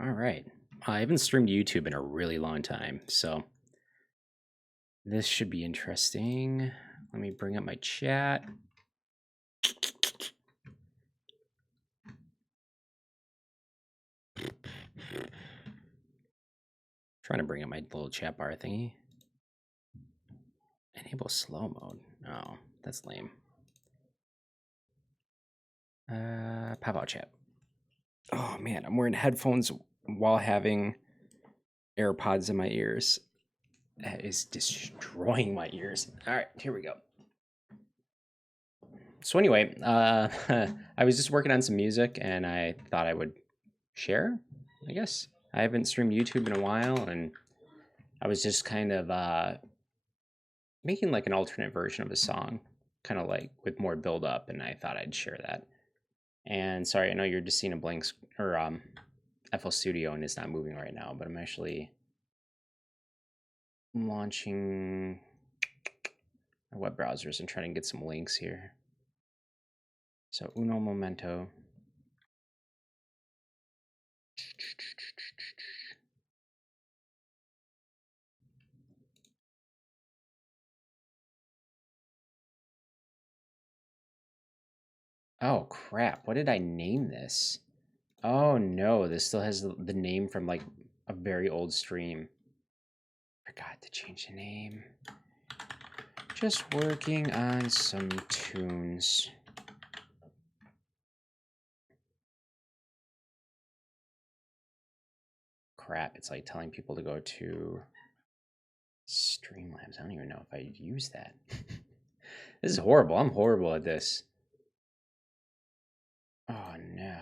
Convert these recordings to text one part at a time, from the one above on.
All right. I haven't streamed YouTube in a really long time, so this should be interesting. Let me bring up my chat. Trying to bring up my little chat bar thingy. Enable slow mode. Oh, that's lame. Pop out chat. Oh man, I'm wearing headphones while having AirPods in my ears. That is destroying my ears. All right, here we go. So anyway, I was just working on some music and I thought I would share, I guess. I haven't streamed YouTube in a while and I was just kind of making like an alternate version of a song, kind of like with more build up, and I thought I'd share that. And sorry, I know you're just seeing a blank or FL Studio and it's not moving right now, but I'm actually launching my web browsers and trying to get some links here. So uno momento. Oh crap, what did I name this? Oh no, this still has the name from like a very old stream. Forgot to change the name. Just working on some tunes. Crap, it's like telling people to go to Streamlabs. I don't even know if I use that. This is horrible. I'm horrible at this. Oh no.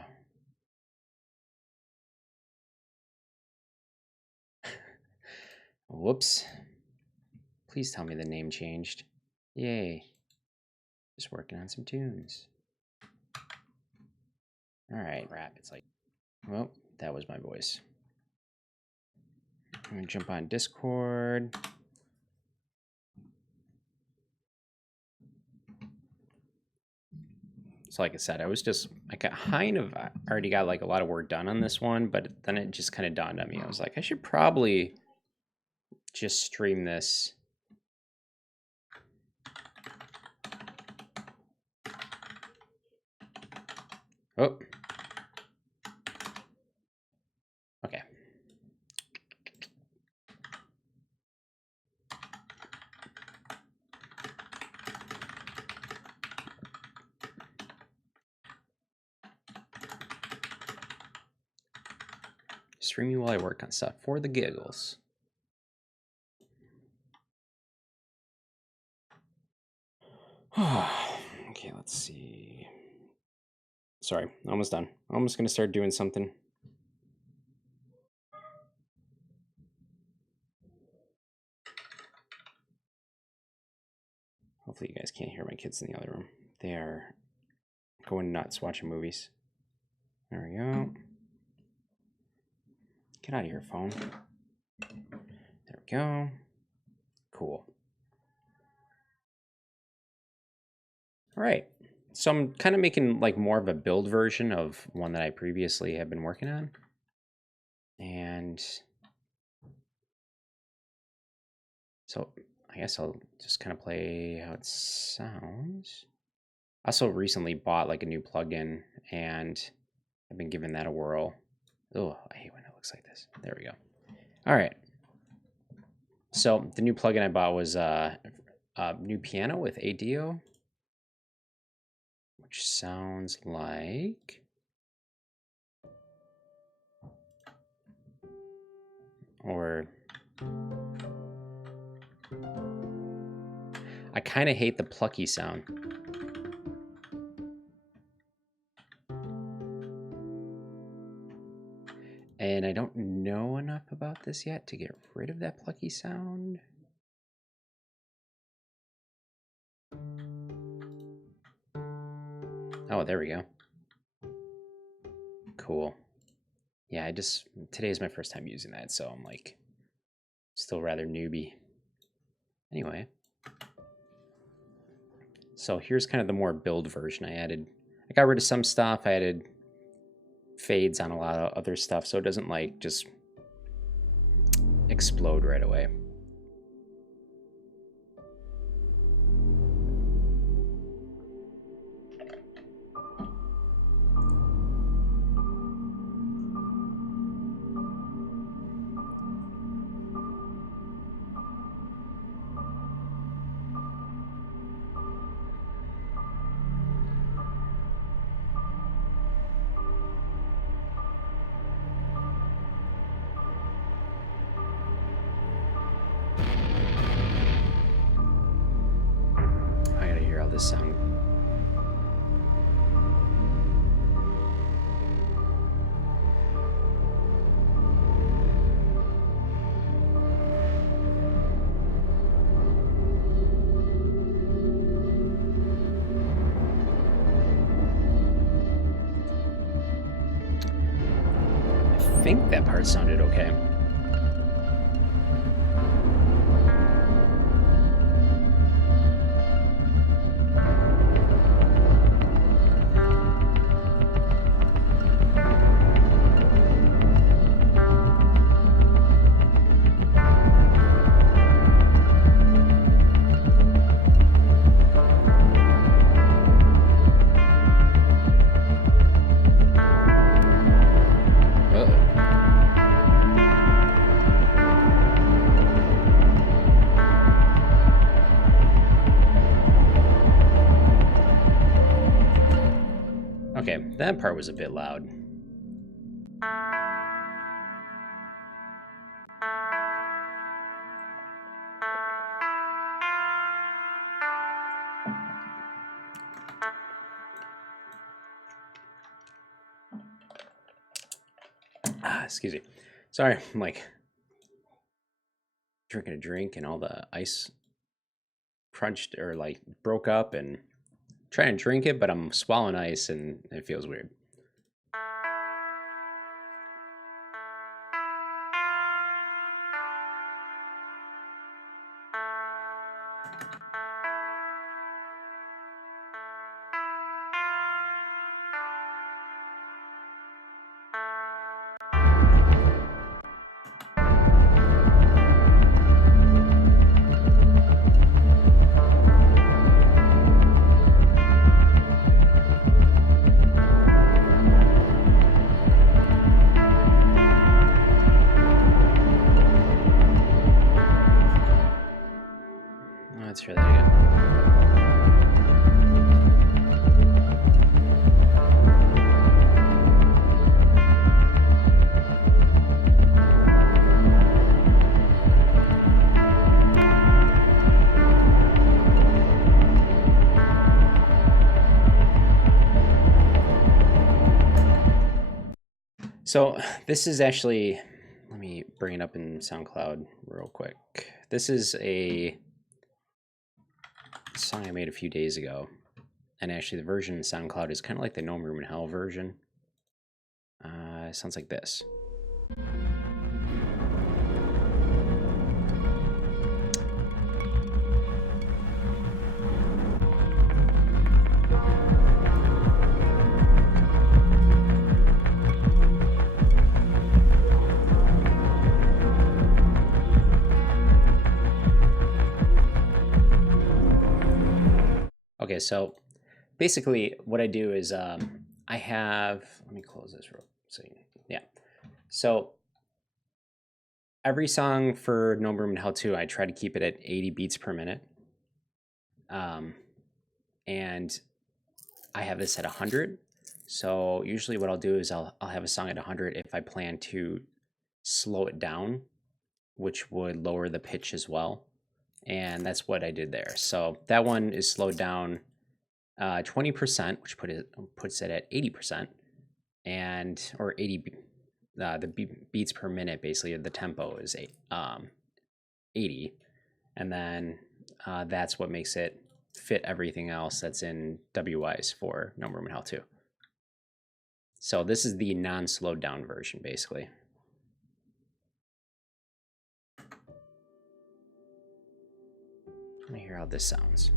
Whoops. Please tell me the name changed. Yay. Just working on some tunes. Alright, rap. It's like, well, that was my voice. I'm gonna jump on Discord. So like I said, I kind of already got like a lot of work done on this one, but then it just kind of dawned on me. I was like, I should probably just stream this. Oh. Okay. Stream you while I work on stuff for the giggles. Okay, let's see. Sorry, almost done. Almost gonna start doing something. Hopefully you guys can't hear my kids in the other room. They are going nuts watching movies. There we go. Get out of here, phone. There we go. Cool. All right. So I'm kind of making like more of a build version of one that I previously have been working on. And so I guess I'll just kind of play how it sounds. I also recently bought like a new plugin and I've been giving that a whirl. Oh, I hate when it looks like this. There we go. All right. So the new plugin I bought was a new piano with ADO, which sounds like, or I kind of hate the plucky sound. And I don't know enough about this yet to get rid of that plucky sound. Oh, there we go. Cool. Yeah, today is my first time using that, so I'm like still rather newbie. Anyway, so here's kind of the more build version. I got rid of some stuff. I added fades on a lot of other stuff, so it doesn't like just explode right away. I gotta hear how this sounds. I think that part sounded okay. Okay, that part was a bit loud. Excuse me. Sorry, I'm like drinking a drink and all the ice crunched or like broke up and trying to drink it, but I'm swallowing ice and it feels weird. Let's try that again. So this is actually, let me bring it up in SoundCloud real quick. This is a song I made a few days ago, and actually the version in SoundCloud is kind of like the No Room in Hell version. It sounds like this. Okay, so basically what I do is I have, let me close this real quick. Yeah. So every song for No Room in Hell 2, I try to keep it at 80 beats per minute. And I have this at 100. So usually what I'll do is I'll have a song at 100 if I plan to slow it down, which would lower the pitch as well. And that's what I did there. So that one is slowed down 20%, which puts it at 80%, and or 80 the beats per minute. Basically, the tempo is 80, and then that's what makes it fit everything else that's in WWICE for No Room in Hell 2. So this is the non-slowed down version, basically. Let me hear how this sounds.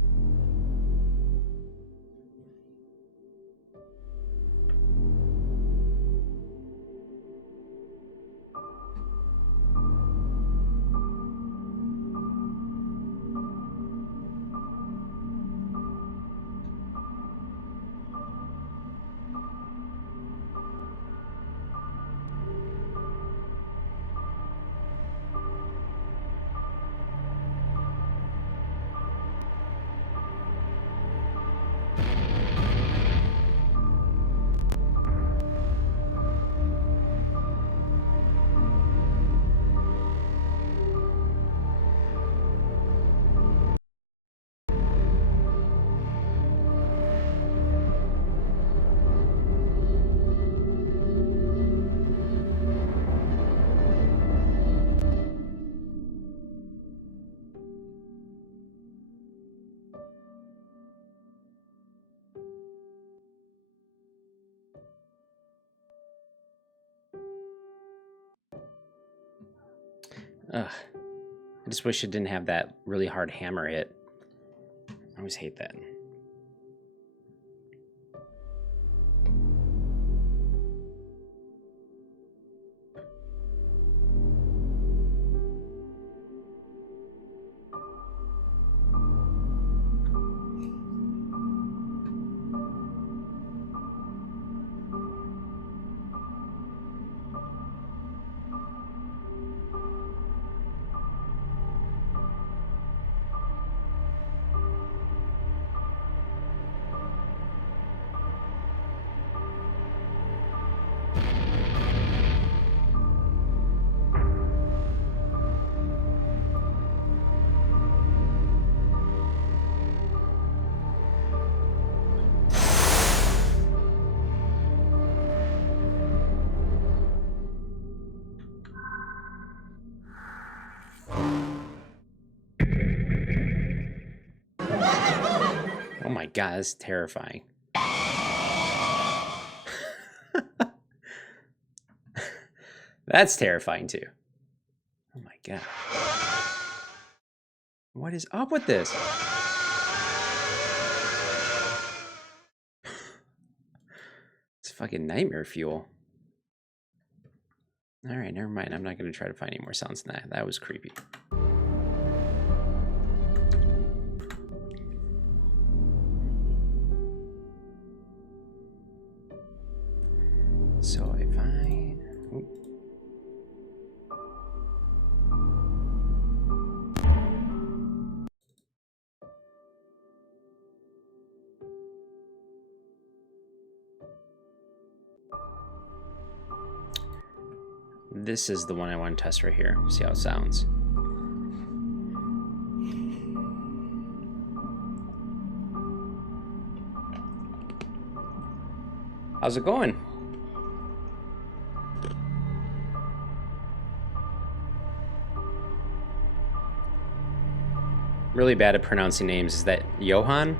Ugh. I just wish it didn't have that really hard hammer hit. I always hate that. Oh my god, that's terrifying. That's terrifying too. Oh my god. What is up with this? It's fucking nightmare fuel. Alright, never mind. I'm not going to try to find any more sounds than that. That was creepy. So if I... Ooh. This is the one I want to test right here. See how it sounds. How's it going? Really bad at pronouncing names. Is that Johan?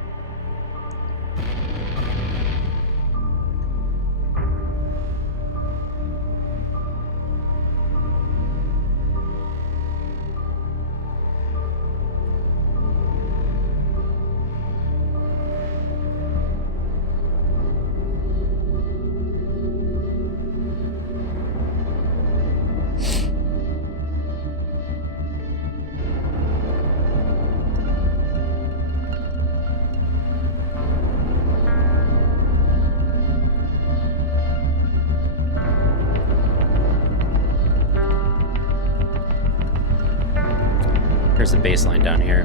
There's the bass line down here.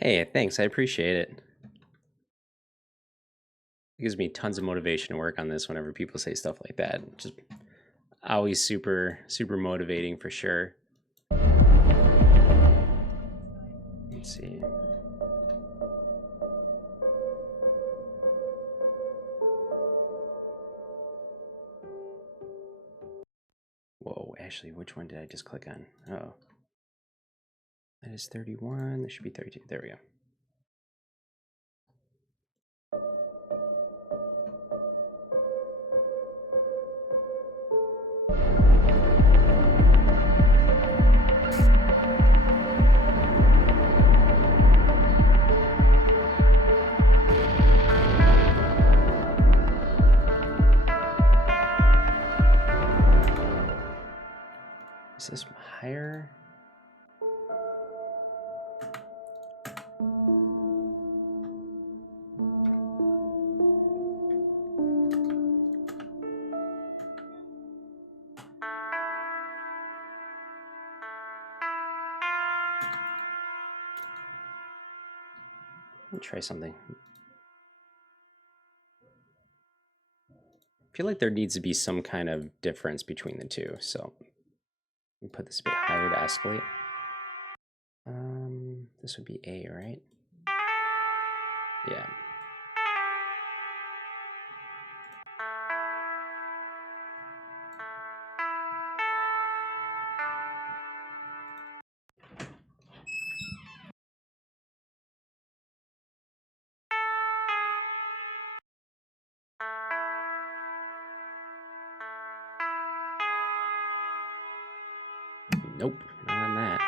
Hey, thanks. I appreciate it. It gives me tons of motivation to work on this whenever people say stuff like that. Just always super motivating for sure. Let's see. Whoa, actually, which one did I just click on? Oh. That is 31. There should be 32. There we go. Is this higher? Let me try something. I feel like there needs to be some kind of difference between the two, so let me put this a bit higher to escalate. This would be A, right? Yeah. Nope, not on that.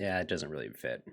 Yeah, it doesn't really fit.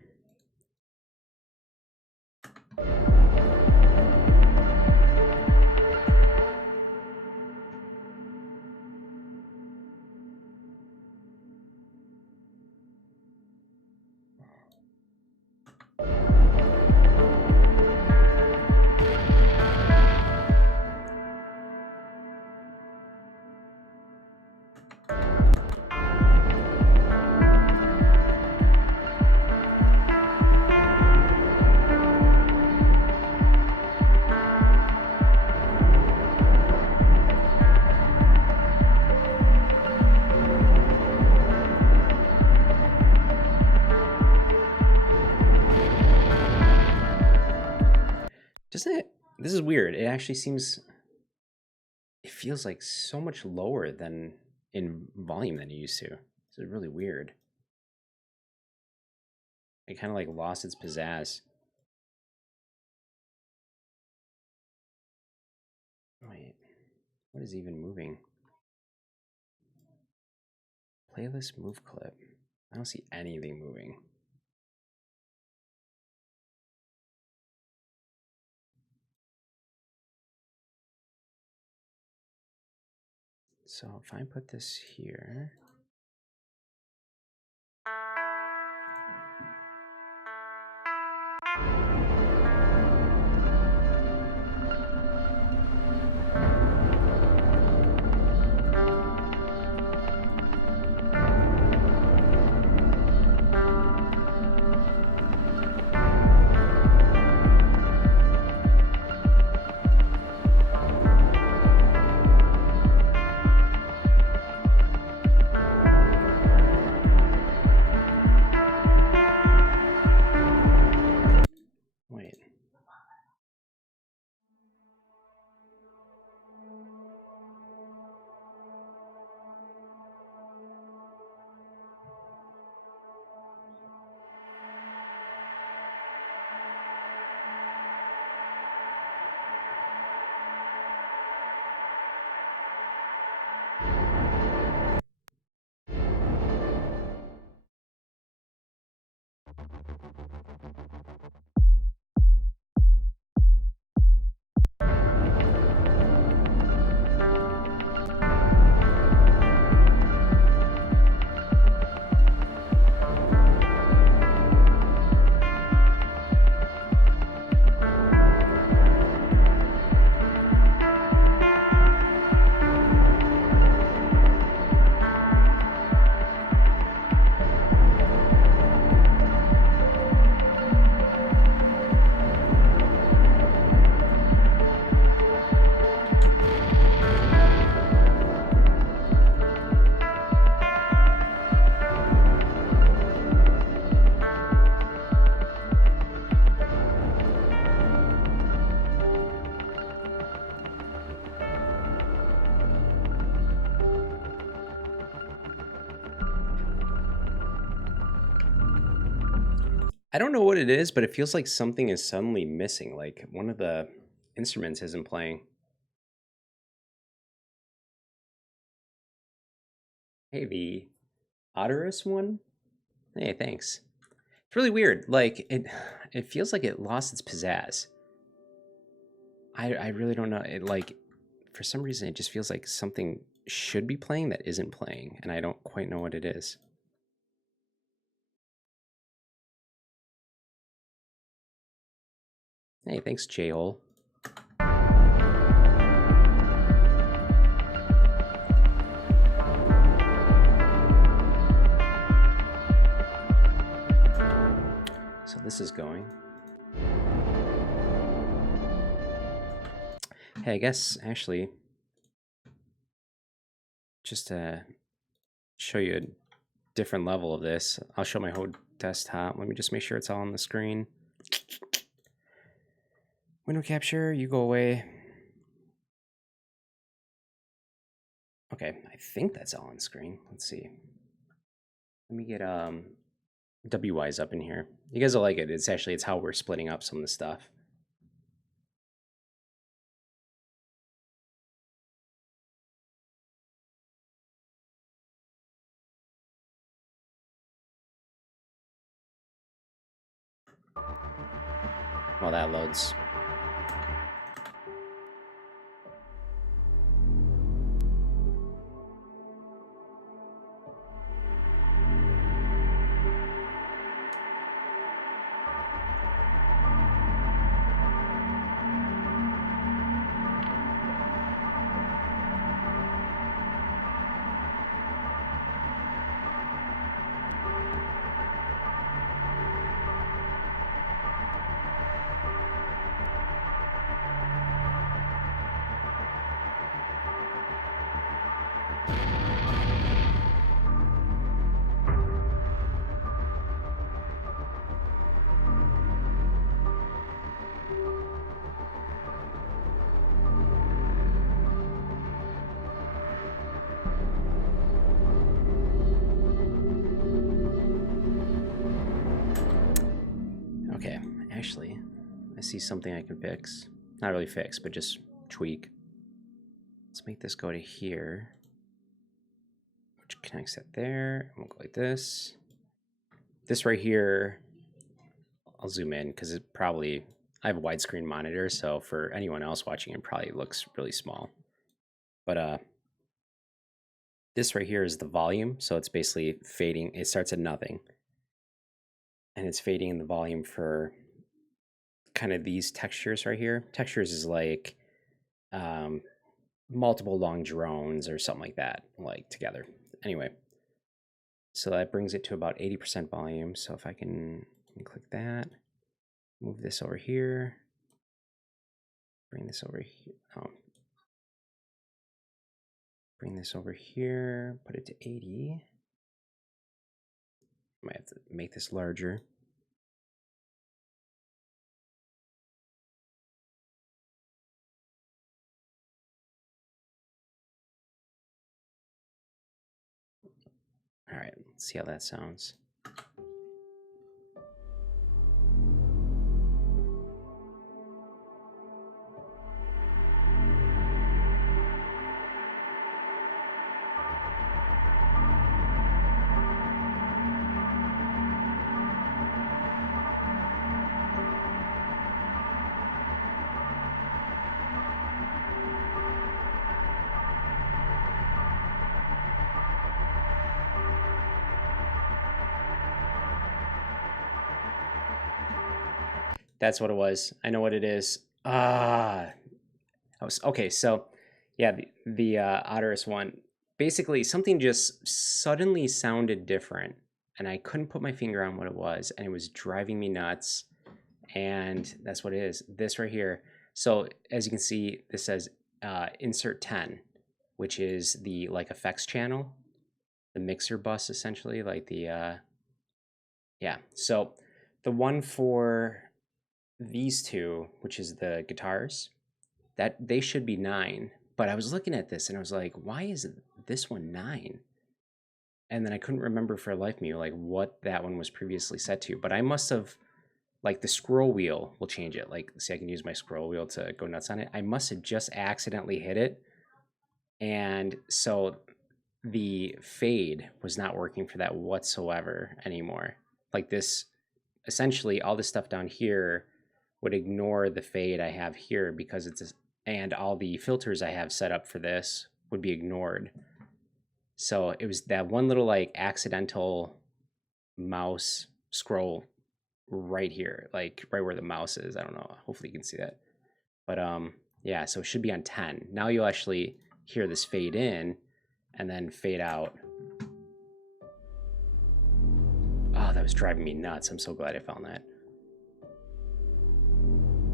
Doesn't it? This is weird. It actually seems. It feels like so much lower than in volume than it used to. This is really weird. It kind of like lost its pizzazz. Wait, what is even moving? Playlist move clip. I don't see anything moving. So if I put this here. I don't know what it is, but it feels like something is suddenly missing. Like one of the instruments isn't playing. Hey, the Otterus one? Hey, thanks. It's really weird. Like it feels like it lost its pizzazz. I really don't know. It like for some reason it just feels like something should be playing that isn't playing, and I don't quite know what it is. Hey, thanks, J-Hole. this is going. Hey, I guess actually, just to show you a different level of this, I'll show my whole desktop. Let me just make sure it's all on the screen. Window capture, you go away. Okay, I think that's all on screen. Let's see. Let me get WYs up in here. You guys will like it. It's how we're splitting up some of the stuff. While that loads. Okay, actually, I see something I can fix. Not really fix, but just tweak. Let's make this go to here, which connects it there. We'll go like this. This right here, I'll zoom in because it probably, I have a widescreen monitor, so for anyone else watching, it probably looks really small. But this right here is the volume, so it's basically fading. It starts at nothing, and it's fading in the volume for kind of these textures right here. Textures is like multiple long drones or something like that, like together. Anyway, so that brings it to about 80% volume. So if I can click that, move this over here, bring this over here. Oh. Bring this over here, put it to 80. Might have to make this larger. All right, let's see how that sounds. That's what it was. I know what it is. I was okay. So, yeah, the Otterus one. Basically, something just suddenly sounded different, and I couldn't put my finger on what it was, and it was driving me nuts. And that's what it is. This right here. So as you can see, this says insert 10, which is the like effects channel, the mixer bus essentially, like the yeah. So the one for these two, which is the guitars, that they should be 9. But I was looking at this and I was like, why is this one 9? And then I couldn't remember for life of me like what that one was previously set to. But I must have, like, the scroll wheel will change it. Like, see, I can use my scroll wheel to go nuts on it. I must have just accidentally hit it. And so the fade was not working for that whatsoever anymore. Like this, essentially all this stuff down here would ignore the fade I have here because it's, and all the filters I have set up for this would be ignored. So it was that one little like accidental mouse scroll right here, like right where the mouse is. I don't know. Hopefully you can see that. But yeah, so it should be on 10. Now you'll actually hear this fade in and then fade out. Oh, that was driving me nuts. I'm so glad I found that.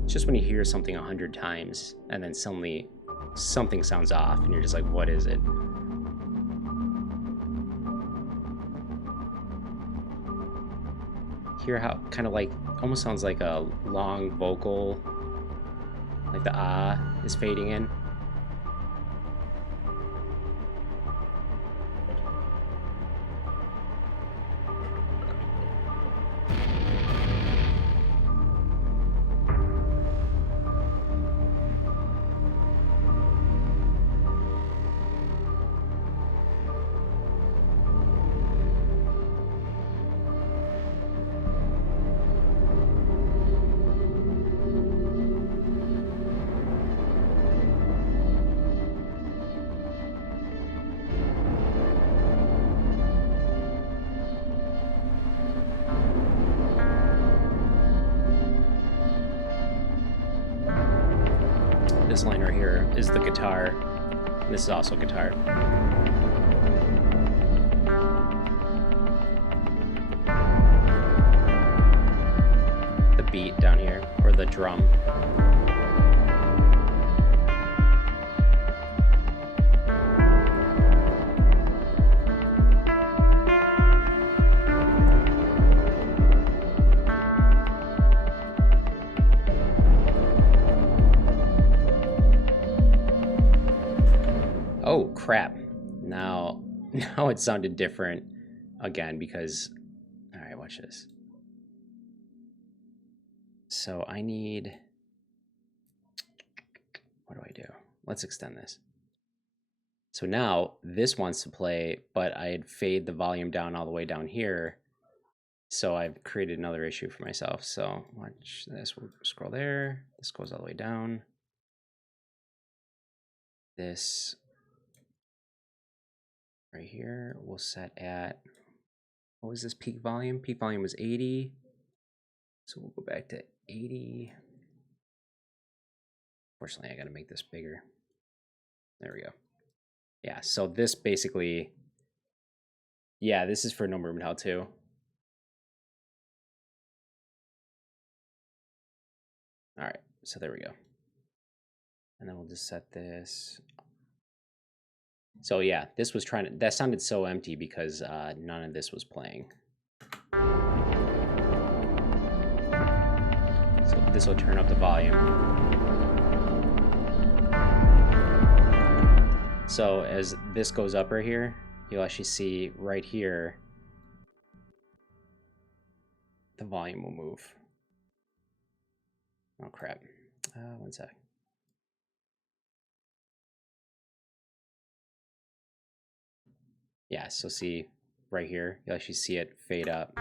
It's just when you hear something 100 times and then suddenly something sounds off and you're just like, what is it? Hear how kind of like almost sounds like a long vocal, like the ah is fading in. This line right here is the guitar. This is also guitar. The beat down here, or the drum. Oh crap. Now it sounded different again because, all right, watch this. So I need, what do I do? Let's extend this. So now this wants to play, but I'd fade the volume down all the way down here. So I've created another issue for myself. So watch this, we'll scroll there. This goes all the way down. This right here we'll set at, what was this peak volume? Peak volume was 80. So we'll go back to 80. Fortunately, I gotta make this bigger. There we go. Yeah, so this basically, yeah, this is for No Movement Hell too. All right, so there we go. And then we'll just set this. So yeah, this was trying to, that sounded so empty because none of this was playing. So this will turn up the volume. So as this goes up right here, you'll actually see right here, the volume will move. Oh crap, 1 sec. Yeah, so see right here, you'll actually see it fade up.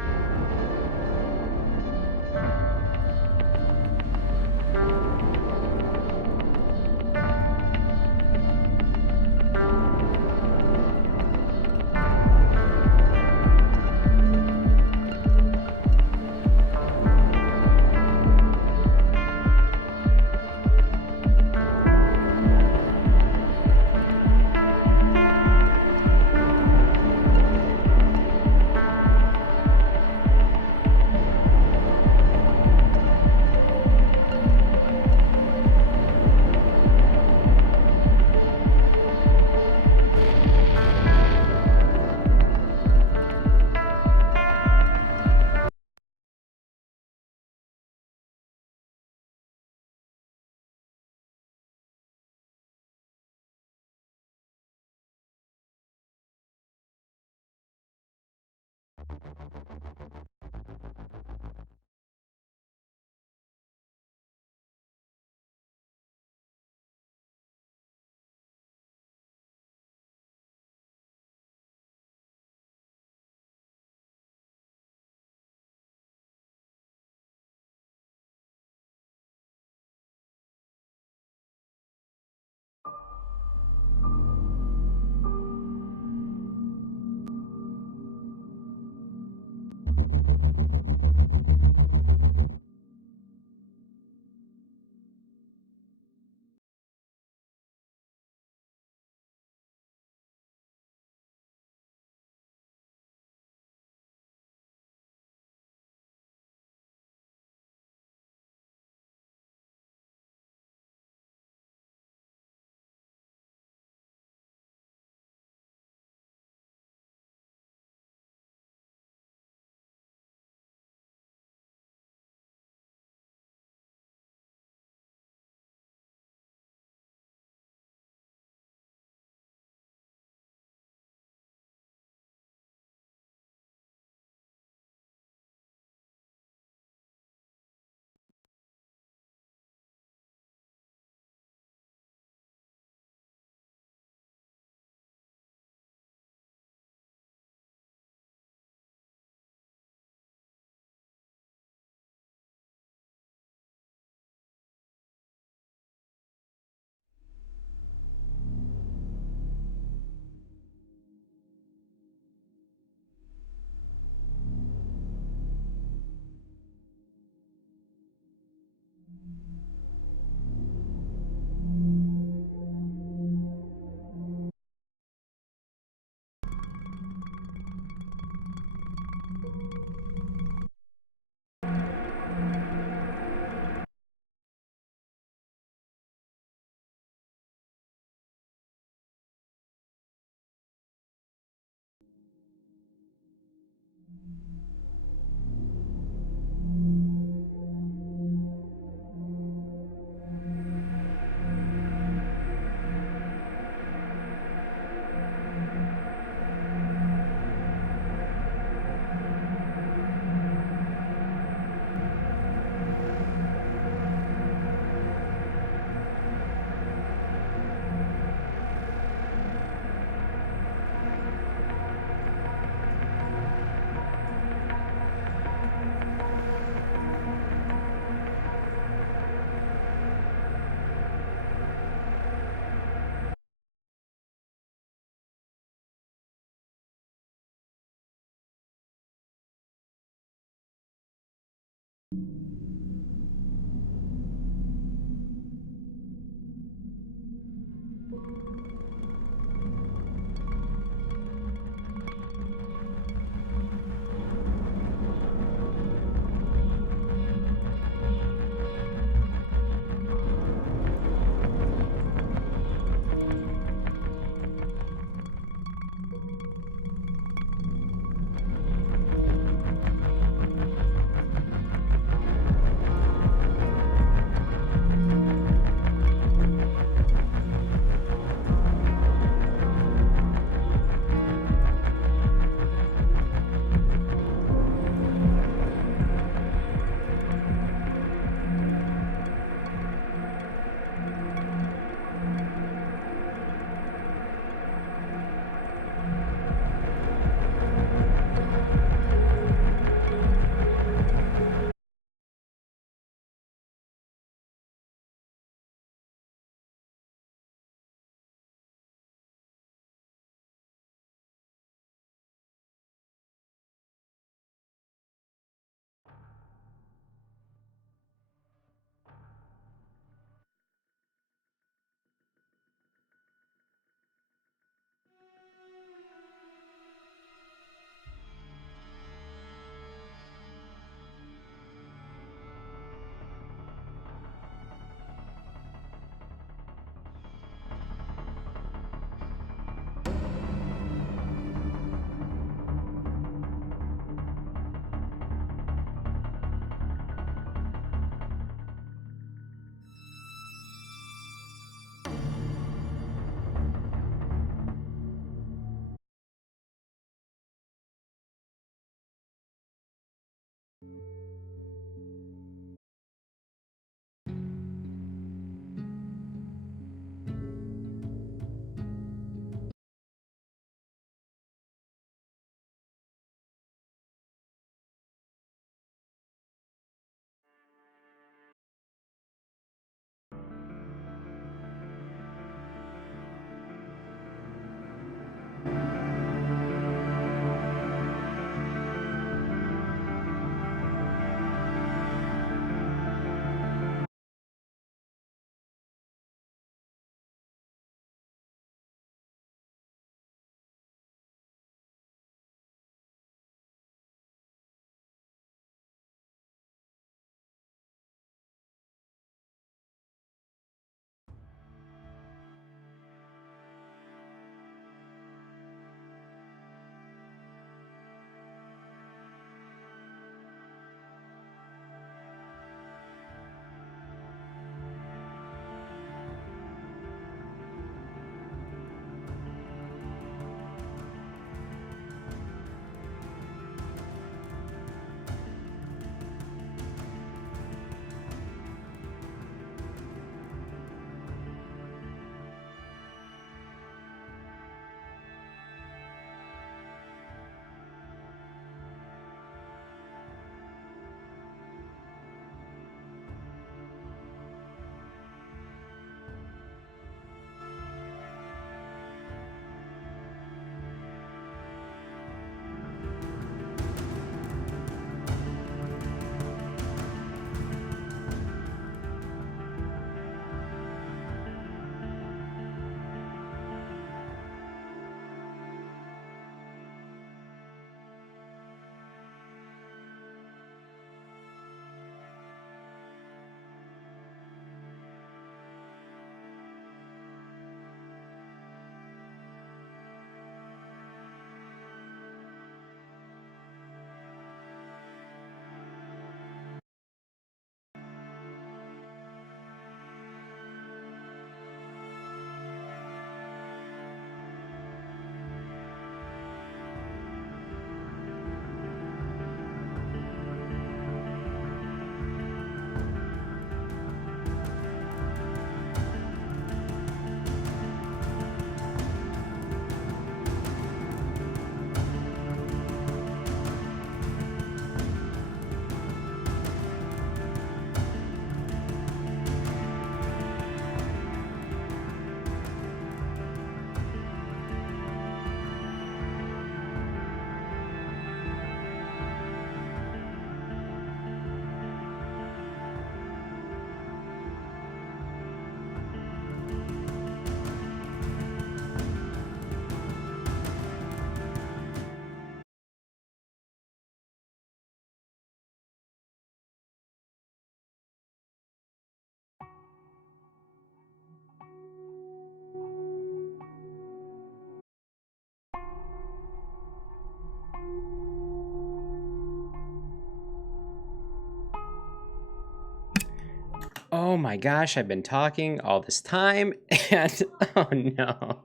Oh my gosh, I've been talking all this time and oh no.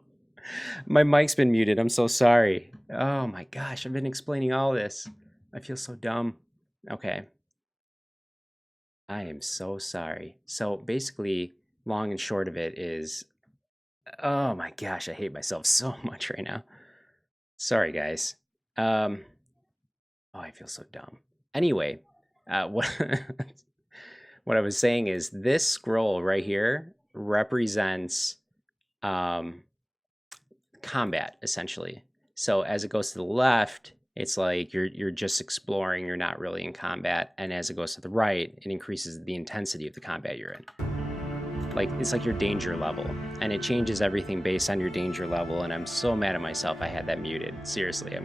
My mic's been muted. I'm so sorry. Oh my gosh, I've been explaining all this. I feel so dumb. Okay. I am so sorry. So basically, long and short of it is, oh my gosh, I hate myself so much right now. Sorry, guys. Oh, I feel so dumb. Anyway, what what I was saying is this scroll right here represents combat essentially. So as it goes to the left, it's like you're just exploring, you're not really in combat, and as it goes to the right, it increases the intensity of the combat you're in. Like it's like your danger level, and it changes everything based on your danger level. And I'm so mad at myself I had that muted. Seriously,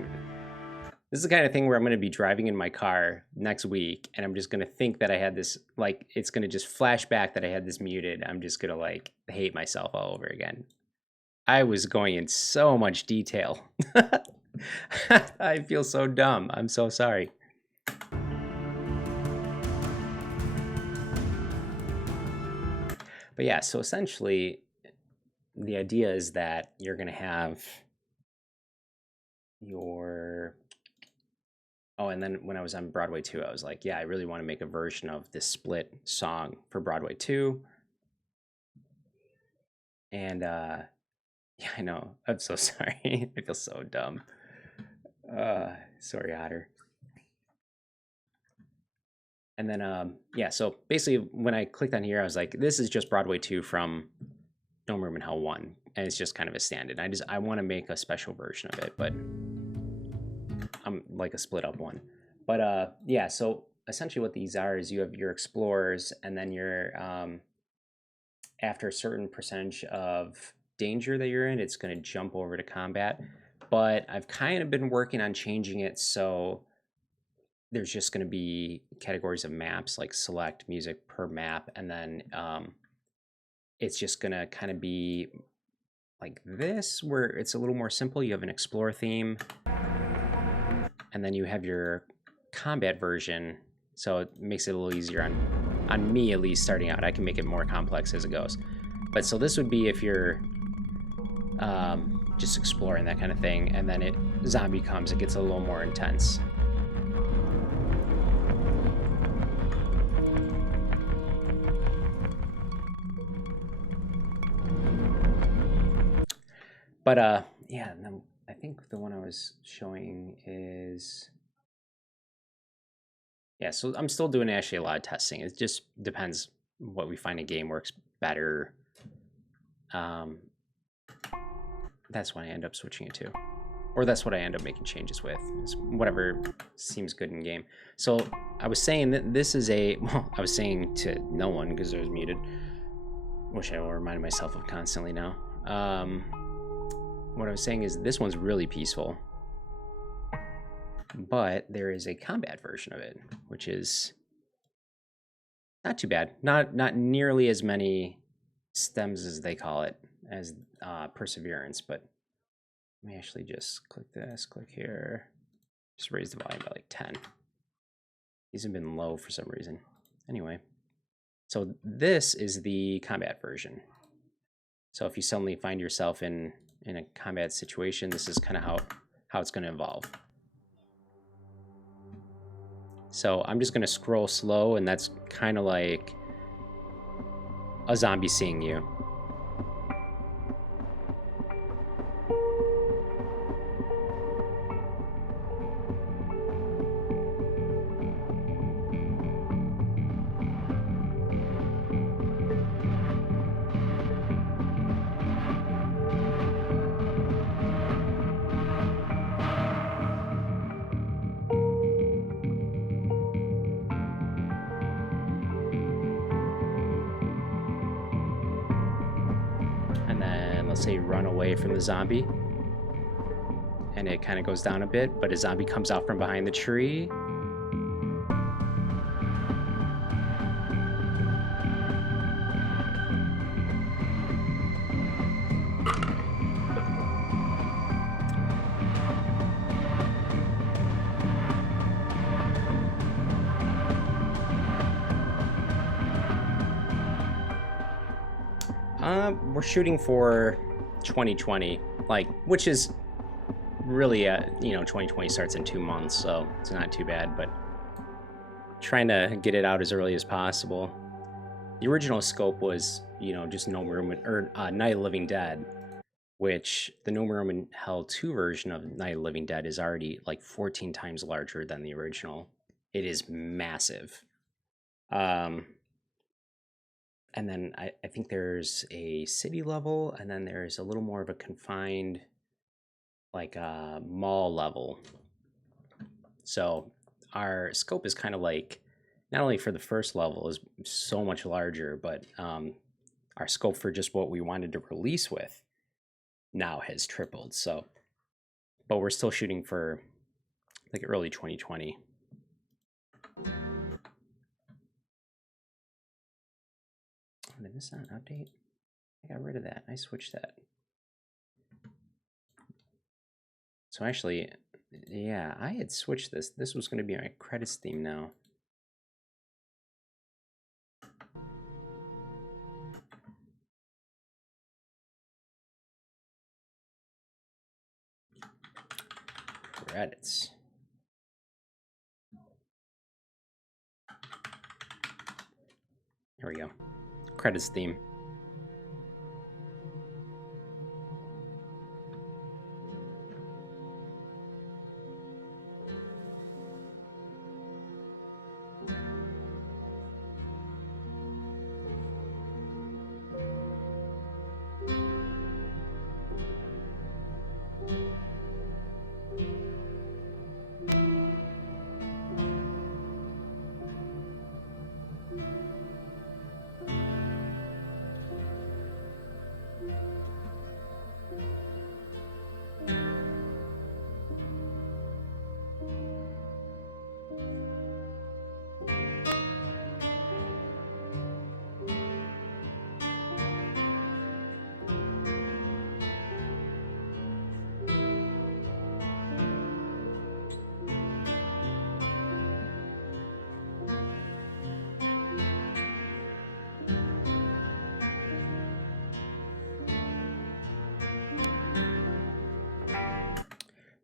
this is the kind of thing where I'm going to be driving in my car next week, and I'm just going to think that I had this, like it's going to just flash back that I had this muted. I'm just going to like hate myself all over again. I was going in so much detail. I feel so dumb. I'm so sorry. But yeah, so essentially, the idea is that you're going to have your... Oh, and then when I was on Broadway 2, I was like, yeah, I really want to make a version of this split song for Broadway 2. And yeah, I know. I'm so sorry. I feel so dumb. Sorry, Otter. And then, yeah, so basically when I clicked on here, I was like, this is just Broadway 2 from No Room in Hell 1. And it's just kind of a stand-in. I want to make a special version of it, but I'm like a split up one. But yeah, so essentially what these are is you have your explorers, and then you're, after a certain percentage of danger that you're in, it's going to jump over to combat. But I've kind of been working on changing it so there's just going to be categories of maps, like select music per map, and then it's just going to kind of be like this, where it's a little more simple. You have an explore theme, and then you have your combat version, so it makes it a little easier on me, at least starting out. I can make it more complex as it goes. But so this would be if you're just exploring, that kind of thing, and then zombie comes, it gets a little more intense. But yeah, I think the one I was showing is, yeah, so I'm still doing actually a lot of testing. It just depends what we find a game works better. That's when I end up switching it to. Or that's what I end up making changes with. It's whatever seems good in game. So I was saying that this is a, well, I was saying to no one because I was muted, which I will remind myself of constantly now. What I was saying is this one's really peaceful, but there is a combat version of it, which is not too bad. Not nearly as many stems as they call it as Perseverance, but let me actually just click this, click here, just raise the volume by like 10. These have been low for some reason. Anyway, so this is the combat version. So if you suddenly find yourself in a combat situation, this is kind of how it's going to evolve. So I'm just going to scroll slow, and that's kind of like a zombie seeing you. Let's say run away from the zombie, and it kind of goes down a bit, but a zombie comes out from behind the tree. shooting for 2020, like, which is really, you know, 2020 starts in 2 months, so it's not too bad, but trying to get it out as early as possible. The original scope was, you know, just No Room or Night of the Living Dead, which the No Room in Hell 2 version of Night of the Living Dead is already like 14 times larger than the original. It is massive. And then I think there's a city level, and then there's a little more of a confined, like a mall level. So our scope is kind of like, not only for the first level is so much larger, but our scope for just what we wanted to release with now has tripled. So, but we're still shooting for like early 2020. Did this not update? I got rid of that. I switched that. So actually, yeah, I had switched this. This was going to be my credits theme now. Credits. Here we go. Credits theme.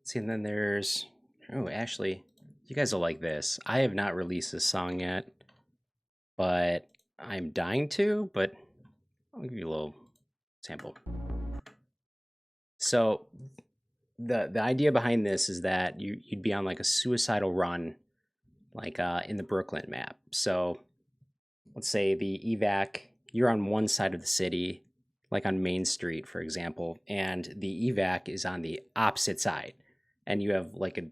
See, and then there's, oh, actually, you guys will like this. I have not released this song yet, but I'm dying to, but I'll give you a little sample. So the idea behind this is that you'd be on like a suicidal run, like in the Brooklyn map. So let's say the evac, you're on one side of the city, like on Main Street, for example, and the evac is on the opposite side. And you have like an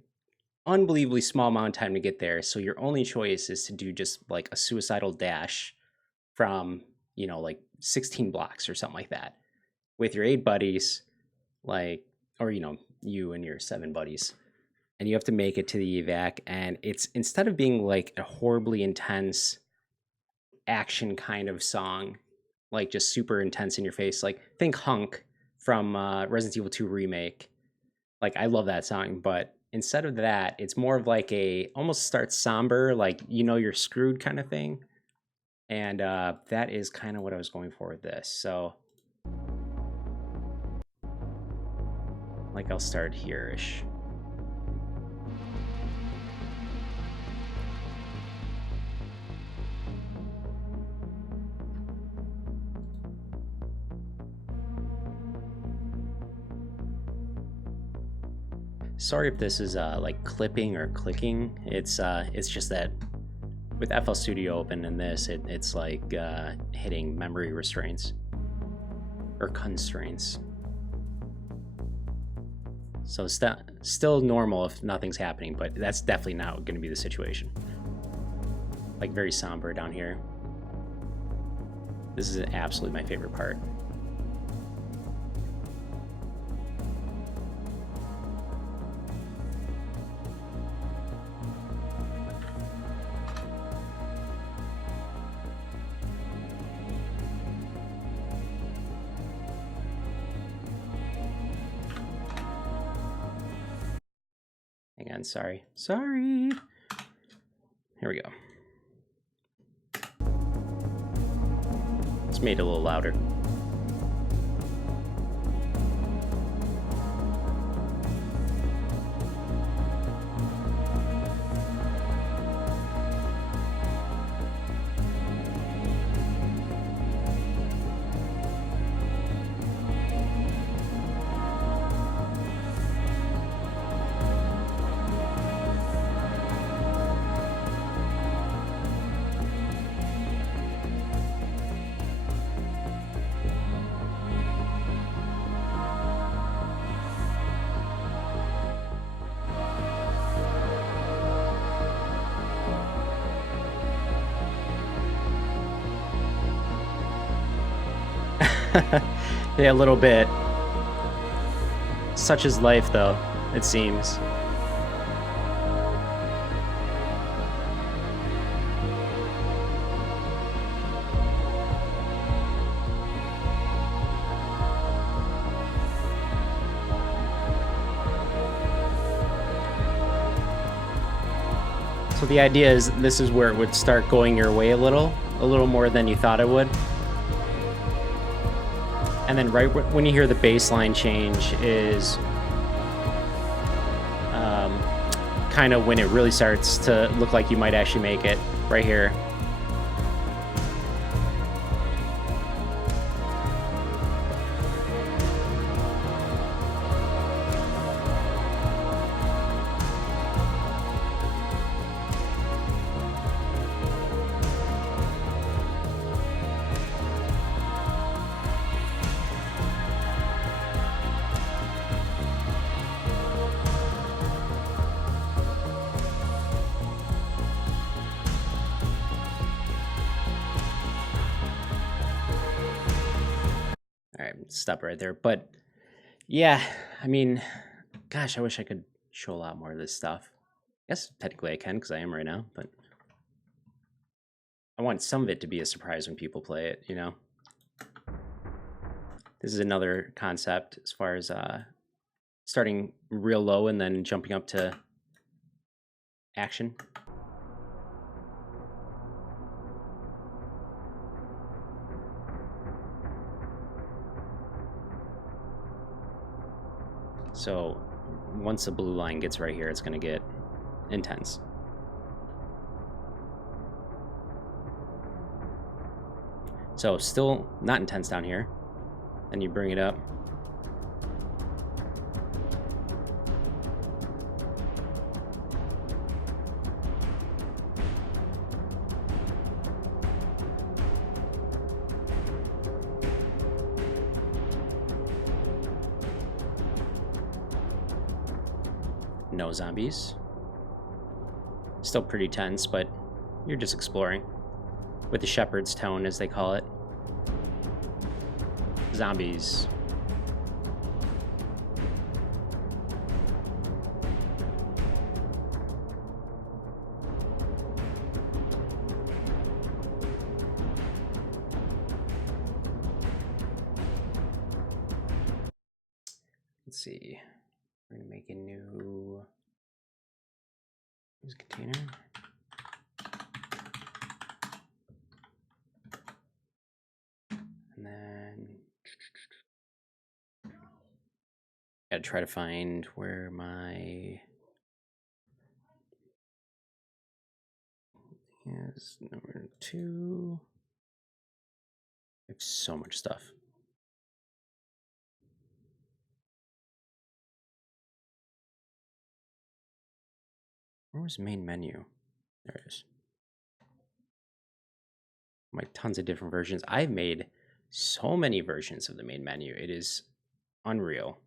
unbelievably small amount of time to get there. So your only choice is to do just like a suicidal dash from, you know, like 16 blocks or something like that with your 8 buddies, like, or, you know, you and your 7 buddies. And you have to make it to the evac. And it's, instead of being like a horribly intense action kind of song, like just super intense in your face, like think Hunk from Resident Evil 2 Remake. Like, I love that song, but instead of that, it's more of like a, almost starts somber, like, you know, you're screwed kind of thing. And that is kind of what I was going for with this. So, like, I'll start here-ish. Sorry if this is like clipping or clicking. It's just that with FL Studio open and this, it's like hitting memory restraints or constraints. So still normal if nothing's happening, but that's definitely not going to be the situation. Like very somber down here. This is absolutely my favorite part. Hang on, sorry. Here we go. It's made it a little louder. Yeah, a little bit. Such is life, though, it seems. So the idea is this is where it would start going your way a little more than you thought it would. And then right when you hear the bass line change is kind of when it really starts to look like you might actually make it, right here. All right, stop right there. But yeah, I mean, gosh, I wish I could show a lot more of this stuff. I guess technically I can because I am right now, but I want some of it to be a surprise when people play it, you know? This is another concept as far as starting real low and then jumping up to action. So once the blue line gets right here, it's going to get intense. So still not intense down here. Then you bring it up. No zombies. Still pretty tense, but you're just exploring. With the shepherd's tone, as they call it. Zombies. Let's see. We're gonna make a new container. And then gotta try to find where my is number 2. I have so much stuff. Where was main menu? There it is. Like tons of different versions. I've made so many versions of the main menu. It is unreal.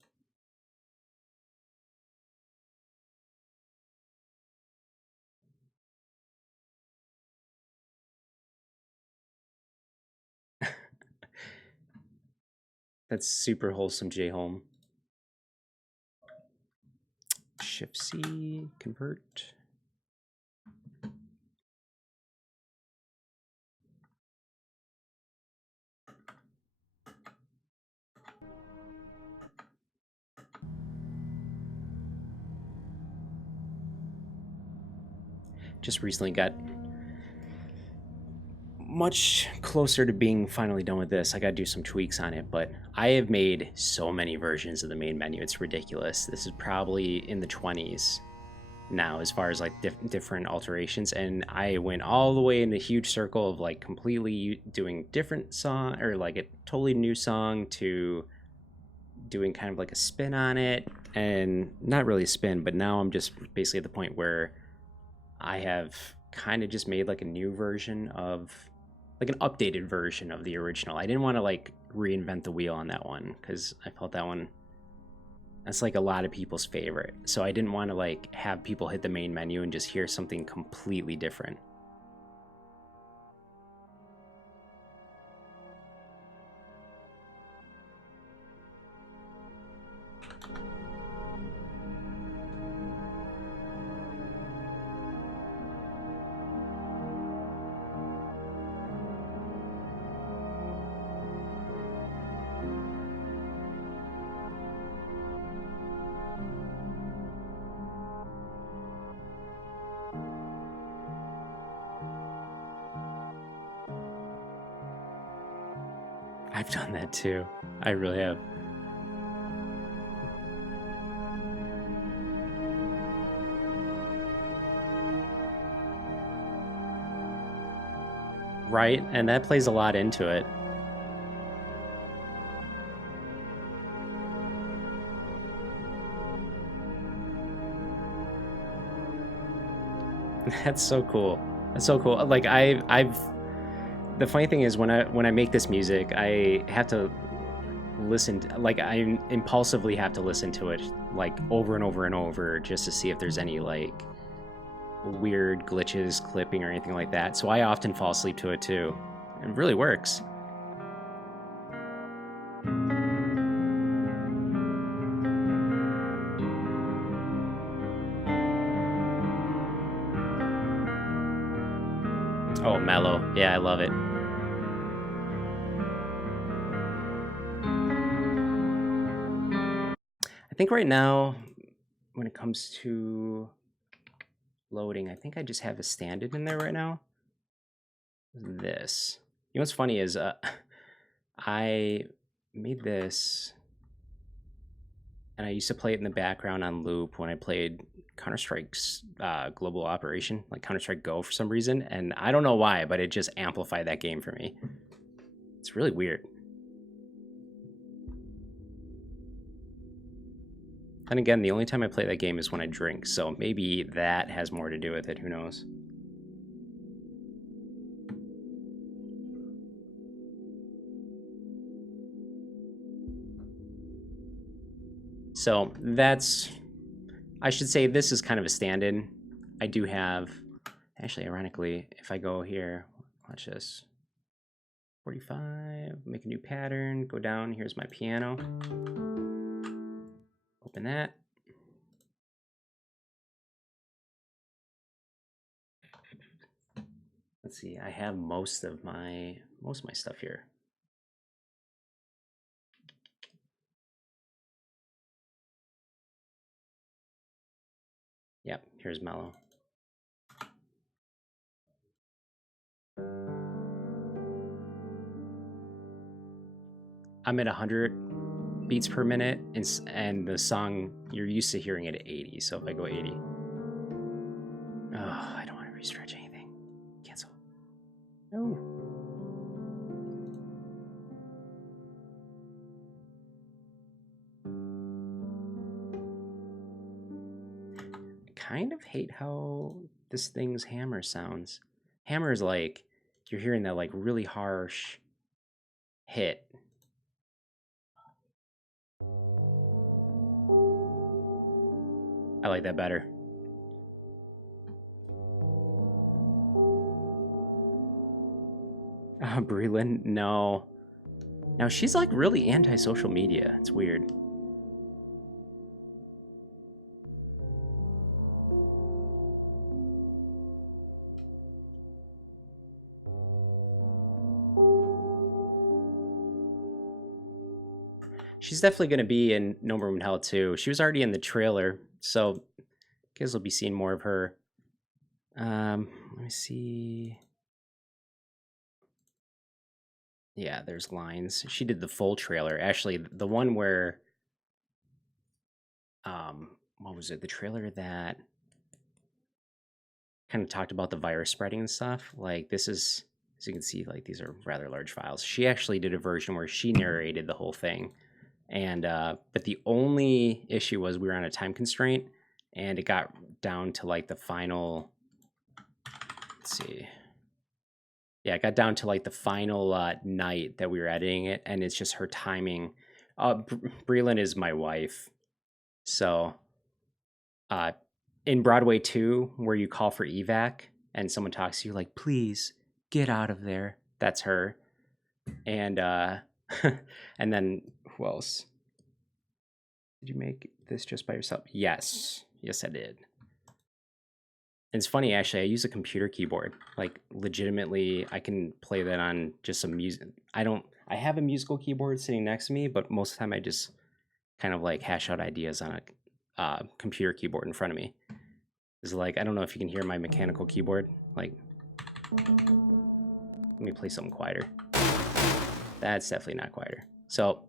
That's super wholesome, J-Home. Shift C, convert. Just recently got much closer to being finally done with this. I gotta do some tweaks on it, but I have made so many versions of the main menu. It's ridiculous. This is probably in the 20s now as far as like different alterations, and I went all the way in a huge circle of like completely doing different song or like a totally new song to doing kind of like a spin on it, and not really a spin, but now I'm just basically at the point where I have kind of just made like a new version of like an updated version of the original. I didn't want to like reinvent the wheel on that one because I felt that one, that's like a lot of people's favorite. So I didn't want to like have people hit the main menu and just hear something completely different. I've done that too. I really have. Right, and that plays a lot into it. That's so cool. That's so cool. Like I've the funny thing is when I make this music, I have to like I impulsively have to listen to it like over and over and over just to see if there's any like weird glitches, clipping, or anything like that. So I often fall asleep to it too. It really works. Oh, mellow. Yeah, I love it. I think right now, when it comes to loading, I think I just have a stand-in in there right now. This. You know what's funny is I made this and I used to play it in the background on loop when I played Counter-Strike's Global Operation, like Counter-Strike Go for some reason. And I don't know why, but it just amplified that game for me. It's really weird. And again, the only time I play that game is when I drink, so maybe that has more to do with it, who knows. So that's, I should say this is kind of a stand-in. I do have, actually ironically, if I go here, watch this. 45, make a new pattern, go down, here's my piano. Open that. Let's see, I have most of my stuff here. Yep, here's mellow. I'm at 100 beats per minute, and the song, you're used to hearing it at 80, so if I go 80. Oh, I don't want to restretch anything. Cancel. No. I kind of hate how this thing's hammer sounds. Hammer is like, you're hearing that like really harsh hit. I like that better. Breland, no. Now she's like really anti-social media. It's weird. She's definitely going to be in No Room in Hell too. She was already in the trailer, so I guess we'll be seeing more of her. Let me see. Yeah, there's lines. She did the full trailer. Actually, the one where what was it? The trailer that kind of talked about the virus spreading and stuff. Like this is, as you can see, like these are rather large files. She actually did a version where she narrated the whole thing. And but the only issue was we were on a time constraint and it got down to like the final, let's see. Yeah, it got down to like the final night that we were editing it, and it's just her timing. Breland is my wife. So in Broadway 2, where you call for evac and someone talks to you like, please get out of there. That's her. And and then who else? Did you make this just by yourself? Yes. Yes, I did. And it's funny, actually, I use a computer keyboard. Like legitimately, I can play that on just some music. I have a musical keyboard sitting next to me, but most of the time I just kind of like hash out ideas on a computer keyboard in front of me. It's like, I don't know if you can hear my mechanical keyboard. Like, let me play something quieter. That's definitely not quieter. So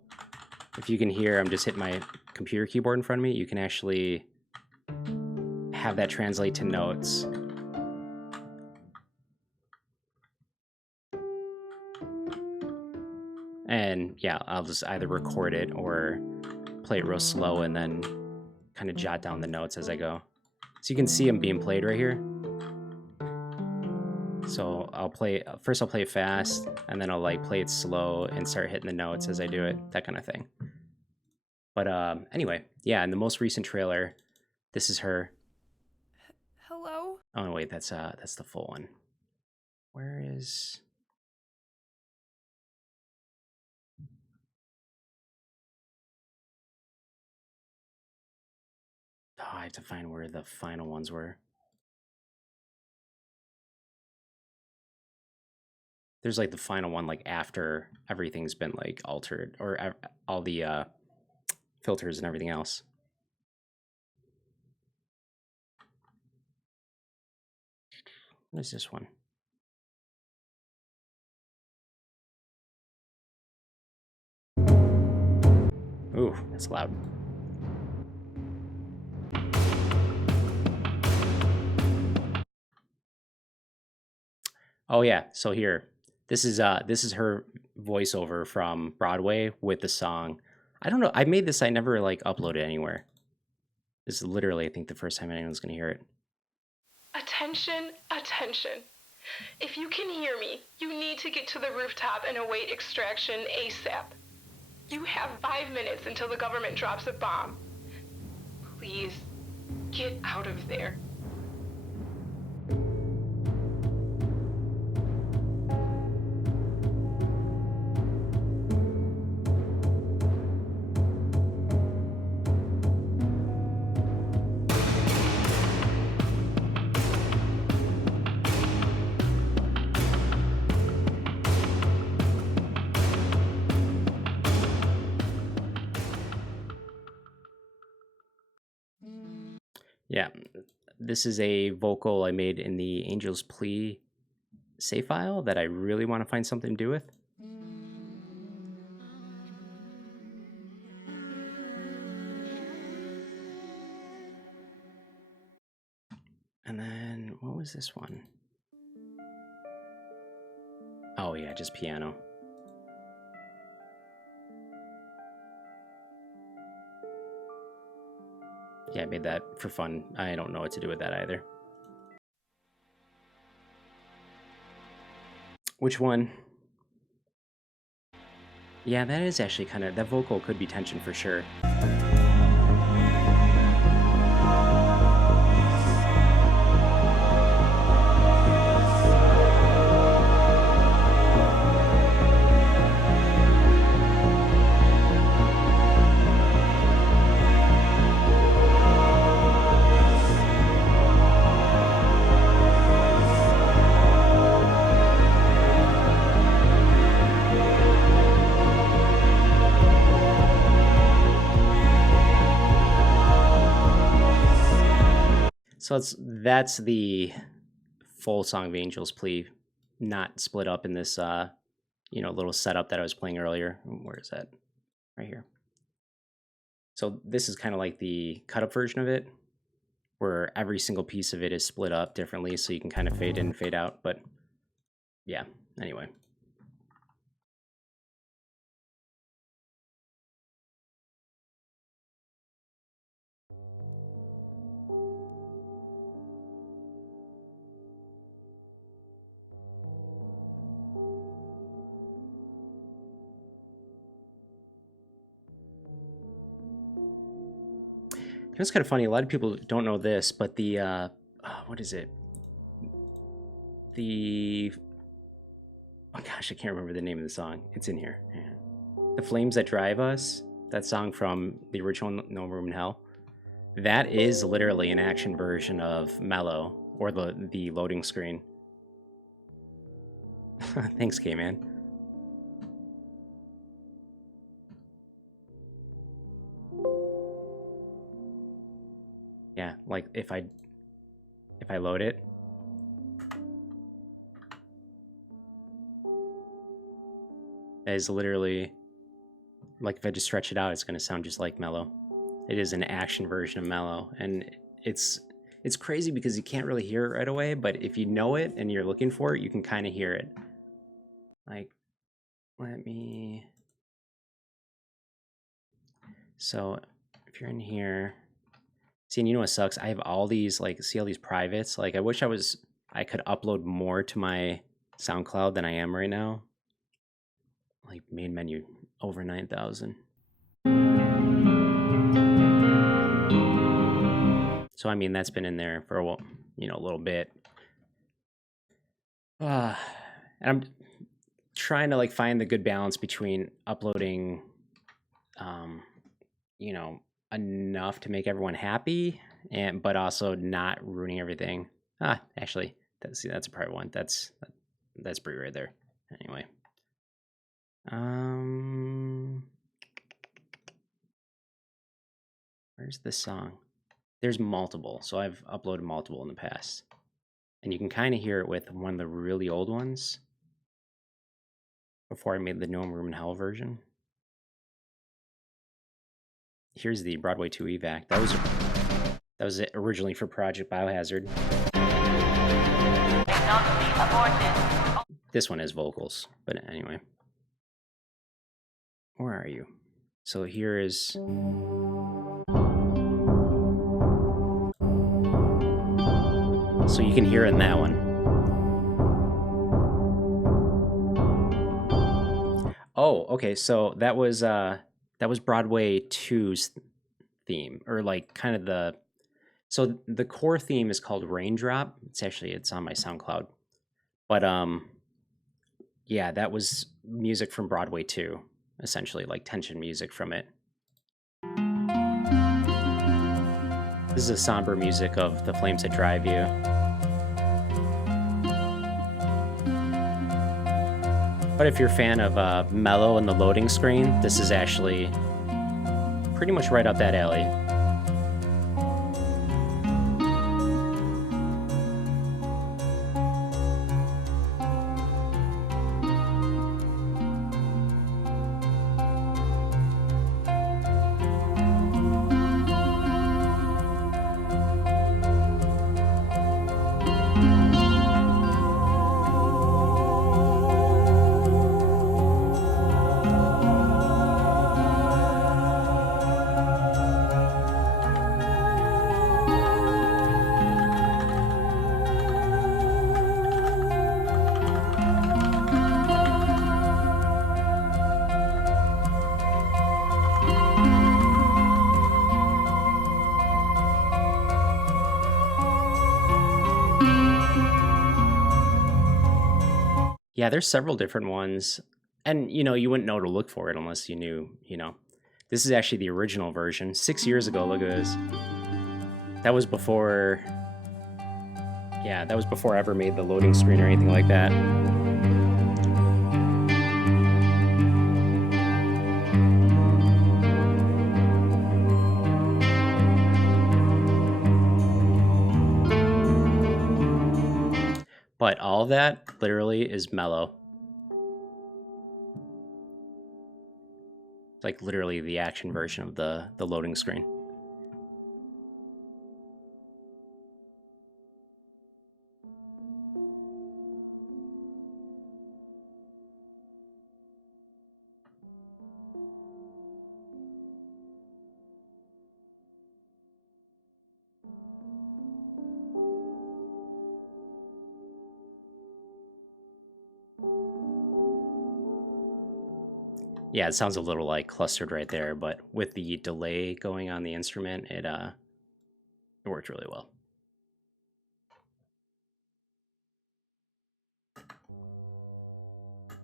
if you can hear, I'm just hitting my computer keyboard in front of me. You can actually have that translate to notes. And yeah, I'll just either record it or play it real slow and then kind of jot down the notes as I go. So you can see them being played right here. So I'll play it fast, and then I'll like play it slow and start hitting the notes as I do it, that kind of thing. But anyway, yeah, in the most recent trailer, this is her. Hello? Oh no, wait, that's the full one. Where is? Oh, I have to find where the final ones were. There's like the final one, like after everything's been like altered, or all the filters and everything else. What is this one? Ooh, that's loud. Oh yeah, so here, this is her voiceover from Broadway with the song. I don't know. I made this. I never like uploaded anywhere. This is literally, I think, the first time anyone's gonna hear it. Attention, attention. If you can hear me, you need to get to the rooftop and await extraction ASAP. You have 5 minutes until the government drops a bomb. Please, get out of there. Yeah, this is a vocal I made in the Angel's Plea save file that I really want to find something to do with. And then what was this one? Oh yeah, just piano. Yeah, I made that for fun. I don't know what to do with that either. Which one? Yeah, that is actually kind of, that vocal could be tension for sure. So that's the full Song of Angels Plea, not split up in this little setup that I was playing earlier. Where is that? Right here. So this is kind of like the cut up version of it, where every single piece of it is split up differently, so you can kind of fade in and fade out. But yeah, anyway. It's kind of funny. A lot of people don't know this, but the what is it? Oh gosh, I can't remember the name of the song. It's in here. Yeah. The Flames That Drive Us. That song from the original No Room in Hell. That is literally an action version of Mellow, or the loading screen. Thanks, K-Man. Yeah, like if I load it. is literally, like, if I just stretch it out, it's going to sound just like Mellow. It is an action version of Mellow, and it's crazy because you can't really hear it right away, but if you know it and you're looking for it, you can kind of hear it. Like, let me... So, if you're in here... See, and you know what sucks? I have all these, like, see all these privates? Like, I wish I could upload more to my SoundCloud than I am right now. Like, main menu, over 9,000. So, I mean, that's been in there for a little bit. And I'm trying to, like, find the good balance between uploading, enough to make everyone happy, but also not ruining everything. Actually, that's a private one. That's Brie right there. Anyway. Where's the song? There's multiple, so I've uploaded multiple in the past. And you can kind of hear it with one of the really old ones before I made the No Room in Hell version. Here's the Broadway 2 evac. That was it originally for Project Biohazard. This one has vocals, but anyway. Where are you? So here is... So you can hear it in that one. Oh, okay. So that was Broadway 2's theme, or like kind of the... So the core theme is called Raindrop. It's on my SoundCloud. But yeah, that was music from Broadway 2, essentially, like tension music from it. This is the somber music of The Flames That Drive You. But if you're a fan of Mellow and the loading screen, this is actually pretty much right up that alley. Yeah, there's several different ones. And, you wouldn't know to look for it unless you knew, This is actually the original version. 6 years ago, look at this. That was before... Yeah, that was before I ever made the loading screen or anything like that. But all of that literally is Mellow. It's like literally the action version of the loading screen. Yeah, it sounds a little like clustered right there, but with the delay going on the instrument, it worked really well.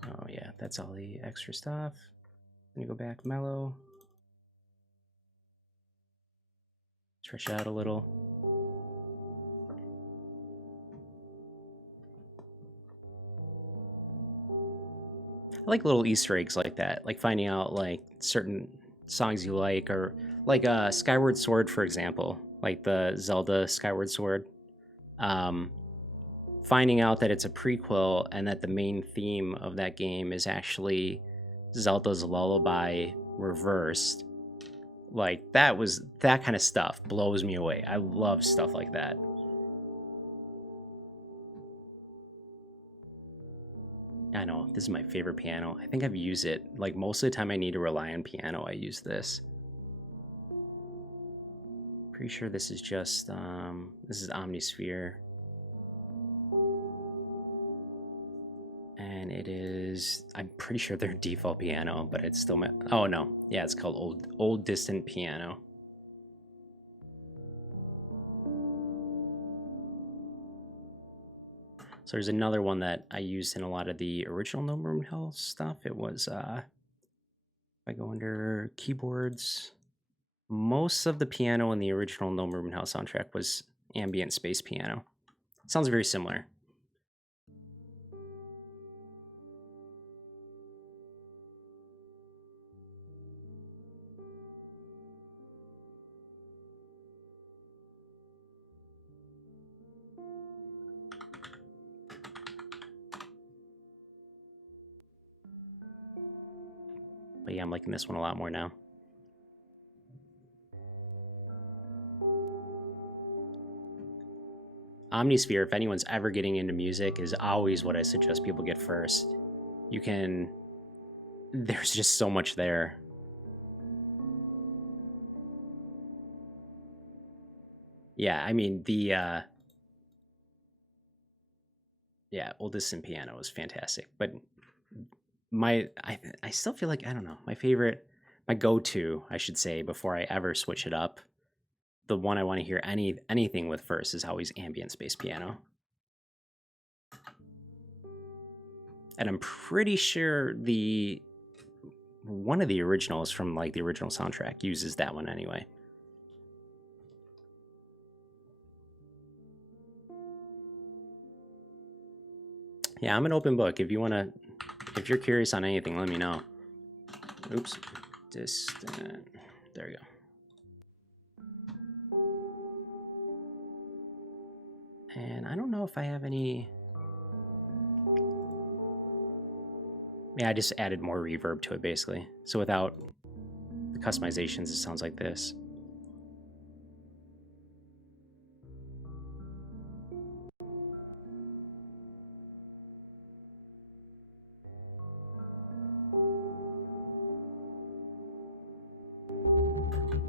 Oh yeah, that's all the extra stuff. Let me go back Mellow. Stretch it out a little. I like little Easter eggs like that, like finding out like certain songs you like, or like Skyward Sword, for example, like the Zelda Skyward Sword. Finding out that it's a prequel and that the main theme of that game is actually Zelda's Lullaby reversed. Like, that kind of stuff blows me away. I love stuff like that. I know, this is my favorite piano. I think I've used it, like, most of the time I need to rely on piano, I use this. Pretty sure this is just, this is Omnisphere. And it is, I'm pretty sure their default piano, but it's still, oh no, yeah, it's called Old Distant Piano. So there's another one that I used in a lot of the original No Room in Hell stuff. It was, if I go under keyboards, most of the piano in the original No Room in Hell soundtrack was ambient space piano. Sounds very similar. But yeah, I'm liking this one a lot more now. Omnisphere, if anyone's ever getting into music, is always what I suggest people get first. You can... There's just so much there. Yeah, I mean, the... Yeah, Old Distant Piano is fantastic. But I still feel like, I don't know, my go-to, I should say, before I ever switch it up, the one I want to hear anything with first is always ambient space piano. And I'm pretty sure one of the originals from like the original soundtrack uses that one anyway. Yeah, I'm an open book. If you're curious on anything, let me know. Oops, distant. There we go. And I don't know if I have any. Yeah, I just added more reverb to it basically. So without the customizations, it sounds like this.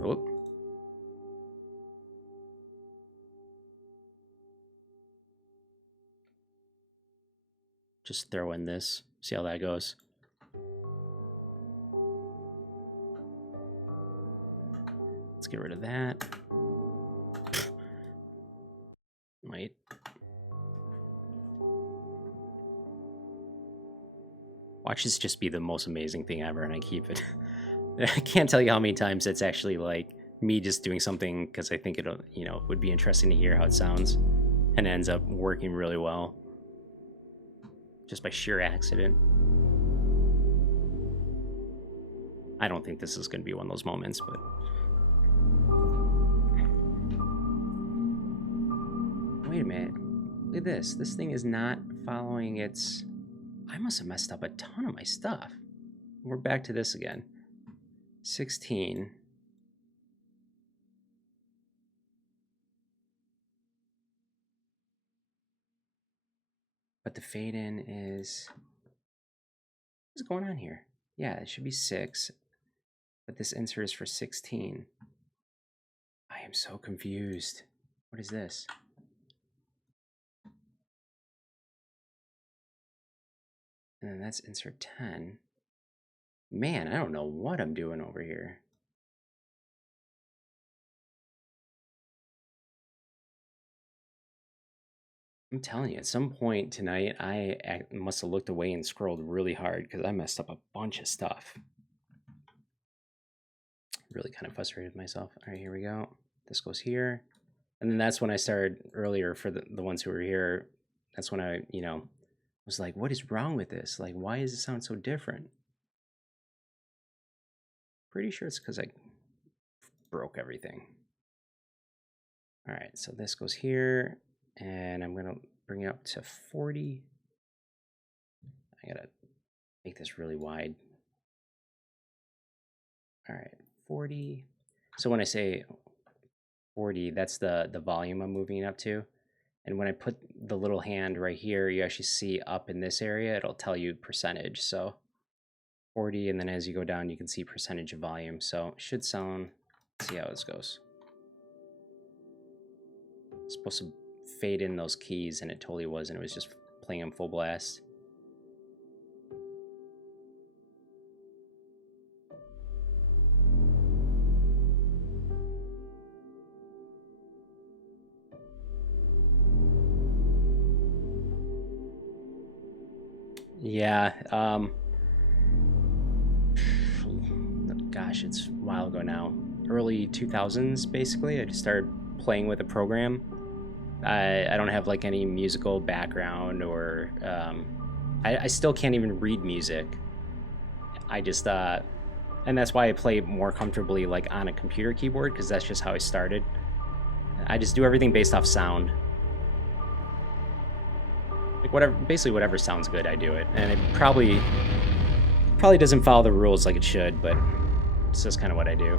Oh. Just throw in this, see how that goes. Let's get rid of that. Wait. Watch this just be the most amazing thing ever, and I keep it. I can't tell you how many times it's actually like me just doing something because I think it'll, would be interesting to hear how it sounds, and it ends up working really well just by sheer accident. I don't think this is going to be one of those moments, but wait a minute. Look at this. This thing is not following its... I must have messed up a ton of my stuff. We're back to this again. 16. But the fade in is... What's going on here? Yeah, it should be 6. But this insert is for 16. I am so confused. What is this? And then that's insert 10. Man, I don't know what I'm doing over here. I'm telling you, at some point tonight, I must have looked away and scrolled really hard because I messed up a bunch of stuff. Really kind of frustrated myself. All right, here we go. This goes here. And then that's when I started earlier for the ones who were here. That's when I, was like, what is wrong with this? Like, why does it sound so different? Pretty sure it's because I broke everything. All right, so this goes here, and I'm gonna bring it up to 40. I gotta make this really wide. All right, 40. So when I say 40, that's the volume I'm moving it up to. And when I put the little hand right here, you actually see up in this area, it'll tell you percentage. So 40, and then as you go down, you can see percentage of volume. So it should sound, let's see how this goes. It's supposed to fade in those keys, and it totally wasn't. It was just playing them full blast. Yeah, gosh, it's a while ago now. Early 2000s, basically. I just started playing with a program. I don't have like any musical background, or I still can't even read music. I just and that's why I play more comfortably like on a computer keyboard, because that's just how I started. I just do everything based off sound. Like whatever, basically whatever sounds good, I do it. And it probably doesn't follow the rules like it should, but it's just kind of what I do.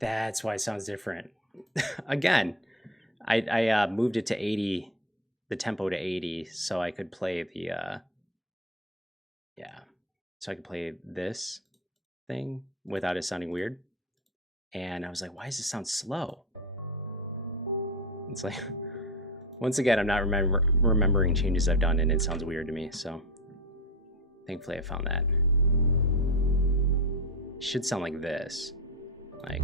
That's why it sounds different. Again, I moved it to 80, the tempo to 80, so I could play the yeah, so I could play this thing without it sounding weird. And I was like, why does it sound slow? It's like, once again, I'm not remembering changes I've done, and it sounds weird to me. So thankfully, I found that. It should sound like this, like.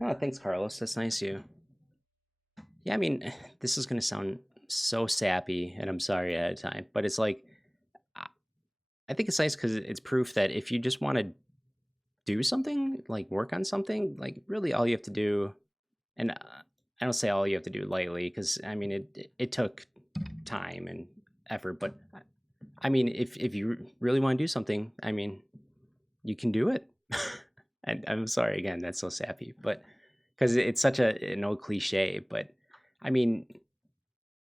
Oh, thanks, Carlos. That's nice of you. Yeah, I mean, this is gonna sound so sappy, and I'm sorry ahead of time, but it's like, I think it's nice because it's proof that if you just want to do something, like work on something, like really all you have to do, and I don't say all you have to do lightly because I mean it took time and effort, but I mean if you really want to do something, I mean you can do it. And I'm sorry again, that's so sappy, but because it's such an old cliche, but I mean,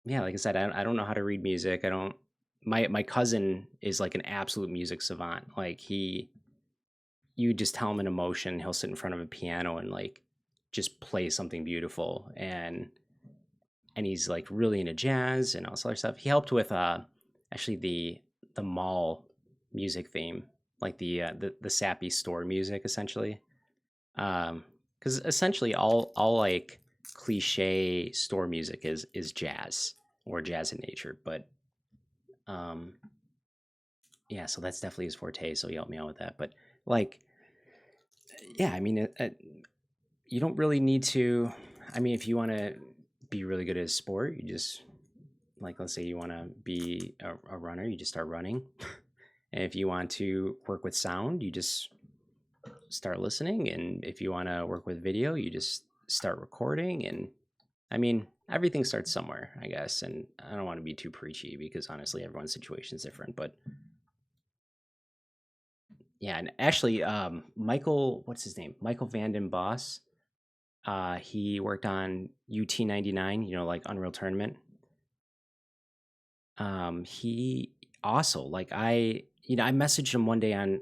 yeah, like I said, I don't know how to read music. I don't. My cousin is like an absolute music savant. Like you just tell him an emotion, he'll sit in front of a piano and like just play something beautiful, and he's like really into jazz and all this other stuff. He helped with actually the mall music theme, like the sappy store music essentially. Because essentially all like cliche store music is jazz or jazz in nature, but um yeah, so that's definitely his forte. So he helped me out with that, but like yeah, I mean you don't really need to. I mean, if you want to be really good at a sport, you just like let's say you want to be a runner, you just start running. And if you want to work with sound, you just start listening. And if you want to work with video, you just start recording. And I mean, everything starts somewhere, I guess. And I don't want to be too preachy because honestly, everyone's situation is different. But yeah, and actually, Michael, what's his name? Michael Vanden Boss. He worked on UT99, you know, like Unreal Tournament. He also like I messaged him one day on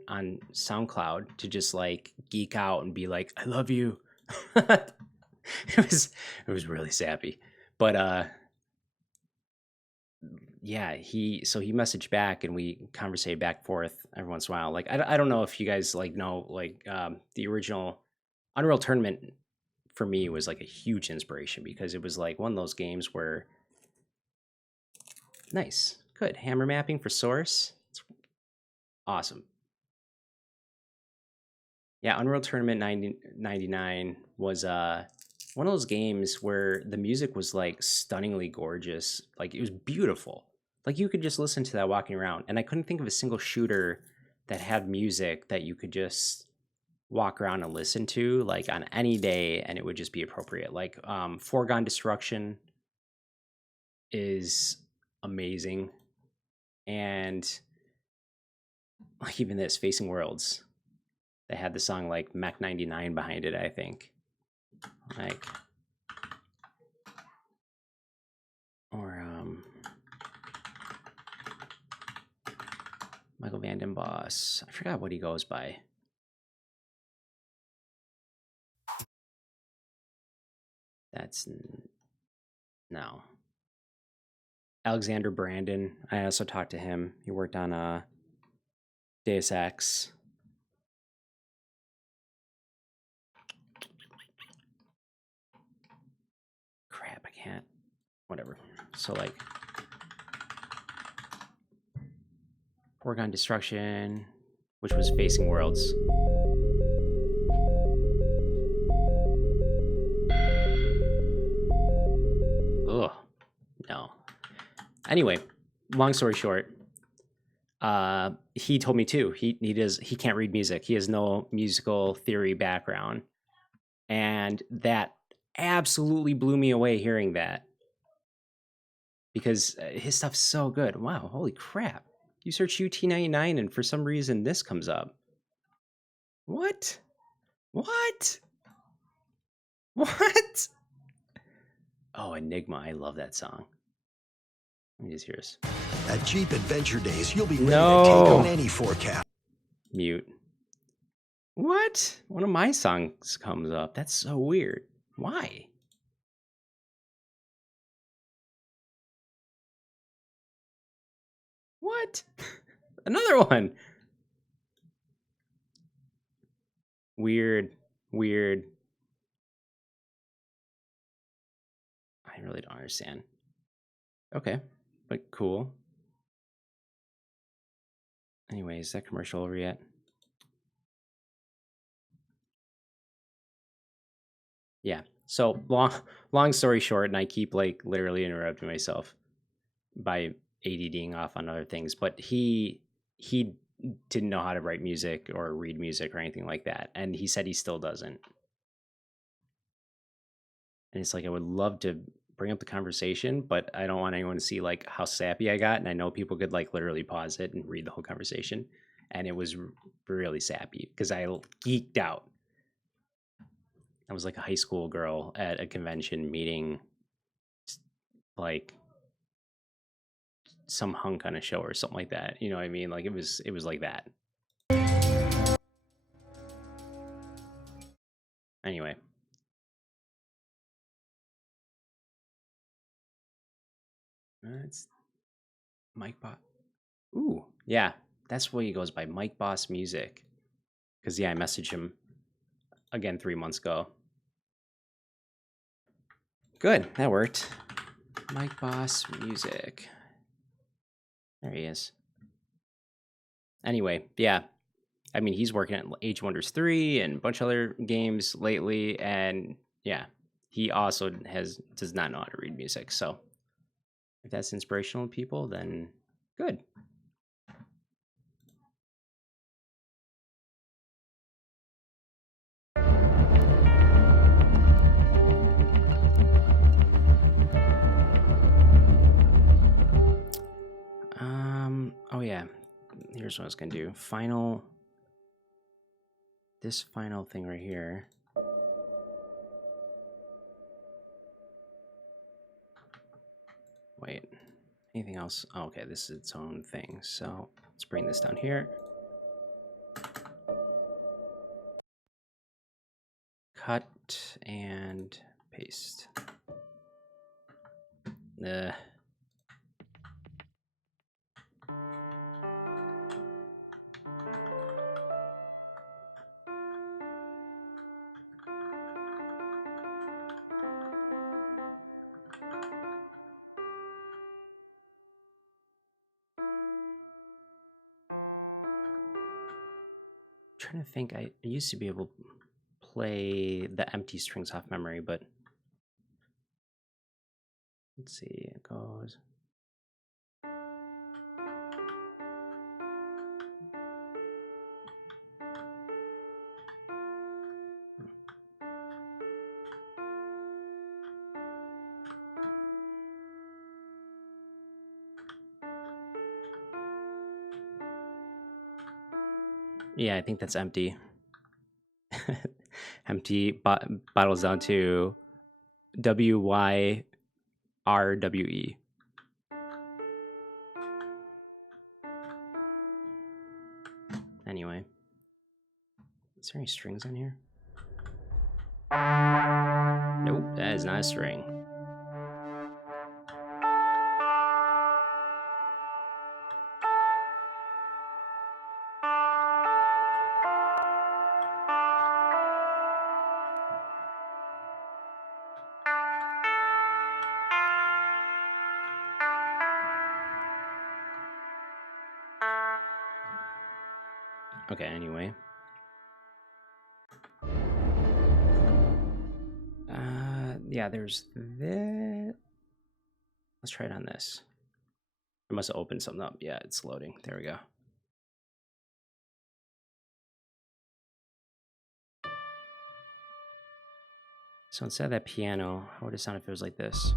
SoundCloud to just like geek out and be like, I love you. it was really sappy. But yeah, he messaged back and we conversated back and forth every once in a while. Like I don't know if you guys like know like the original Unreal Tournament for me was like a huge inspiration because it was like one of those games where nice, good hammer mapping for source. It's awesome. Yeah, Unreal Tournament 99 was one of those games where the music was like stunningly gorgeous. Like it was beautiful. Like you could just listen to that walking around. And I couldn't think of a single shooter that had music that you could just walk around and listen to like on any day and it would just be appropriate. Like Foregone Destruction is amazing. And like even this Facing Worlds, they had the song like Mech 99 behind it, I think. Like or Michael Vanden Boss. I forgot what he goes by. That's no. Alexander Brandon. I also talked to him. He worked on Deus Ex. Crap, I can't. Whatever. So like Foregone Destruction, which was Facing Worlds. Ugh. No. Anyway, long story short, he told me too. He can't read music. He has no musical theory background. And that absolutely blew me away hearing that. Because his stuff's so good. Wow, holy crap. You search UT99 and for some reason this comes up. What? What? What? Oh, Enigma. I love that song. Let me just hear this. At Jeep Adventure Days, you'll be ready to take on any forecast. Mute. What? One of my songs comes up. That's so weird. Why? What? Another one. Weird. Weird. I really don't understand. Okay, but cool. Anyway, is that commercial over yet? Yeah. So long story short, and I keep like literally interrupting myself by ADDing off on other things, but he didn't know how to write music or read music or anything like that, and he said he still doesn't. And it's like, I would love to bring up the conversation, but I don't want anyone to see like how sappy I got. And I know people could like literally pause it and read the whole conversation. And it was really sappy because I geeked out. I was like a high school girl at a convention meeting like some hunk on a show or something like that. You know what I mean? Like it was like that. Anyway. It's Mike Boss. Ooh, yeah, that's what he goes by, Mike Boss Music. Because yeah, I messaged him again 3 months ago. Good, that worked. Mike Boss Music. There he is. Anyway, yeah. I mean, he's working at Age of Wonders 3 and a bunch of other games lately, and yeah, he also does not know how to read music. So if that's inspirational to people, then good. Oh yeah, here's what I was gonna do. This final thing right here. Wait, anything else? Oh, okay, this is its own thing. So let's bring this down here. Cut and paste. Trying to think, I used to be able to play the empty strings off memory, but let's see, it goes. Yeah, I think that's empty. Empty bottles down to WYRWE. Anyway, is there any strings on here? Nope, that is not a string. Okay, anyway. Yeah, there's that. Let's try it on this. I must have opened something up. Yeah, it's loading. There we go. So instead of that piano, how would it sound if it was like this?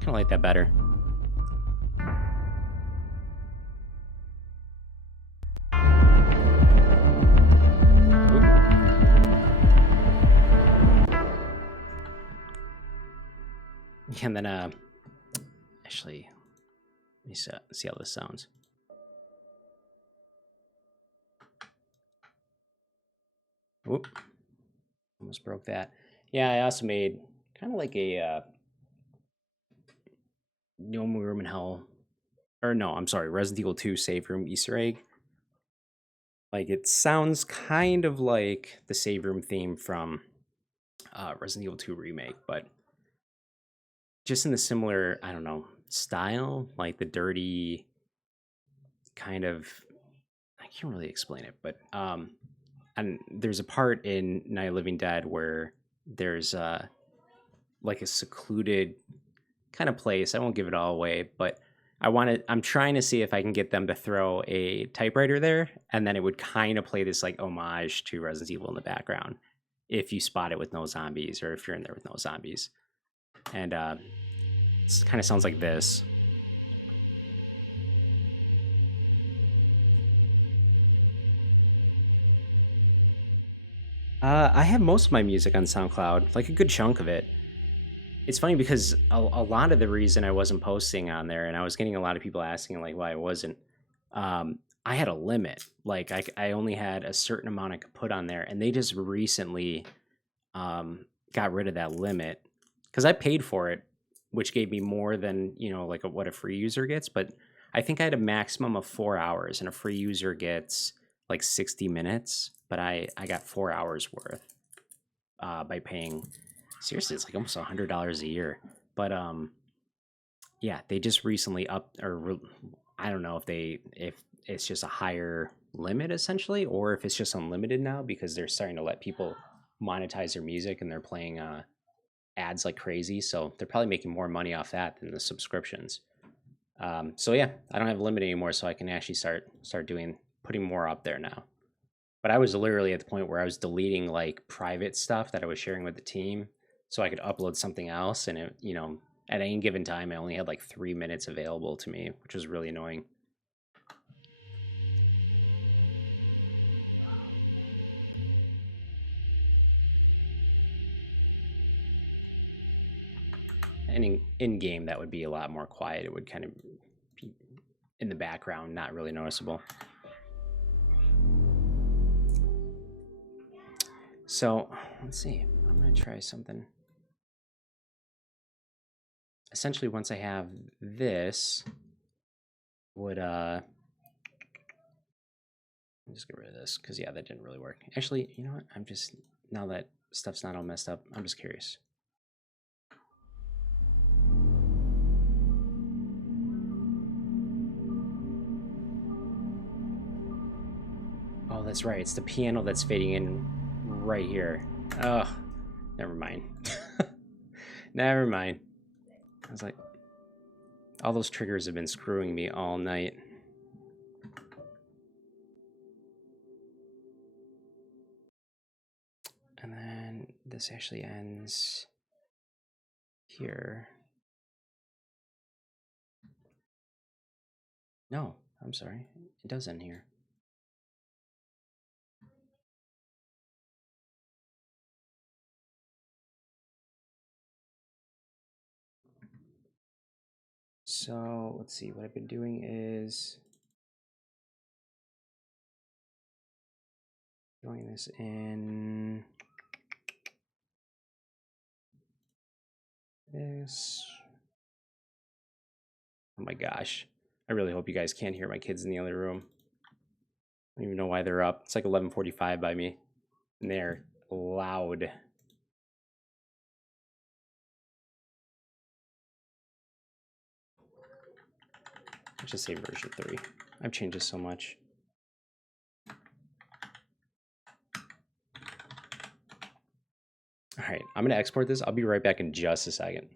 Kind of like that better. And then, actually, let me see how this sounds. Whoop. Almost broke that. Yeah, I also made kind of like a No More Room in Hell or no, I'm sorry, Resident Evil 2 save room Easter egg. Like it sounds kind of like the save room theme from Resident Evil 2 remake, but just in the similar, I don't know, style, like the dirty kind of, I can't really explain it, but and there's a part in Night of the Living Dead where there's like a secluded kind of place. I won't give it all away, but I'm trying to see if I can get them to throw a typewriter there, and then it would kind of play this like homage to Resident Evil in the background if you spot it with no zombies, or if you're in there with no zombies. And it kind of sounds like this. I have most of my music on SoundCloud, like a good chunk of it. It's funny because a lot of the reason I wasn't posting on there, and I was getting a lot of people asking like why I wasn't, I had a limit. Like I only had a certain amount I could put on there, and they just recently got rid of that limit because I paid for it, which gave me more than like what a free user gets. But I think I had a maximum of 4 hours, and a free user gets like 60 minutes. But I got 4 hours worth by paying. Seriously, it's like almost $100 a year. But yeah, they just recently I don't know if it's just a higher limit essentially, or if it's just unlimited now because they're starting to let people monetize their music and they're playing ads like crazy. So they're probably making more money off that than the subscriptions. So yeah, I don't have a limit anymore, so I can actually start putting more up there now. But I was literally at the point where I was deleting like private stuff that I was sharing with the team so I could upload something else. And it, at any given time, I only had like 3 minutes available to me, which was really annoying. And in game, that would be a lot more quiet. It would kind of be in the background, not really noticeable. So let's see. I'm going to try something. Essentially, once I have this, would just get rid of this because yeah, that didn't really work. Actually, you know what? Now that stuff's not all messed up, I'm just curious. Oh, that's right. It's the piano that's fading in right here. Oh, never mind. Never mind. I was like, all those triggers have been screwing me all night. And then this actually ends here. No, I'm sorry. It does end here. So let's see. What I've been doing is throwing this in this. Oh my gosh. I really hope you guys can't hear my kids in the other room. I don't even know why they're up. It's like 11:45 by me. And they're loud. Let's just say version 3. I've changed this so much. All right, I'm going to export this. I'll be right back in just a second.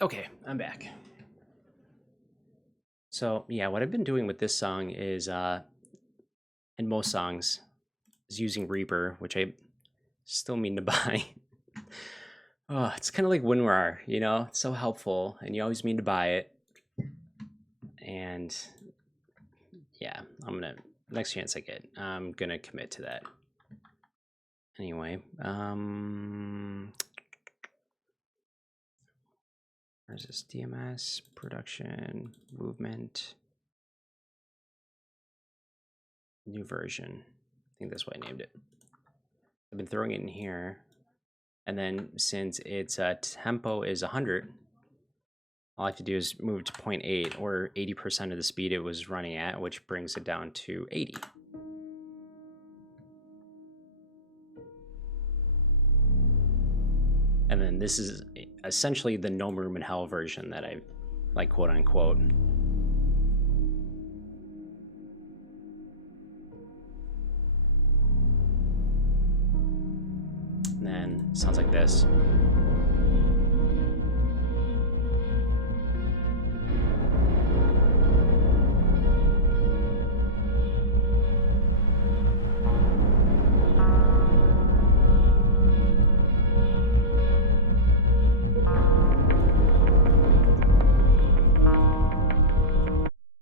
Okay, I'm back. So yeah, what I've been doing with this song is, in most songs, is using Reaper, which I still mean to buy. Oh, it's kind of like WinRAR, you know? It's so helpful, and you always mean to buy it. And yeah, next chance I get, I'm gonna commit to that. Anyway, where's this? DMS, production, movement, new version. I think that's what I named it. I've been throwing it in here. And then since its tempo is 100, all I have to do is move to 0.8 or 80% of the speed it was running at, which brings it down to 80. And then this is essentially the No Room in Hell version that I like, quote unquote. And then sounds like this.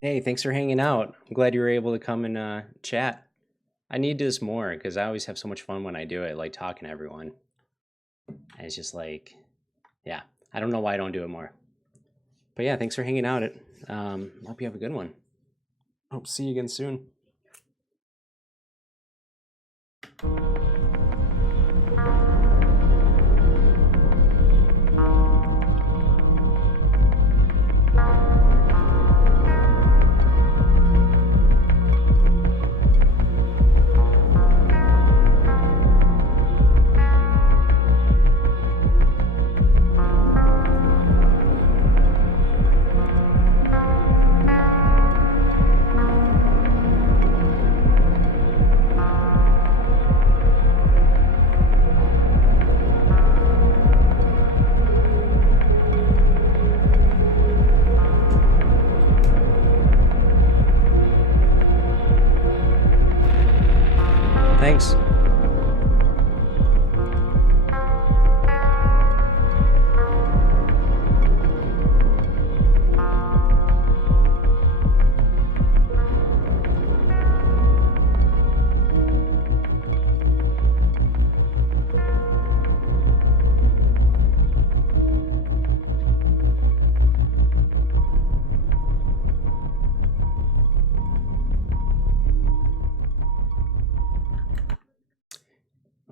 Hey, thanks for hanging out. I'm glad you were able to come and chat. I need this more because I always have so much fun when I do it, like talking to everyone. And it's just like, yeah, I don't know why I don't do it more. But yeah, thanks for hanging out. Hope you have a good one. Hope to see you again soon. Thanks.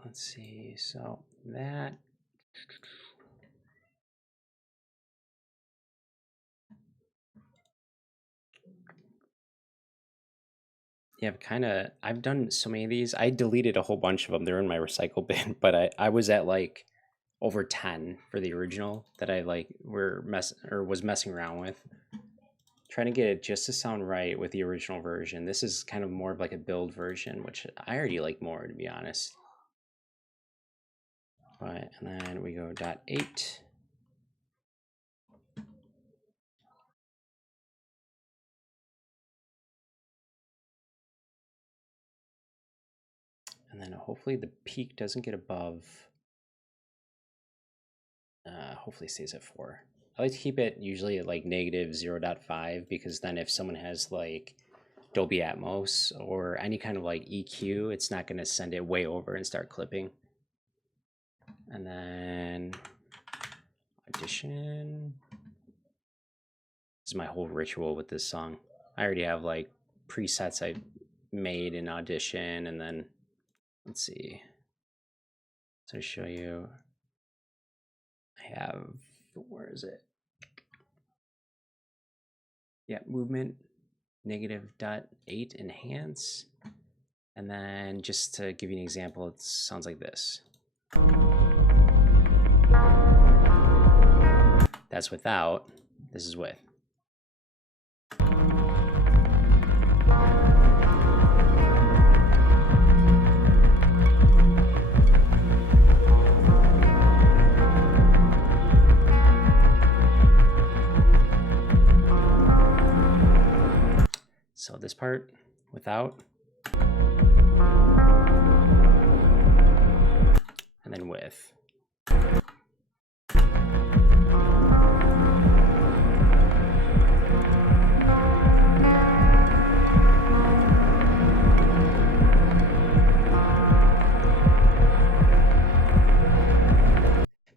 Let's see, so that, yeah, I've done so many of these. I deleted a whole bunch of them. They're in my recycle bin, but I was at like over 10 for the original that I like was messing around with. Trying to get it just to sound right with the original version. This is kind of more of like a build version, which I already like more, to be honest. But, and then we go .8. And then hopefully the peak doesn't get above, hopefully stays at 4. I like to keep it usually at like negative 0.5 because then if someone has like Dolby Atmos or any kind of like EQ, it's not going to send it way over and start clipping. And then Audition. This is my whole ritual with this song. I already have like presets I made in Audition, and then let's see. So I show you. I have, where is it? Yeah, movement, -.8 enhance. And then just to give you an example, it sounds like this. That's without, this is with. So this part without. And then with. The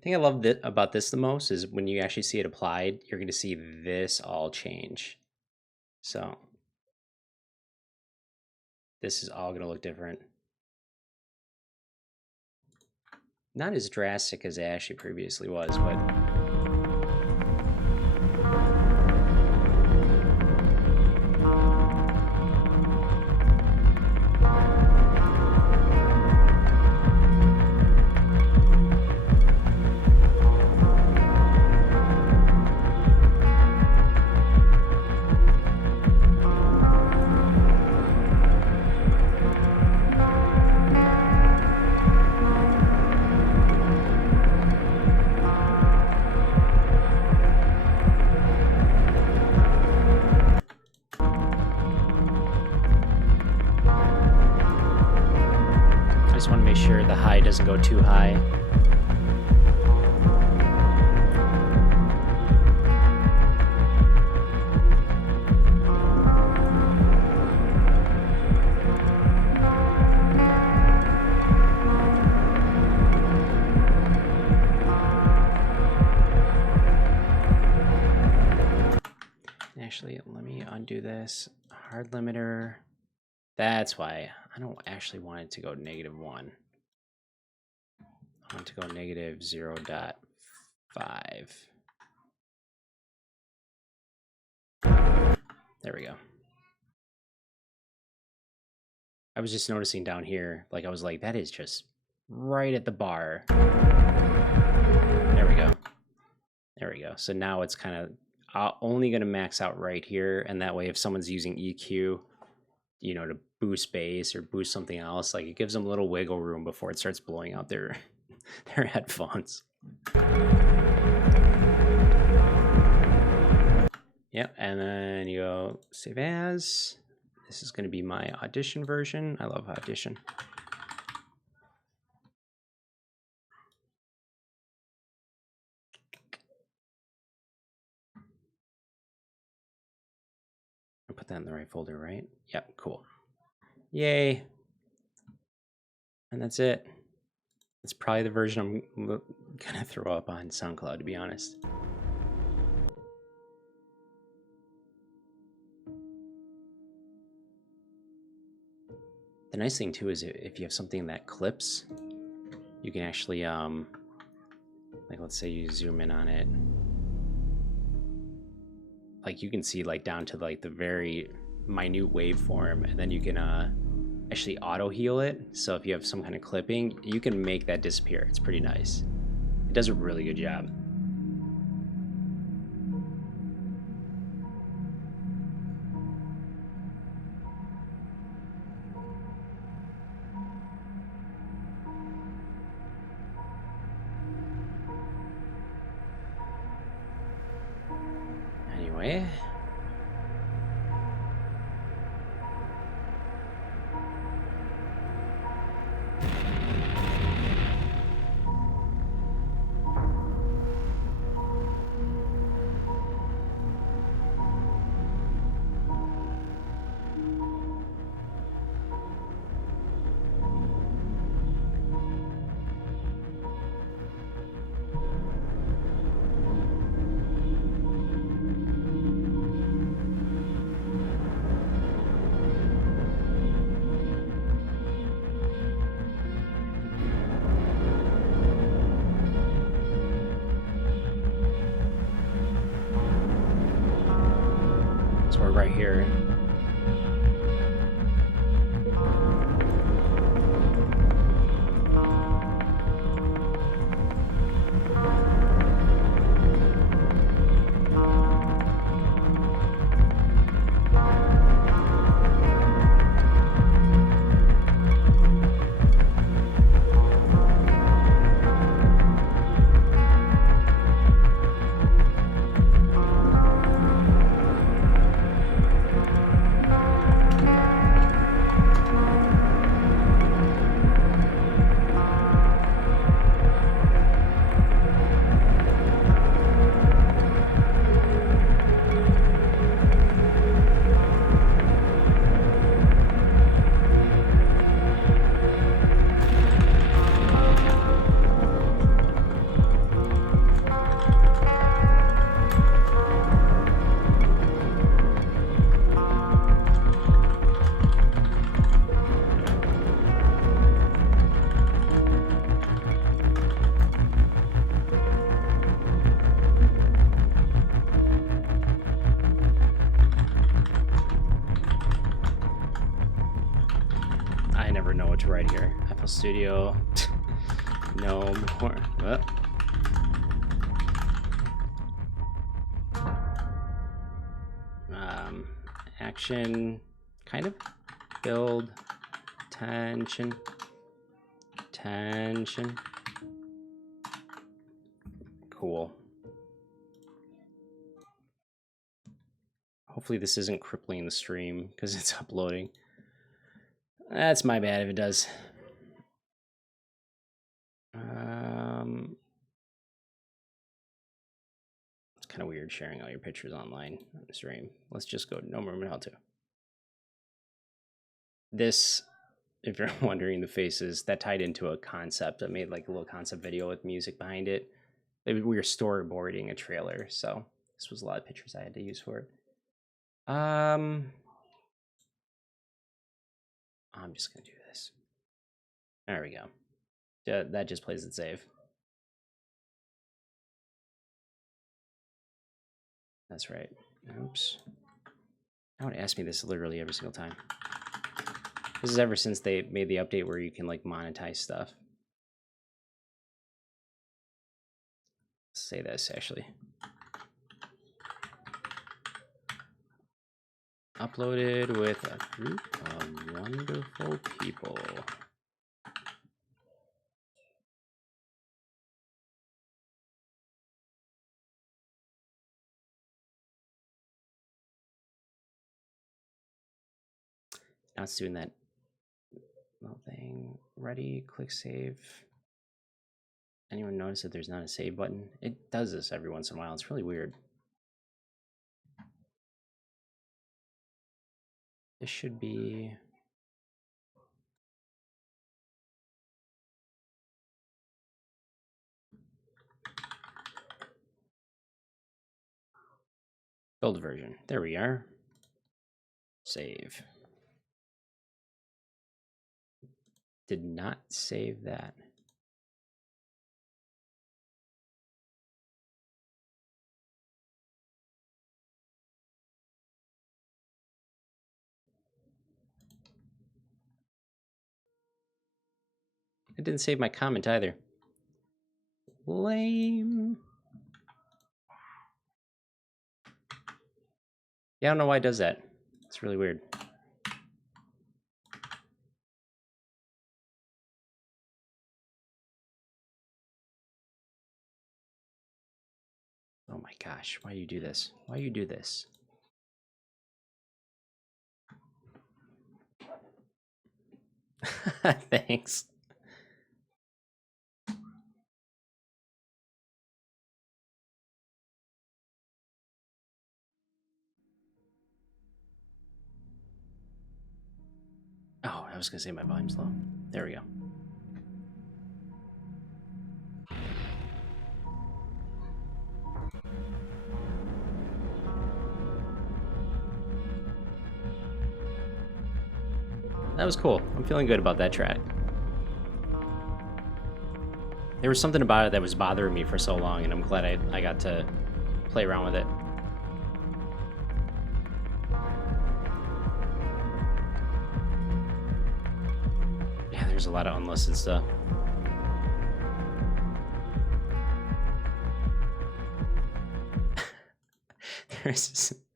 thing I love about this the most is when you actually see it applied, you're going to see this all change. So this is all going to look different. Not as drastic as it actually previously was, but I just want to make sure the high doesn't go too high. Actually, let me undo this. Hard limiter. That's why I don't actually want it to go -1. I want it to go -0.5. There we go. I was just noticing down here, like I was like, that is just right at the bar. There we go. There we go. So now it's kind of only going to max out right here. And that way, if someone's using EQ, you know, to boost bass or boost something else, like it gives them a little wiggle room before it starts blowing out their headphones. Yep, and then you go save as. This is going to be my Audition version. I love Audition. I'll put that in the right folder, right? Yep, cool. Yay. And that's it. It's probably the version I'm gonna throw up on SoundCloud, to be honest. The nice thing too is if you have something that clips, you can actually like let's say you zoom in on it, like you can see like down to like the very minute waveform, and then you can actually auto heal it. So if you have some kind of clipping, you can make that disappear. It's pretty nice. It does a really good job. Anyway. So we're right here. what to write here. FL Studio. No more. Action, kind of. Build. Tension. Tension. Cool. Hopefully this isn't crippling the stream because it's uploading. That's my bad if it does. It's kind of weird sharing all your pictures online on the stream. Let's just go no more than how to. This, if you're wondering, the faces, that tied into a concept. I made like a little concept video with music behind it. We were storyboarding a trailer, so this was a lot of pictures I had to use for it. I'm just gonna do this. There we go. That just plays it safe. That's right. Oops. I would ask me this literally every single time. This is ever since they made the update where you can like monetize stuff. Let's say this actually. Uploaded with a group of wonderful people. Now it's doing that little thing. Ready, click save. Anyone notice that there's not a save button? It does this every once in a while. It's really weird. This should be... build version. There we are. Save. Did not save that. It didn't save my comment either. Lame. Yeah, I don't know why it does that. It's really weird. Oh my gosh, why do you do this? Why do you do this? Thanks. Oh, I was gonna say my volume's low. There we go. That was cool. I'm feeling good about that track. There was something about it that was bothering me for so long, and I'm glad I got to play around with it. Yeah, there's a lot of unlisted stuff.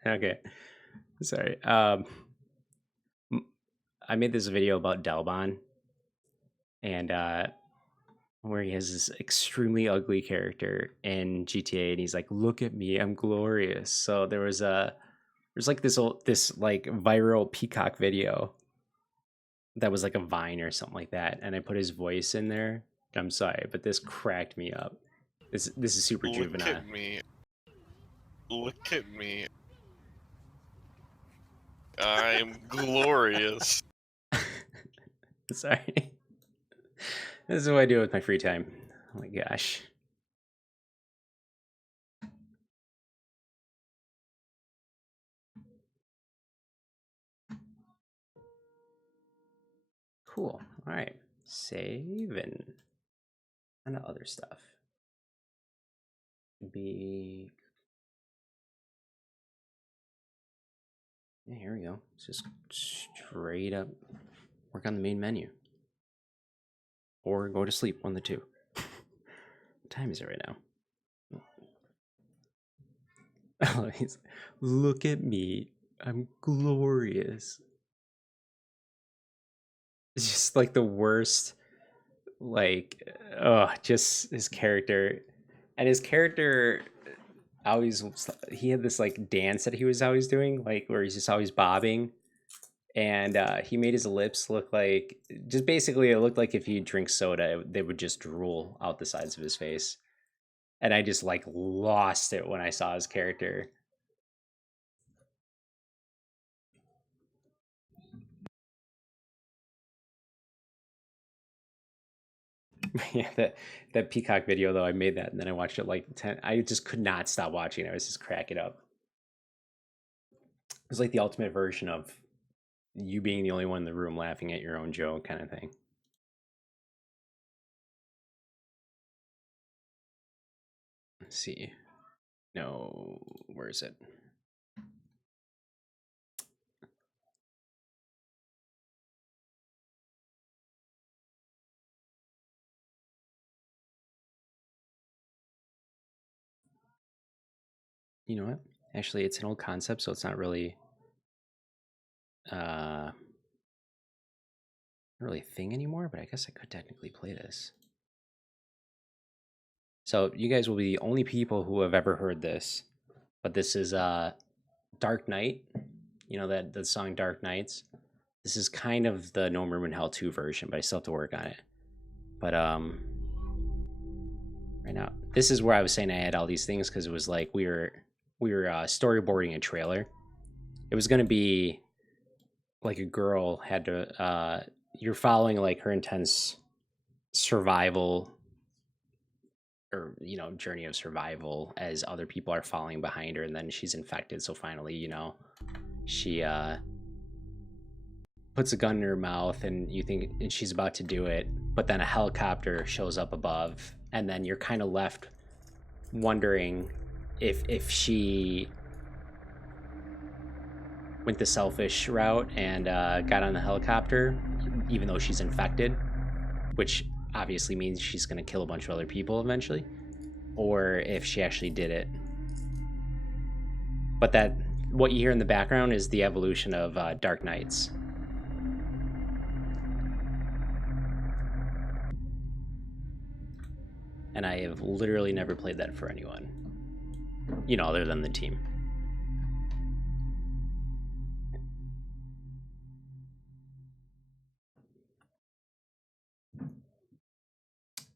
Okay, sorry. I made this video about Delbon, and where he has this extremely ugly character in GTA, and he's like, "Look at me, I'm glorious." So there's like this like viral Peacock video that was like a Vine or something like that, and I put his voice in there. I'm sorry, but this cracked me up. This is super juvenile. Look at me. Look at me. I'm glorious. Sorry. This is what I do with my free time. Oh my gosh. Cool. All right. Save and other stuff. Yeah, here we go. It's just straight up work on the main menu. or go to sleep, one of the two. What time is it right now? Oh, look at me. I'm glorious. It's just like the worst, like, just his character. And his character he had this like dance that he was always doing, like where he's just always bobbing. And he made his lips look like, just basically it looked like if you drink soda, they would just drool out the sides of his face. And I just like lost it when I saw his character. Yeah, that Peacock video though, I made that and then I watched it like 10. I just could not stop watching. I was just cracking up. It was like the ultimate version of you being the only one in the room laughing at your own joke kind of thing. Let's see. No, where is it? You know what? Actually, it's an old concept, so it's not really not really a thing anymore, but I guess I could technically play this. So you guys will be the only people who have ever heard this, but this is Dark Knight. You know that the song Dark Nights? This is kind of the No Room in Hell 2 version, but I still have to work on it. But right now, this is where I was saying I had all these things because it was like we were storyboarding a trailer. It was going to be like a girl had to you're following like her intense survival or journey of survival as other people are falling behind her, and then she's infected, so finally she puts a gun in her mouth and she's about to do it, but then a helicopter shows up above, and then you're kind of left wondering if she went the selfish route and got on the helicopter even though she's infected, which obviously means she's going to kill a bunch of other people eventually, or if she actually did it. But what you hear in the background is the evolution of Dark Nights. And I have literally never played that for anyone, other than the team.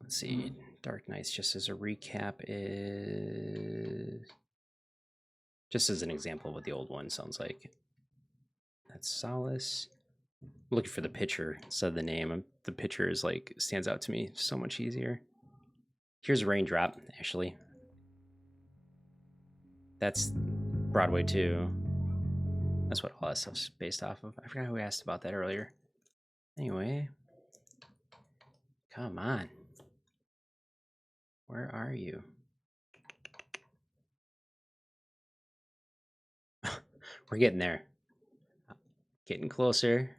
Let's see, Dark Nights, just as a recap, is just as an example of what the old one sounds like. That's Solace. I'm looking for the picture instead of the name. The picture is like stands out to me so much easier. Here's Raindrop, actually. That's Broadway 2. That's what all that stuff's based off of. I forgot who asked about that earlier. Anyway, come on. Where are you? We're getting there. Getting closer.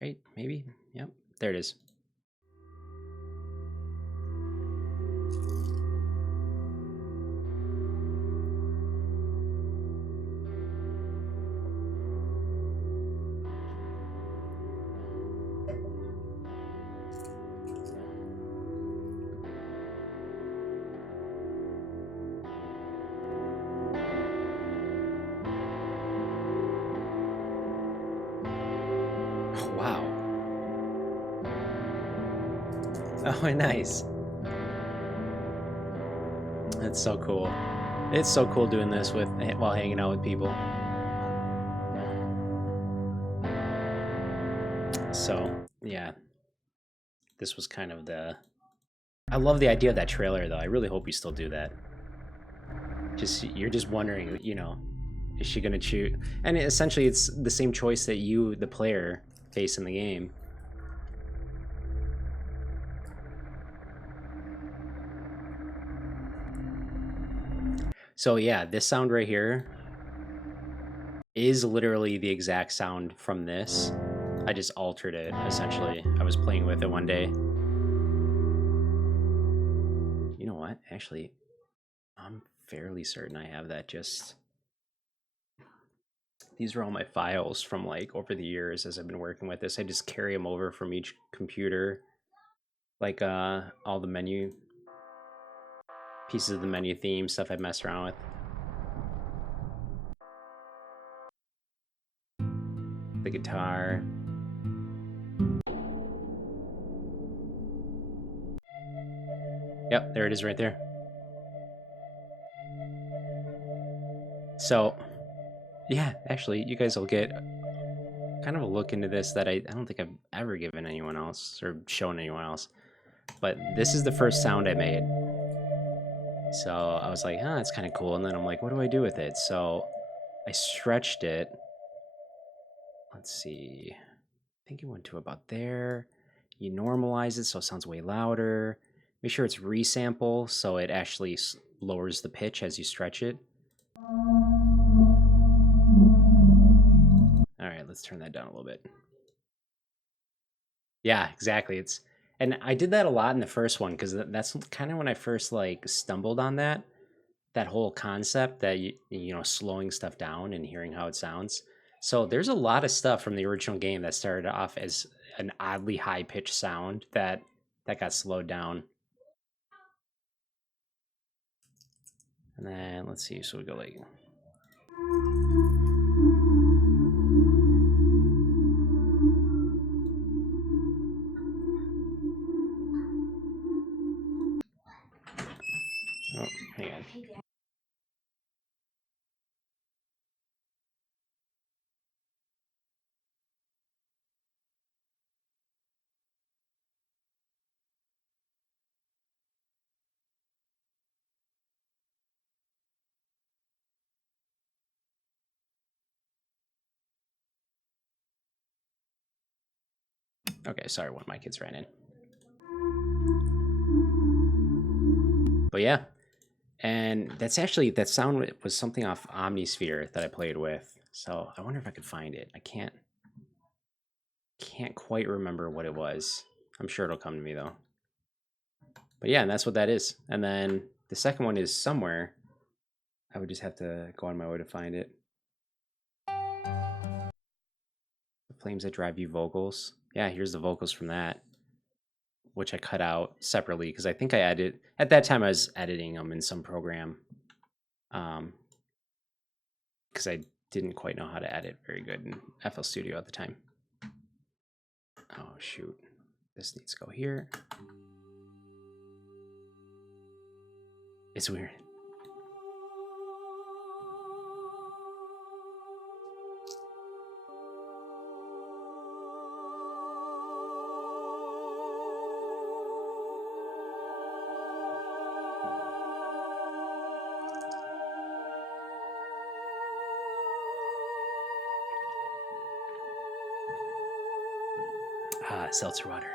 Right? Maybe? Yep. There it is. Wow. Oh, nice. That's so cool. It's so cool doing this while hanging out with people. So, yeah. This was kind of I love the idea of that trailer, though. I really hope you still do that. You're just wondering, is she gonna choose? And essentially, it's the same choice that you, the player, face in the game. So yeah, this sound right here is literally the exact sound from this. I just altered it, essentially. I was playing with it one day. You know what? Actually, I'm fairly certain I have that just... These are all my files from like over the years as I've been working with this. I just carry them over from each computer. Like all the menu... pieces of the menu theme, stuff I've messed around with. The guitar. Yep, there it is right there. So, yeah, actually, you guys will get kind of a look into this that I don't think I've ever given anyone else or shown anyone else. But this is the first sound I made. So I was like, it's kind of cool. And then I'm like, what do I do with it? So I stretched it. Let's see. I think it went to about there. You normalize it so it sounds way louder. Make sure it's resample so it actually lowers the pitch as you stretch it. All right, let's turn that down a little bit. Yeah, exactly. And I did that a lot in the first one because that's kind of when I first like stumbled on that whole concept that you know, slowing stuff down and hearing how it sounds. So there's a lot of stuff from the original game that started off as an oddly high-pitched sound that got slowed down. And then let's see, so we go like... Oh, hang on. Okay, sorry, one of my kids ran in. But yeah, and that's actually, that sound was something off Omnisphere that I played with. So I wonder if I could find it. I can't quite remember what it was. I'm sure it'll come to me though. But yeah, and that's what that is. And then the second one is somewhere. I would just have to go on my way to find it. The Flames That Drive You vocals. Yeah, here's the vocals from that, which I cut out separately because I think I added, at that time I was editing them in some program. Because I didn't quite know how to edit very good in FL Studio at the time. Oh shoot, this needs to go here. It's weird. Seltzer water.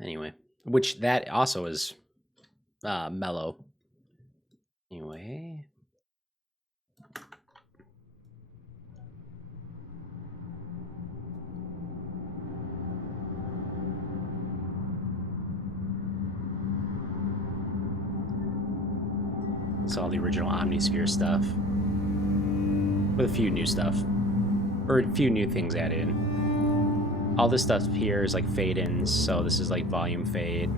Anyway, which that also is mellow. Anyway. It's all the original Omnisphere stuff. With a few new stuff. Or a few new things added in. All this stuff here is like fade-ins, so this is like volume fade.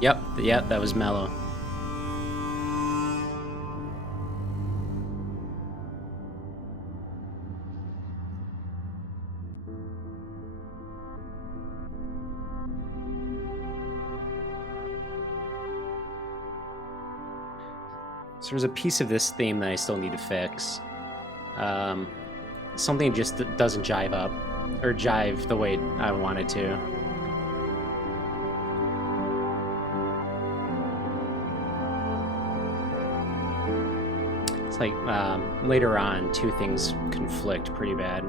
Yep, that was mellow. So there's a piece of this theme that I still need to fix. Something just doesn't jive up, or jive the way I want it to. It's like later on, two things conflict pretty bad.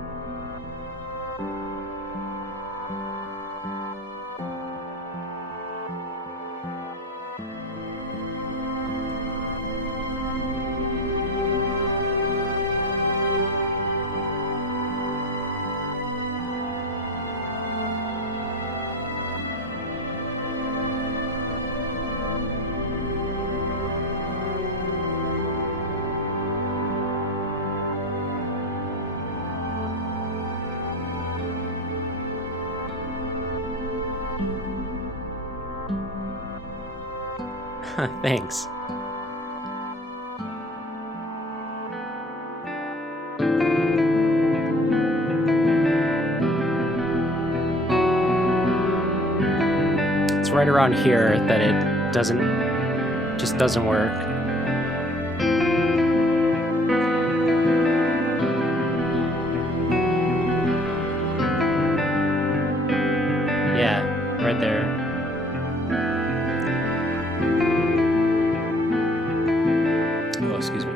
Thanks. It's right around here that it just doesn't work. Yeah, right there. Oh, excuse me.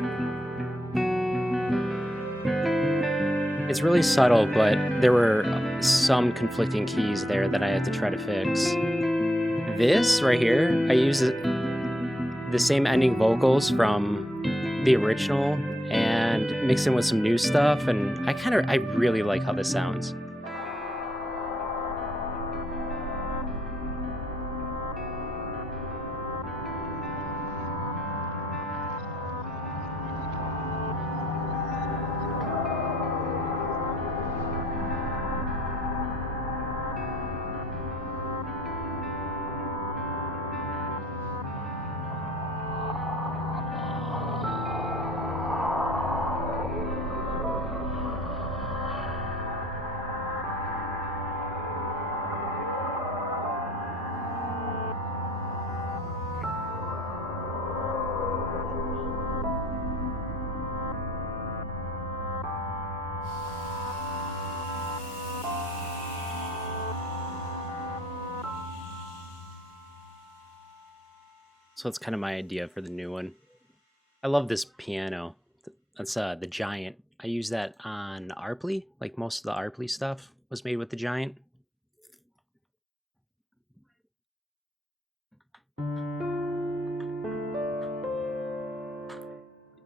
It's really subtle, but there were some conflicting keys there that I had to try to fix. This right here, I use the same ending vocals from the original and mix in with some new stuff, and I really like how this sounds. So that's kind of my idea for the new one. I love this piano. That's the Giant. I use that on Arpley. Like most of the Arpley stuff was made with the Giant.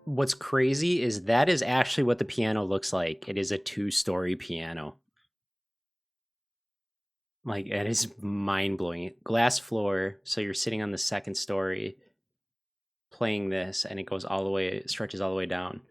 What's crazy is that is actually what the piano looks like. It is a 2-story piano. Like, it is mind-blowing. Glass floor, so you're sitting on the 2nd story playing this, and it goes all the way, it stretches all the way down.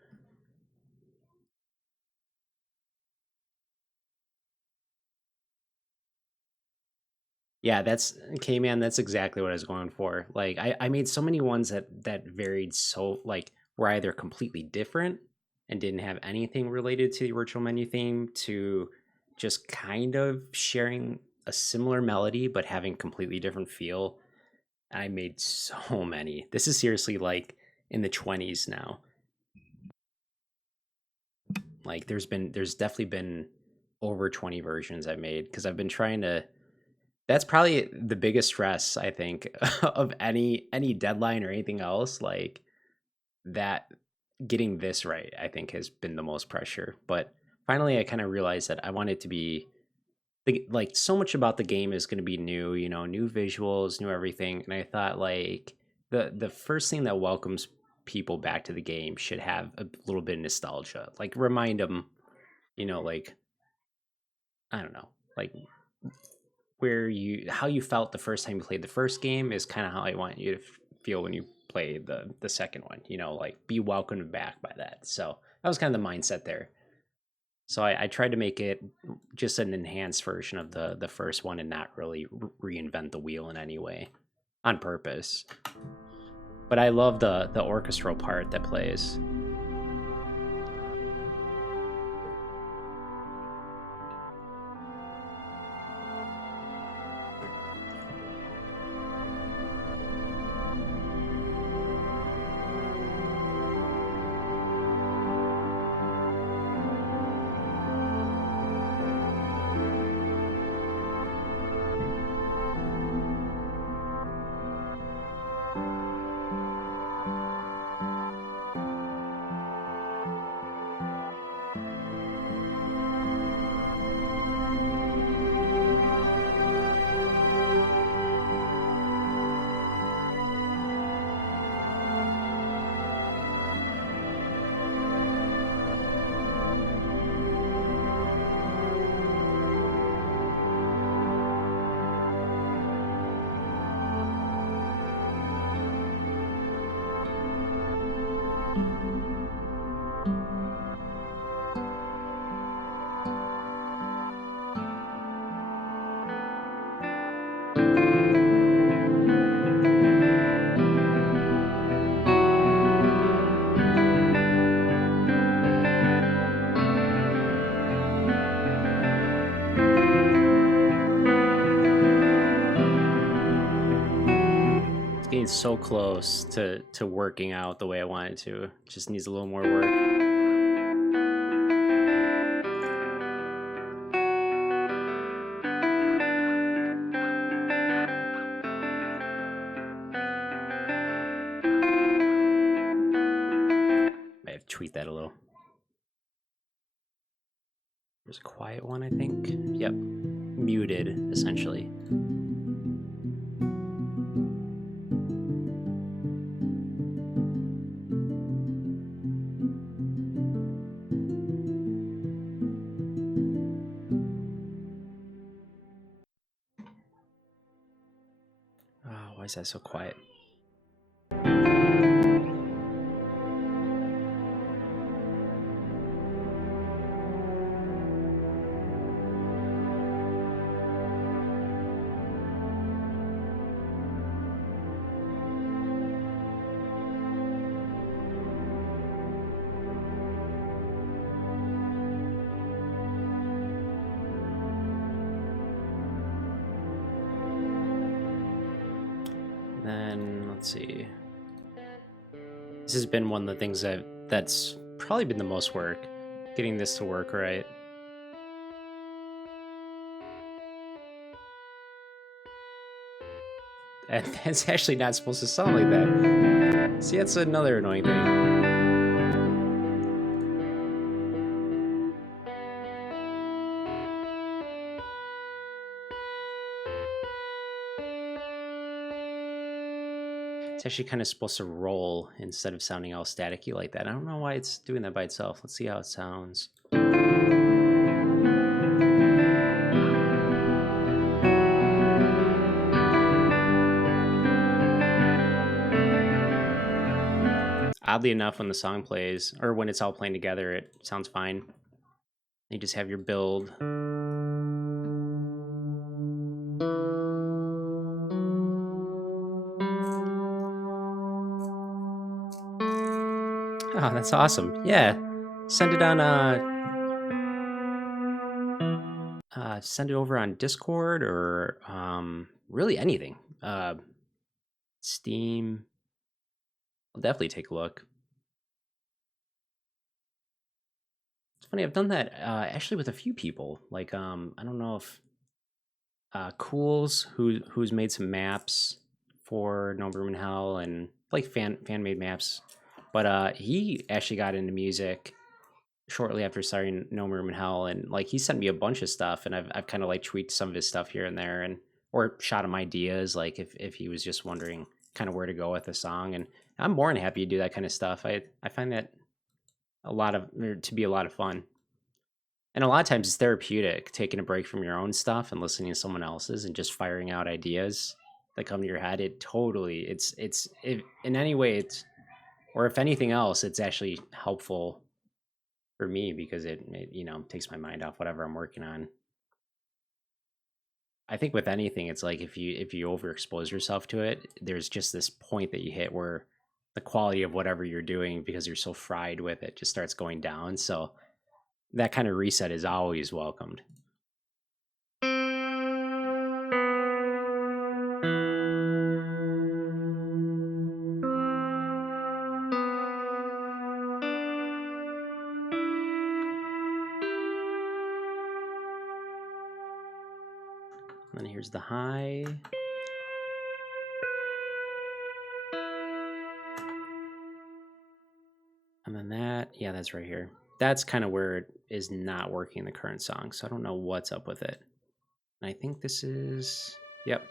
Yeah, that's K-Man, that's exactly what I was going for. Like, I made so many ones that varied so, like, were either completely different and didn't have anything related to the original menu theme to just kind of sharing a similar melody but having completely different feel. I made so many. This is seriously like in the 20s now. Like there's definitely been over 20 versions I made because I've been trying to. That's probably the biggest stress I think of any deadline or anything else. Like that, getting this right I think has been the most pressure. But finally I kind of realized that I want it to be like so much about the game is going to be new, you know, new visuals, new everything. And I thought like the first thing that welcomes people back to the game should have a little bit of nostalgia, like remind them, you know, like I don't know, like how you felt the first time you played the first game is kind of how I want you to feel when you play the second one, you know, like be welcomed back by that. So that was kind of the mindset there. So I tried to make it just an enhanced version of the first one and not really reinvent the wheel in any way on purpose. But I love the orchestral part that plays. getting so close to working out the way I want it to. Just needs a little more work. Might have to tweak that a little. There's a quiet one, I think. Yep. Muted, essentially. Oh, why is that so quiet? Then let's see. This has been one of the things that's probably been the most work, getting this to work right. And it's actually not supposed to sound like that. See, that's another annoying thing. It's actually kind of supposed to roll instead of sounding all staticky like that. I don't know why it's doing that by itself. Let's see how it sounds. Oddly enough, when the song plays, or when it's all playing together, it sounds fine. You just have your build. Oh, that's awesome. Yeah. Send it on send it over on Discord or really anything. Steam. I'll definitely take a look. It's funny, I've done that actually with a few people. Like I don't know if Cools, who's made some maps for No Room in Hell and like fan made maps. But he actually got into music shortly after starting No Room in Hell, and like he sent me a bunch of stuff, and I've kind of like tweaked some of his stuff here and there, and or shot him ideas, like if he was just wondering kind of where to go with a song, and I'm more than happy to do that kind of stuff. I find that to be a lot of fun, and a lot of times it's therapeutic, taking a break from your own stuff and listening to someone else's and just firing out ideas that come to your head. It totally it's in any way it's, or if anything else, it's actually helpful for me because it takes my mind off whatever I'm working on. I think with anything, it's like if you overexpose yourself to it, there's just this point that you hit where the quality of whatever you're doing, because you're so fried with it, just starts going down. So that kind of reset is always welcomed. And then here's the high. And then that, yeah, that's right here. That's kind of where it is not working in the current song. So I don't know what's up with it. And I think this is, yep,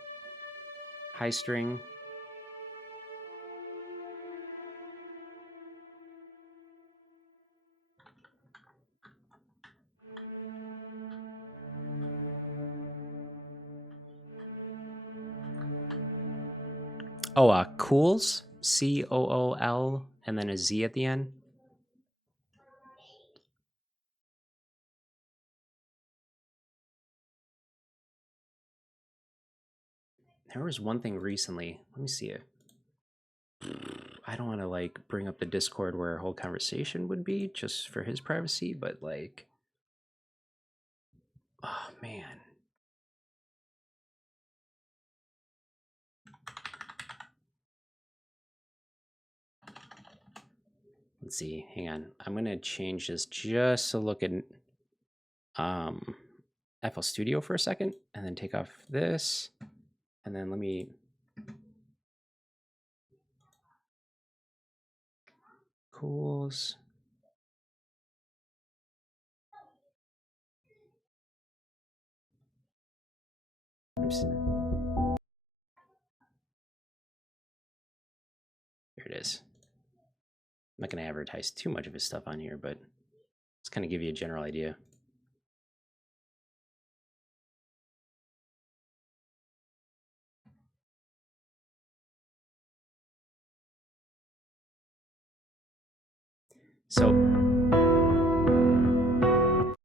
high string. Oh, Cools, Cool, and then a Z at the end. There was one thing recently. Let me see it. I don't want to like bring up the Discord where our whole conversation would be just for his privacy, but like, oh man. let's see, hang on. I'm gonna change this just to look at FL Studio for a second, and then take off this, and then let me cools. Oops. Here it is. I'm not going to advertise too much of his stuff on here, but just kind of give you a general idea.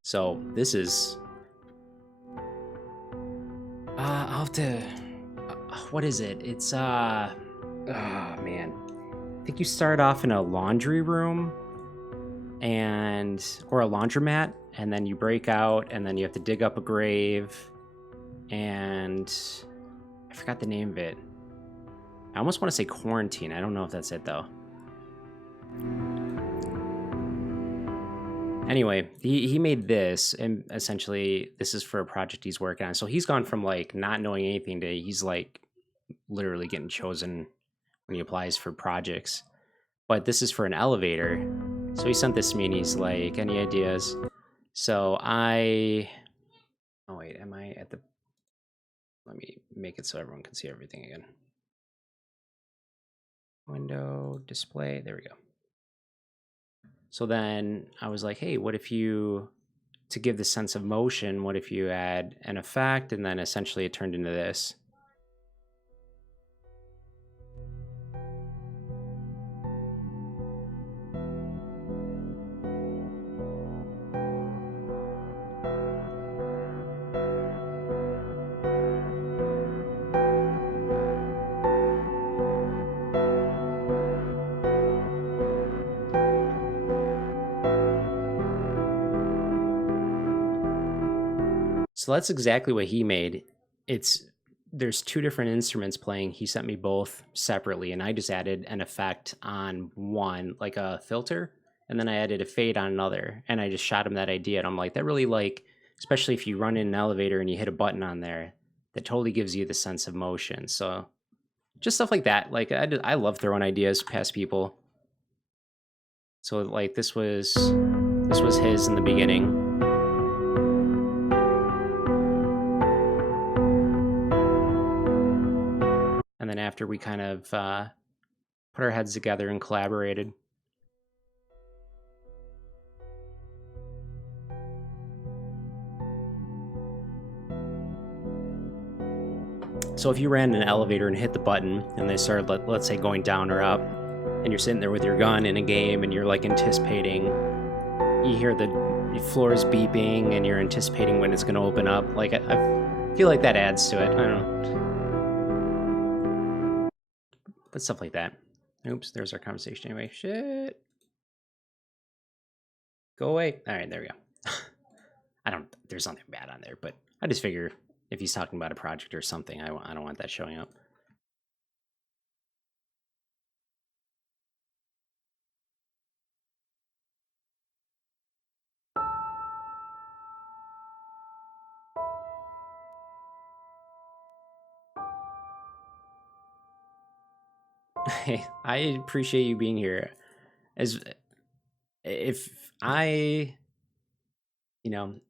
So this is I'll have to what is it? It's oh man. I think you start off in a laundry room or a laundromat, and then you break out, and then you have to dig up a grave, and I forgot the name of it. I almost want to say Quarantine. I don't know if that's it though. Anyway, he made this, and essentially this is for a project he's working on. So he's gone from like not knowing anything to he's like literally getting chosen when he applies for projects. But this is for an elevator. So he sent this to me and he's like, any ideas? So oh wait, am I at the, let me make it so everyone can see everything again. Window, display, there we go. So then I was like, hey, what if you, to give the sense of motion, what if you add an effect, and then essentially it turned into this. So that's exactly what he made. There's two different instruments playing. He sent me both separately, and I just added an effect on one, like a filter, and then I added a fade on another, and I just shot him that idea, and I'm like, that really, like, especially if you run in an elevator and you hit a button on there, that totally gives you the sense of motion. So just stuff like that. Like, I love throwing ideas past people. So like this was his in the beginning. And then after we kind of put our heads together and collaborated. So if you ran in an elevator and hit the button and they started, let's say, going down or up, and you're sitting there with your gun in a game and you're like anticipating, you hear the floors beeping and you're anticipating when it's going to open up. Like, I feel like that adds to it. I don't know. But stuff like that. Oops, there's our conversation anyway. Shit. Go away. All right, there we go. There's nothing bad on there, but I just figure if he's talking about a project or something, I don't want that showing up. I appreciate you being here. If I,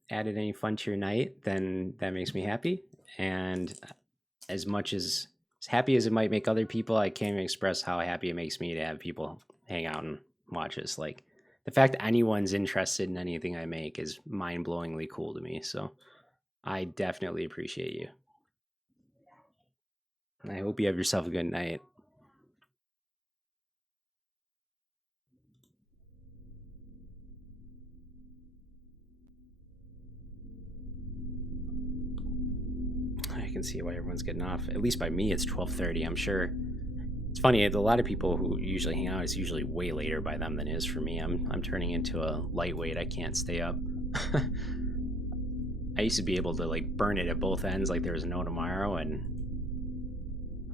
added any fun to your night, then that makes me happy. And as happy as it might make other people, I can't even express how happy it makes me to have people hang out and watch this. Like, the fact that anyone's interested in anything I make is mind-blowingly cool to me. So I definitely appreciate you. And I hope you have yourself a good night. I can see why everyone's getting off. At least by me, it's 12:30. I'm sure. It's funny. A lot of people who usually hang out, is usually way later by them than it is for me. I'm turning into a lightweight. I can't stay up. I used to be able to like burn it at both ends, like there was no tomorrow. And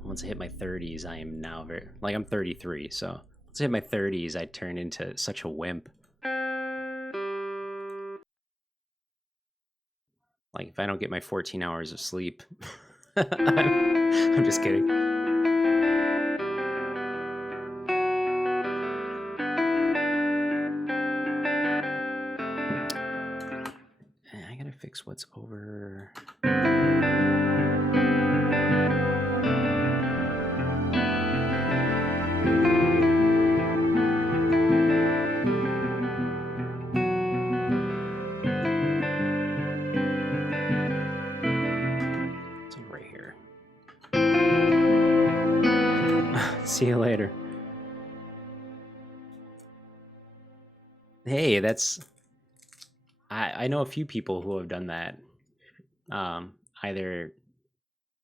once I hit my 30s, I am now I'm 33, so Once I hit my 30s, I turned into such a wimp. Like, if I don't get my 14 hours of sleep, I'm just kidding. I gotta fix what's over. See you later. Hey, that's... I know a few people who have done that. Either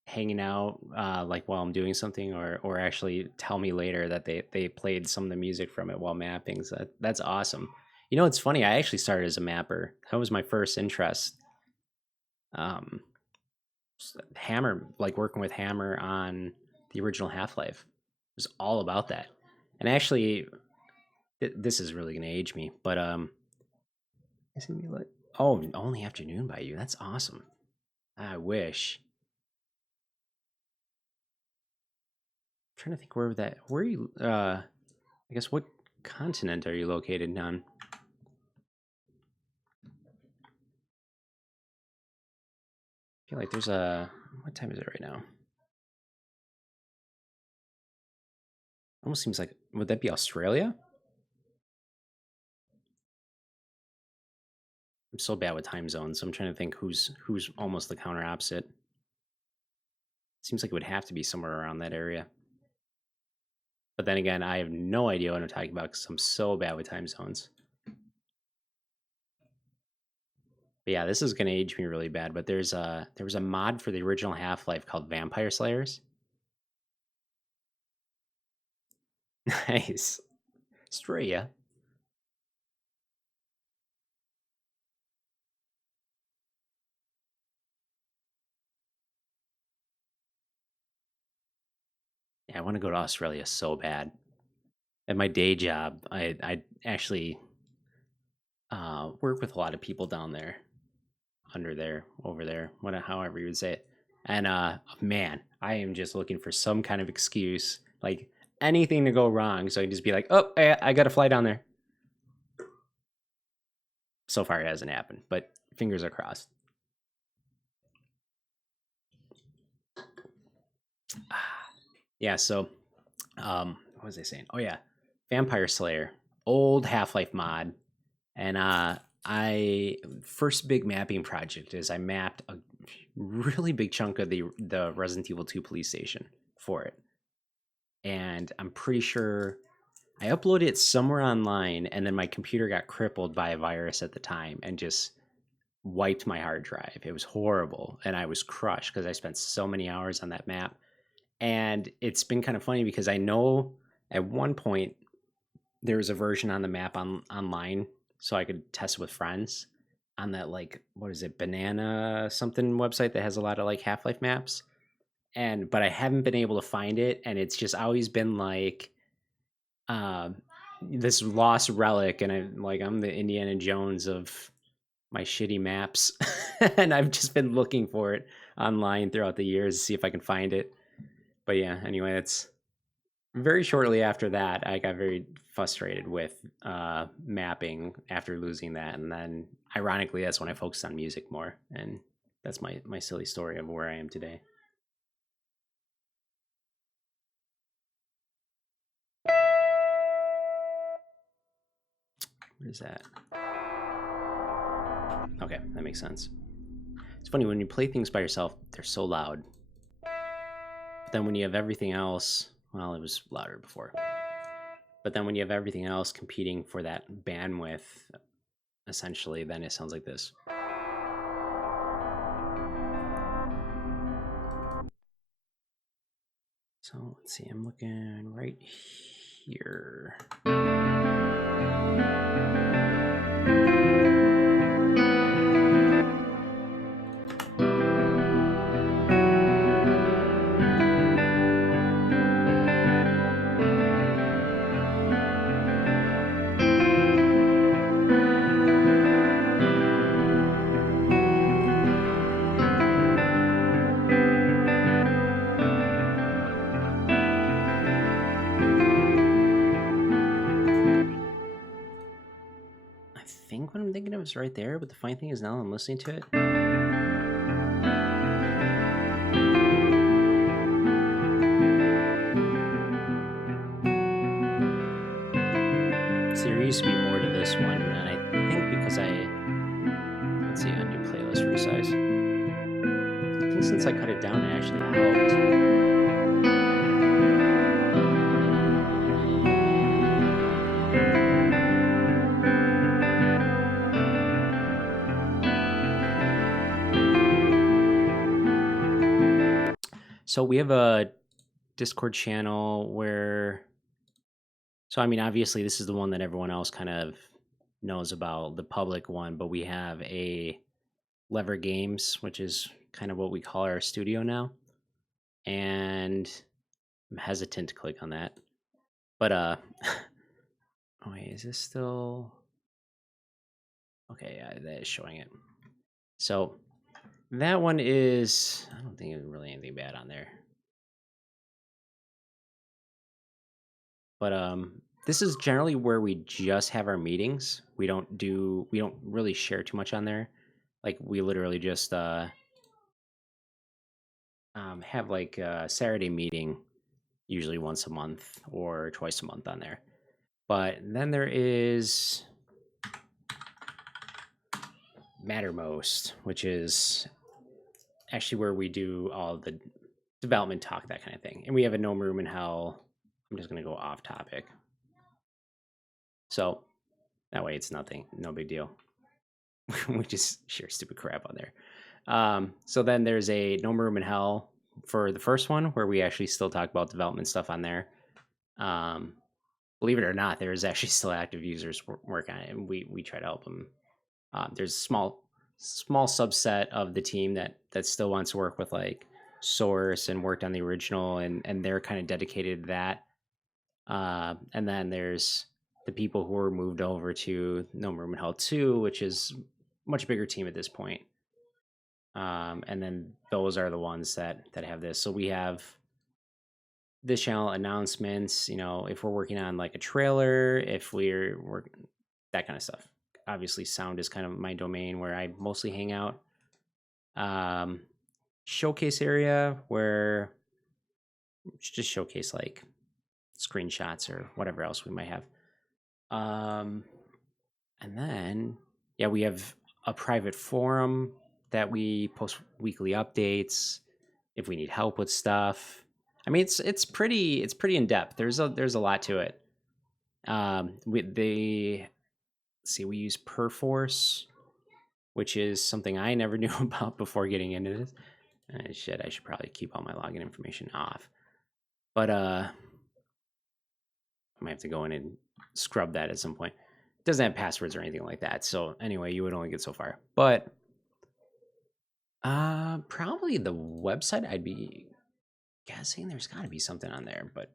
hanging out like while I'm doing something, or actually tell me later that they played some of the music from it while mapping. So that's awesome. You know, it's funny. I actually started as a mapper. That was my first interest. Hammer, like working with Hammer on the original Half-Life. Was all about that. And actually, this is really going to age me, but it's gonna be like, oh, only afternoon by you. That's awesome. I wish. I'm trying to think where are you, I guess, what continent are you located on? I feel like there's what time is it right now? Almost seems like, would that be Australia? I'm so bad with time zones, so I'm trying to think who's almost the counter opposite. Seems like it would have to be somewhere around that area. But then again, I have no idea what I'm talking about because I'm so bad with time zones. But yeah, this is going to age me really bad, but there was a mod for the original Half-Life called Vampire Slayers. Nice. Straya. Yeah, I want to go to Australia so bad. At my day job, I actually work with a lot of people down there, under there, over there, however you would say it. And man, I am just looking for some kind of excuse, like anything to go wrong, so I can just be like, oh, I got to fly down there. So far, it hasn't happened, but fingers are crossed. Yeah, so what was I saying? Oh yeah, Vampire Slayer, old Half-Life mod, and I first big mapping project is I mapped a really big chunk of the Resident Evil 2 police station for it, and I'm pretty sure I uploaded it somewhere online, and then my computer got crippled by a virus at the time and just wiped my hard drive. It was horrible, and I was crushed because I spent so many hours on that map. And it's been kind of funny because I know at one point there was a version on the map online, so I could test it with friends on that, like, what is it, Banana something website that has a lot of like Half-Life maps. But I haven't been able to find it, and it's just always been like this lost relic, and I'm the Indiana Jones of my shitty maps. And I've just been looking for it online throughout the years to see if I can find it. But yeah, anyway, it's very shortly after that, I got very frustrated with mapping after losing that. And then ironically, that's when I focused on music more. And that's my silly story of where I am today. What is that? Okay, that makes sense. It's funny, when you play things by yourself, they're so loud. But then when you have everything else, well, it was louder before. But then when you have everything else competing for that bandwidth, essentially, then it sounds like this. So let's see, I'm looking right here. think what I'm thinking of is right there, but the funny thing is now I'm listening to it. See, there used to be more to this one, and I think because let's see, undo playlist resize. I think since I cut it down, it actually helped. So we have a Discord channel where, so I mean, obviously this is the one that everyone else kind of knows about, the public one, but we have a Lever Games, which is kind of what we call our studio now. And I'm hesitant to click on that. But oh wait, is this still okay? Yeah, that is showing it. So that one is, I don't think there's really anything bad on there. But this is generally where we just have our meetings. We don't really share too much on there. Like we literally just have like a Saturday meeting, usually once a month or twice a month on there. But then there is Mattermost, which is actually where we do all the development talk, that kind of thing. And we have a No Room in Hell. I'm just going to go off topic. So that way it's nothing, no big deal. We just share stupid crap on there. So then there's a No Room in Hell for the first one, where we actually still talk about development stuff on there. Believe it or not, there's actually still active users working on it, and we try to help them. There's a small subset of the team that still wants to work with like Source and worked on the original, and they're kind of dedicated to that. And then there's the people who were moved over to No Room in Hell 2, which is a much bigger team at this point. And then those are the ones that have this. So we have this channel announcements, if we're working on like a trailer, if we're working, that kind of stuff. Obviously sound is kind of my domain where I mostly hang out. Showcase area where just showcase like screenshots or whatever else we might have. And then, yeah, we have a private forum that we post weekly updates if we need help with stuff. I mean, it's pretty in depth. There's a lot to it. We use Perforce, which is something I never knew about before getting into this. I should probably keep all my login information off. But I might have to go in and scrub that at some point. It doesn't have passwords or anything like that. So anyway, you would only get so far. But probably the website, I'd be guessing there's got to be something on there, but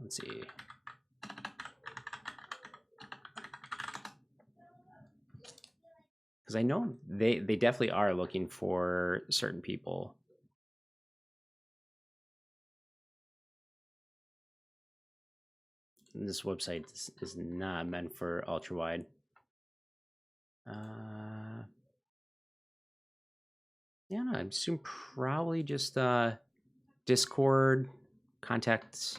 let's see. Because I know they definitely are looking for certain people. And this website is not meant for ultra wide. Yeah, no, I assume probably just Discord contacts.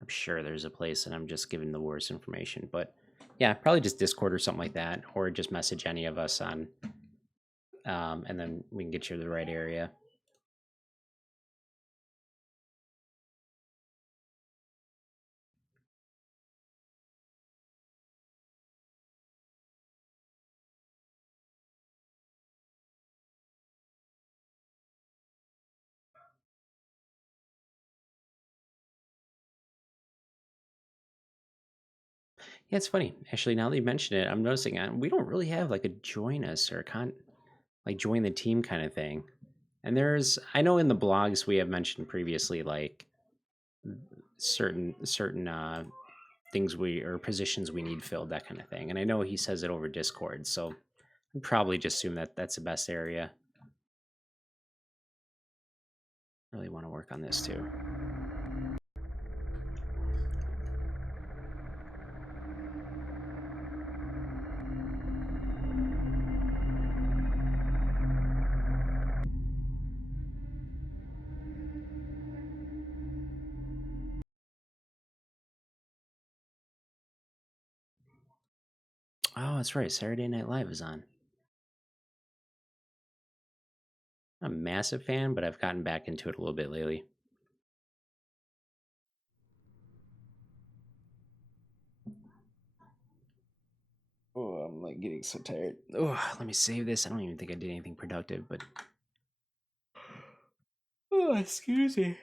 I'm sure there's a place, and I'm just giving the worst information, but yeah, probably just Discord or something like that, or just message any of us on, and then we can get you to the right area. Yeah, it's funny. Actually, now that you mention it, I'm noticing we don't really have like a join us or like join the team kind of thing. And I know in the blogs we have mentioned previously, like certain things or positions we need filled, that kind of thing. And I know he says it over Discord, so I'd probably just assume that that's the best area. Really want to work on this too. Oh, that's right. Saturday Night Live is on. I'm a massive fan, but I've gotten back into it a little bit lately. Oh, I'm like getting so tired. Oh, let me save this. I don't even think I did anything productive, but oh, excuse me.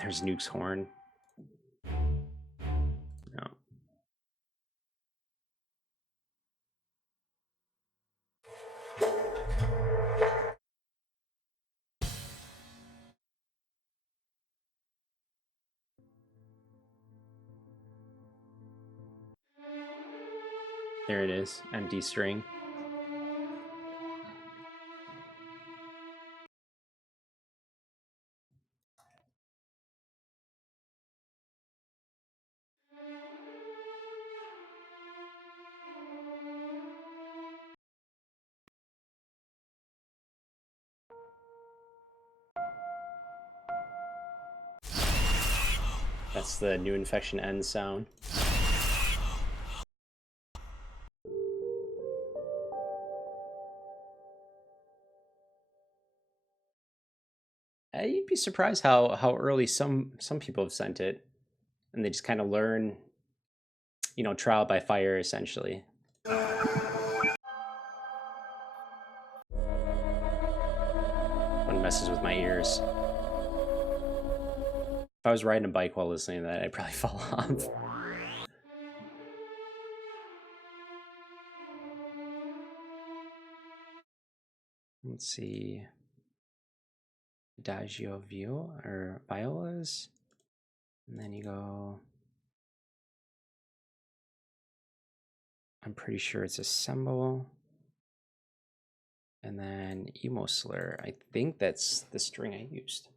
There's Nuke's horn. No. There it is. Empty string. That's the new infection end sound. You'd be surprised how early some people have sent it, and they just kind of learn, trial by fire essentially. One messes with my ears. If I was riding a bike while listening to that, I'd probably fall off. Let's see. Adagio or violas. And then you go. I'm pretty sure it's assemble. And then emo slur. I think that's the string I used.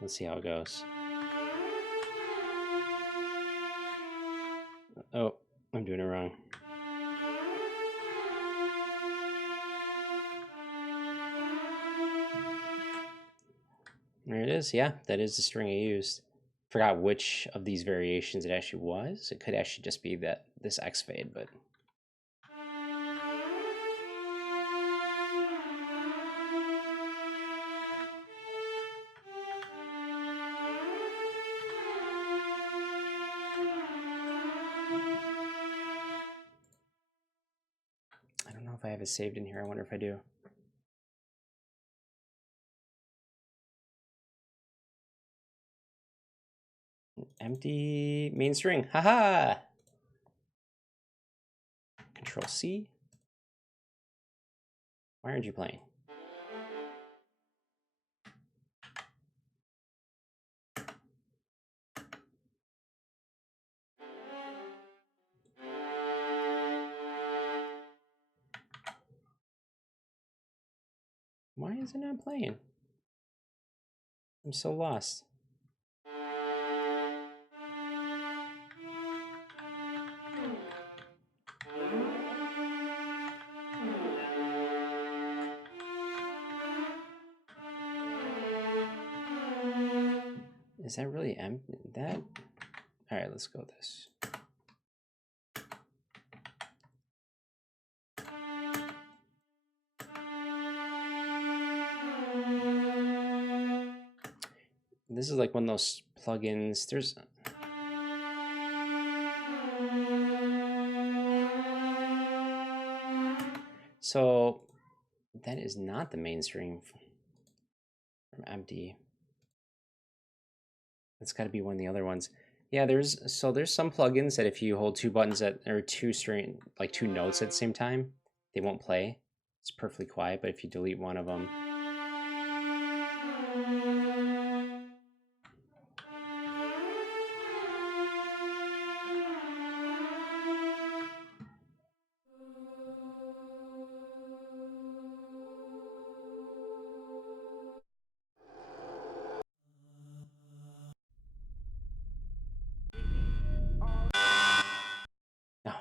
Let's see how it goes. Oh, I'm doing it wrong. There it is. Yeah, that is the string I used. Forgot which of these variations it actually was. It could actually just be this X fade, but I don't know if I have it saved in here. I wonder if I do. Empty main string. Haha! Control C. Why aren't you playing? Why is it not playing? I'm so lost. Is that really empty? That? All right, let's go with this. This is like one of those plugins. So that is not the mainstream from Empty. That's got to be one of the other ones. Yeah, there's some plugins that if you hold two buttons or two notes at the same time, they won't play. It's perfectly quiet, but if you delete one of them,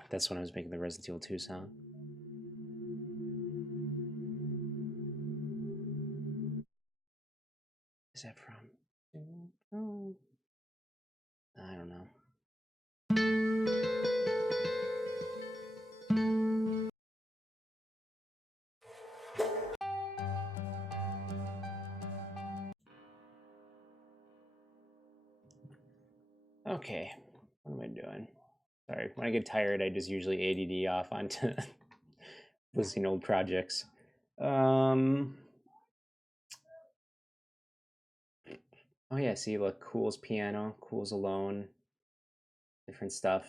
That's when I was making the Resident Evil 2 song. Is that from? Oh, I don't know. Okay, what am I doing? Sorry, when I get tired, I just usually ADD off onto listening to old projects. Oh yeah, see, look, Cool's piano, Cool's alone, different stuff,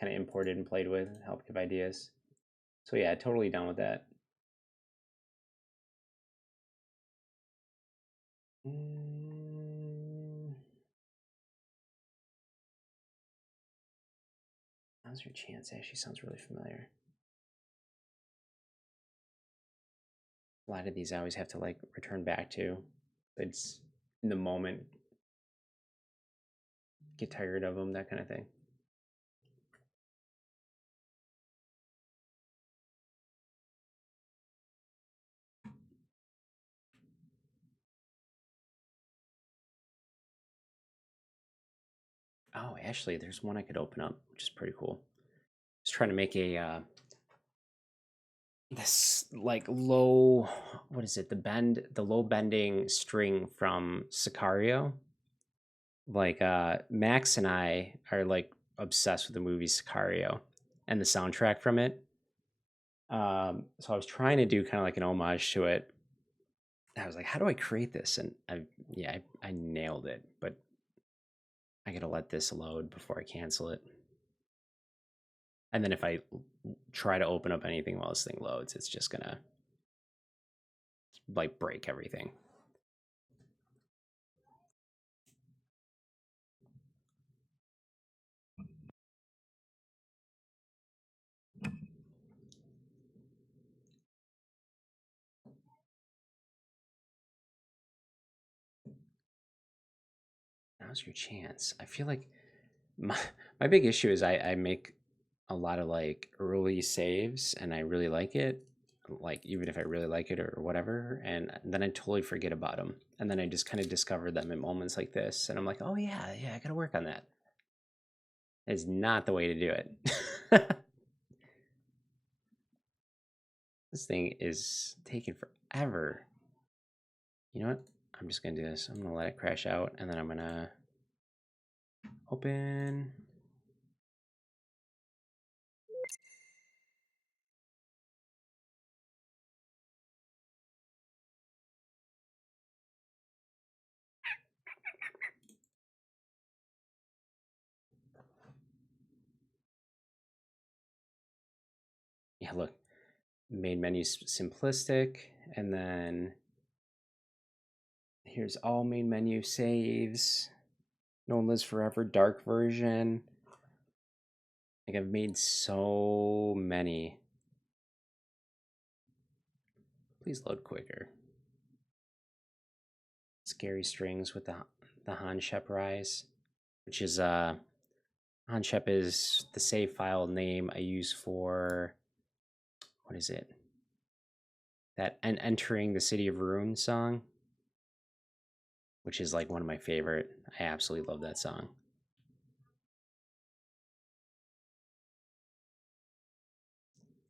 kind of imported and played with, help give ideas. So yeah, totally down with that. Now's your chance. Actually, sounds really familiar. A lot of these I always have to like return back to. It's in the moment. Get tired of them, that kind of thing. Oh, actually, there's one I could open up, which is pretty cool. Just trying to make a this like low, what is it? The low bending string from Sicario. Like Max and I are like obsessed with the movie Sicario and the soundtrack from it. So I was trying to do kind of like an homage to it. I was like, how do I create this? And I nailed it, but I gotta let this load before I cancel it. And then if I try to open up anything while this thing loads, it's just gonna like break everything. Now's your chance. I feel like my big issue is I make a lot of like early saves and I really like it, like even if I really like it or whatever, and then I totally forget about them, and then I just kind of discover them in moments like this, and I'm like, oh yeah, I gotta work on that. Is not the way to do it. This thing is taking forever. You know what? I'm just gonna do this. I'm gonna let it crash out, and then I'm gonna open. Yeah, look, main menu simplistic, and then here's all main menu saves. No One Lives Forever, dark version. Like I've made so many. Please load quicker. Scary Strings with the Han Shep Rise, which is Han Shep is the save file name I use for, what is it? That Entering the City of Ruin song, which is like one of my favorite. I absolutely love that song.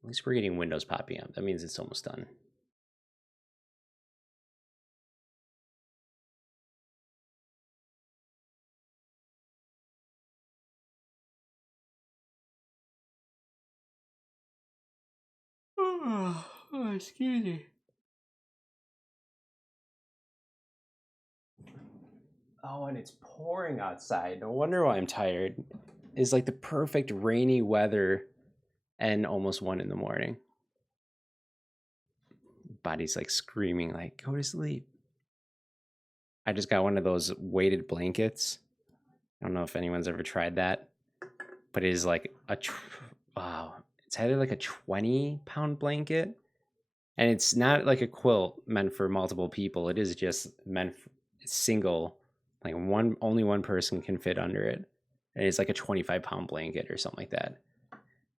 At least we're getting windows popping up. That means it's almost done. Oh, excuse me. Oh, and it's pouring outside. No wonder why I'm tired. It's like the perfect rainy weather and almost 1 in the morning. Body's like screaming, like, go to sleep. I just got one of those weighted blankets. I don't know if anyone's ever tried that, but it is like wow. It's either like a 20-pound blanket, and it's not like a quilt meant for multiple people. It is just meant for single, like only one person can fit under it. And it's like a 25-pound blanket or something like that.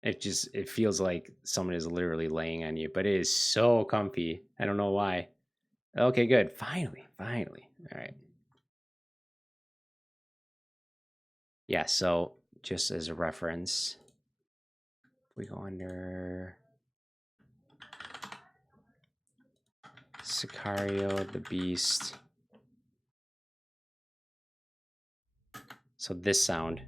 It feels like someone is literally laying on you, but it is so comfy. I don't know why. Okay, good. Finally. All right. Yeah, so just as a reference, we go under Sicario the Beast. So this sound.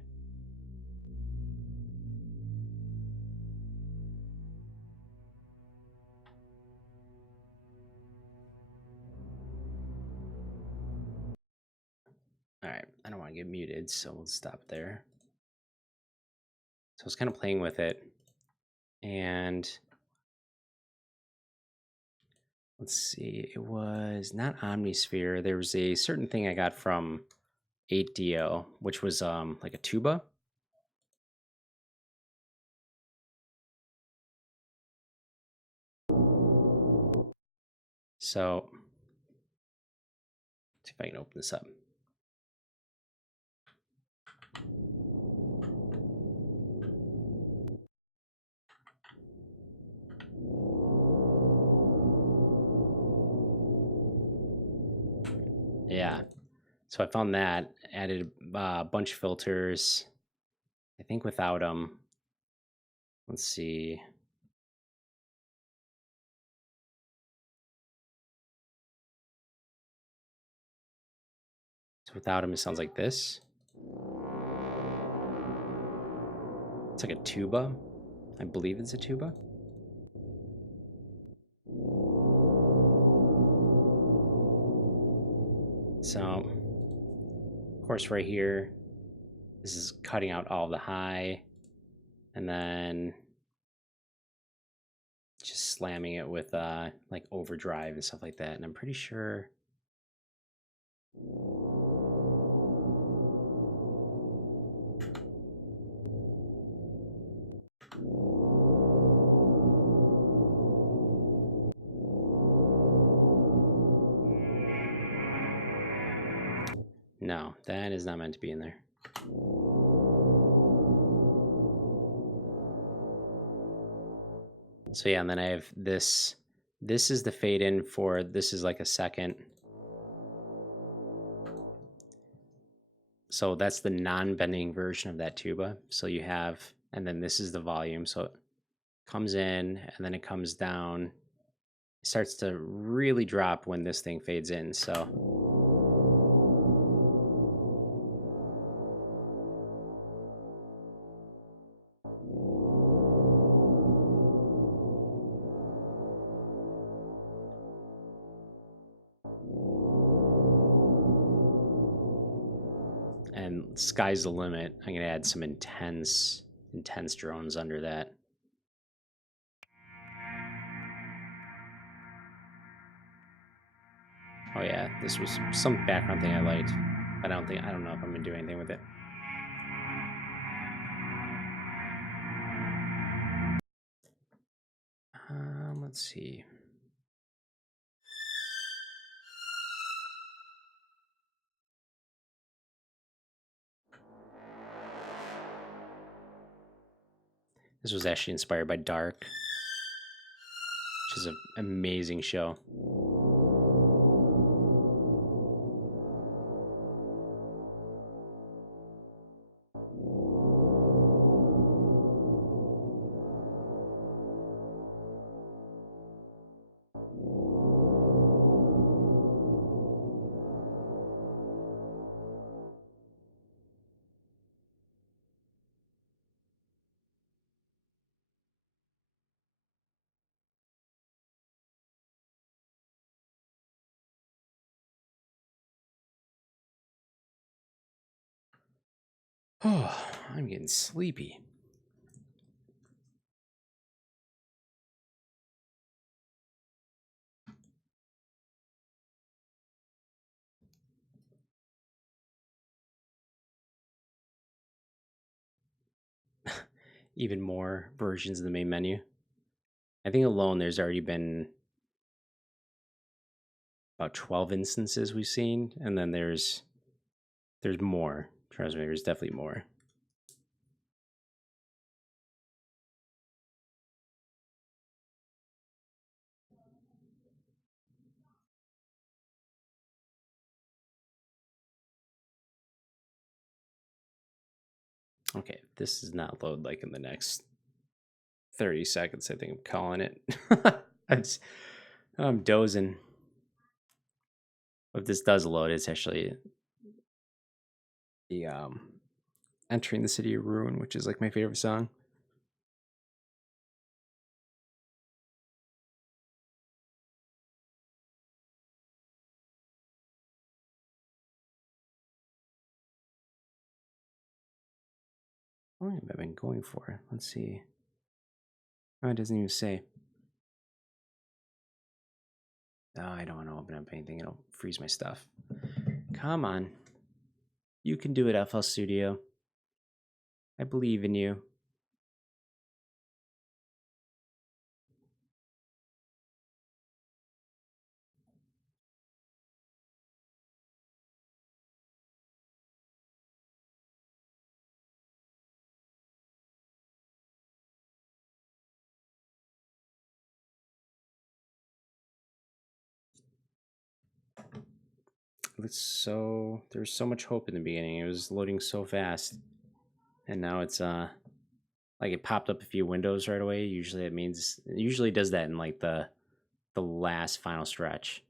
All right, I don't want to get muted, so we'll stop there. So I was kind of playing with it, and let's see, it was not Omnisphere. There was a certain thing I got from 8Dio, which was like a tuba. So let's see if I can open this up. Yeah, so I found that, added a bunch of filters, I think without them. Let's see. So without them, it sounds like this. It's like a tuba. I believe it's a tuba. So, of course, right here, this is cutting out all the high, and then just slamming it with like overdrive and stuff like that. And I'm pretty sure. No, that is not meant to be in there. So yeah, and then I have this. This is the fade in for, this is like a second. So that's the non-bending version of that tuba. So you have, and then this is the volume. So it comes in and then it comes down. It starts to really drop when this thing fades in. So and sky's the limit. I'm gonna add some intense drones under that. Oh yeah, this was some background thing I liked, but I don't know if I'm gonna do anything with it. Let's see. This was actually inspired by Dark, which is an amazing show. Oh, I'm getting sleepy. Even more versions of the main menu. I think alone there's already been about 12 instances we've seen, and then there's more. Trust me, there's definitely more. Okay, this does not load like in the next 30 seconds. I think I'm calling it. I'm dozing. If this does load, it's actually the Entering the City of Ruin, which is like my favorite song. How long have I been going for? Let's see. Oh, it doesn't even say. Oh, I don't want to open up anything. It'll freeze my stuff. Come on. You can do it, FL Studio. I believe in you. There's so much hope in the beginning. It was loading so fast. And now it's like it popped up a few windows right away. Usually it usually does that in like the last final stretch.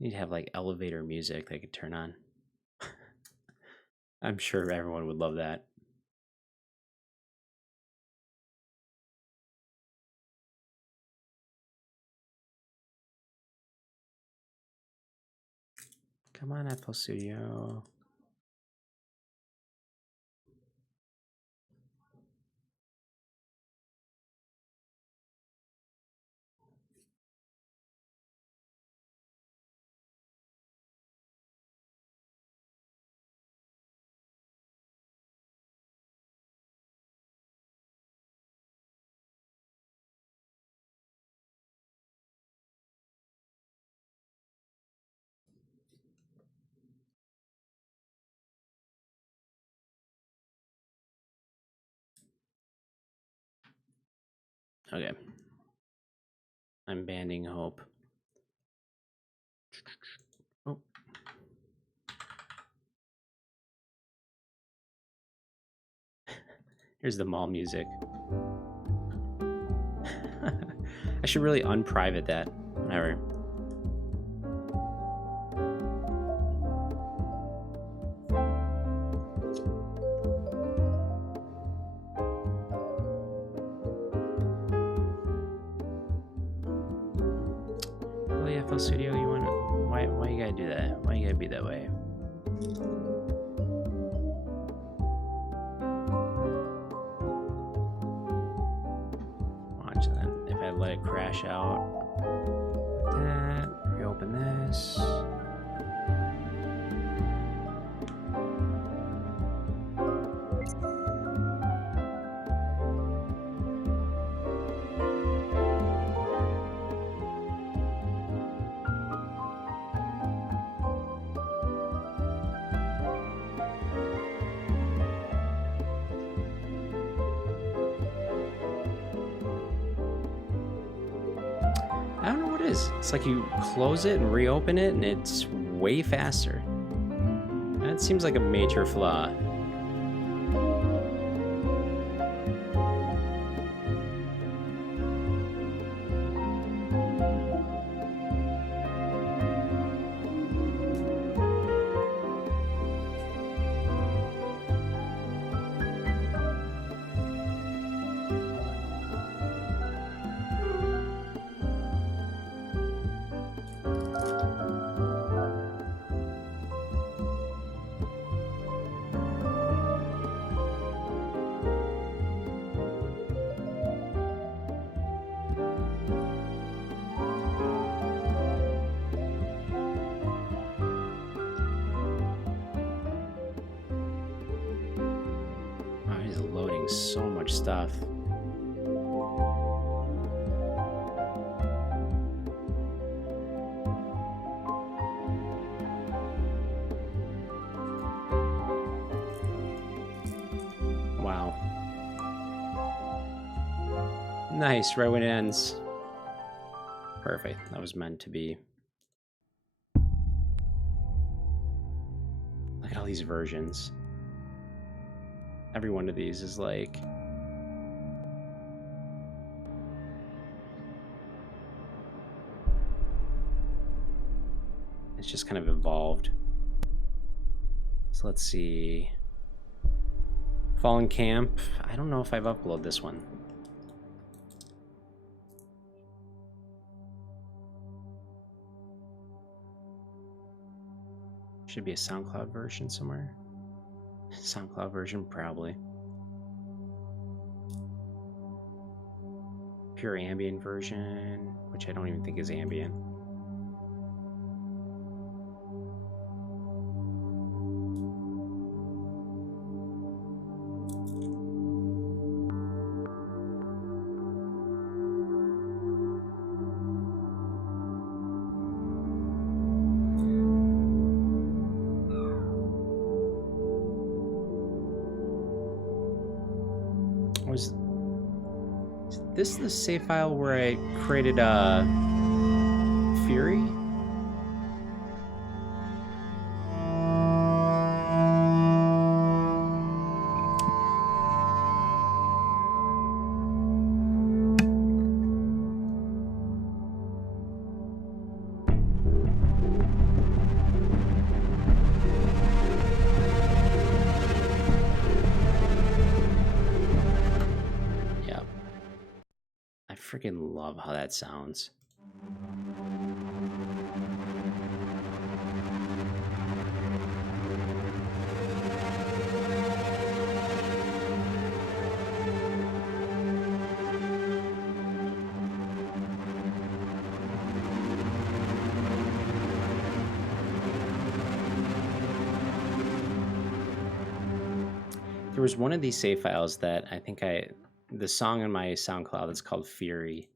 I need to have like elevator music that I could turn on. I'm sure everyone would love that. Come on, FL Studio. Okay. I'm banding hope. Oh. Here's the mall music. I should really unprivate that. Whatever. Really, FL Studio, you wanna? Why you gotta do that? Why you gotta be that way? Watch that. If I let it crash out, like that. Reopen this. I don't know what it is. It's like you close it and reopen it, and it's way faster. That seems like a major flaw. So much stuff. Nice, right when it ends. Perfect. That was meant to be. Look at all these versions. Every one of these is like... It's just kind of evolved. So let's see. Fallen Camp. I don't know if I've uploaded this one. Should be a SoundCloud version somewhere. SoundCloud version, probably. Pure ambient version, which I don't even think is ambient. Was this the save file where I created Fury? Freaking love how that sounds. There was one of these save files that I think the song on my SoundCloud is called Fury.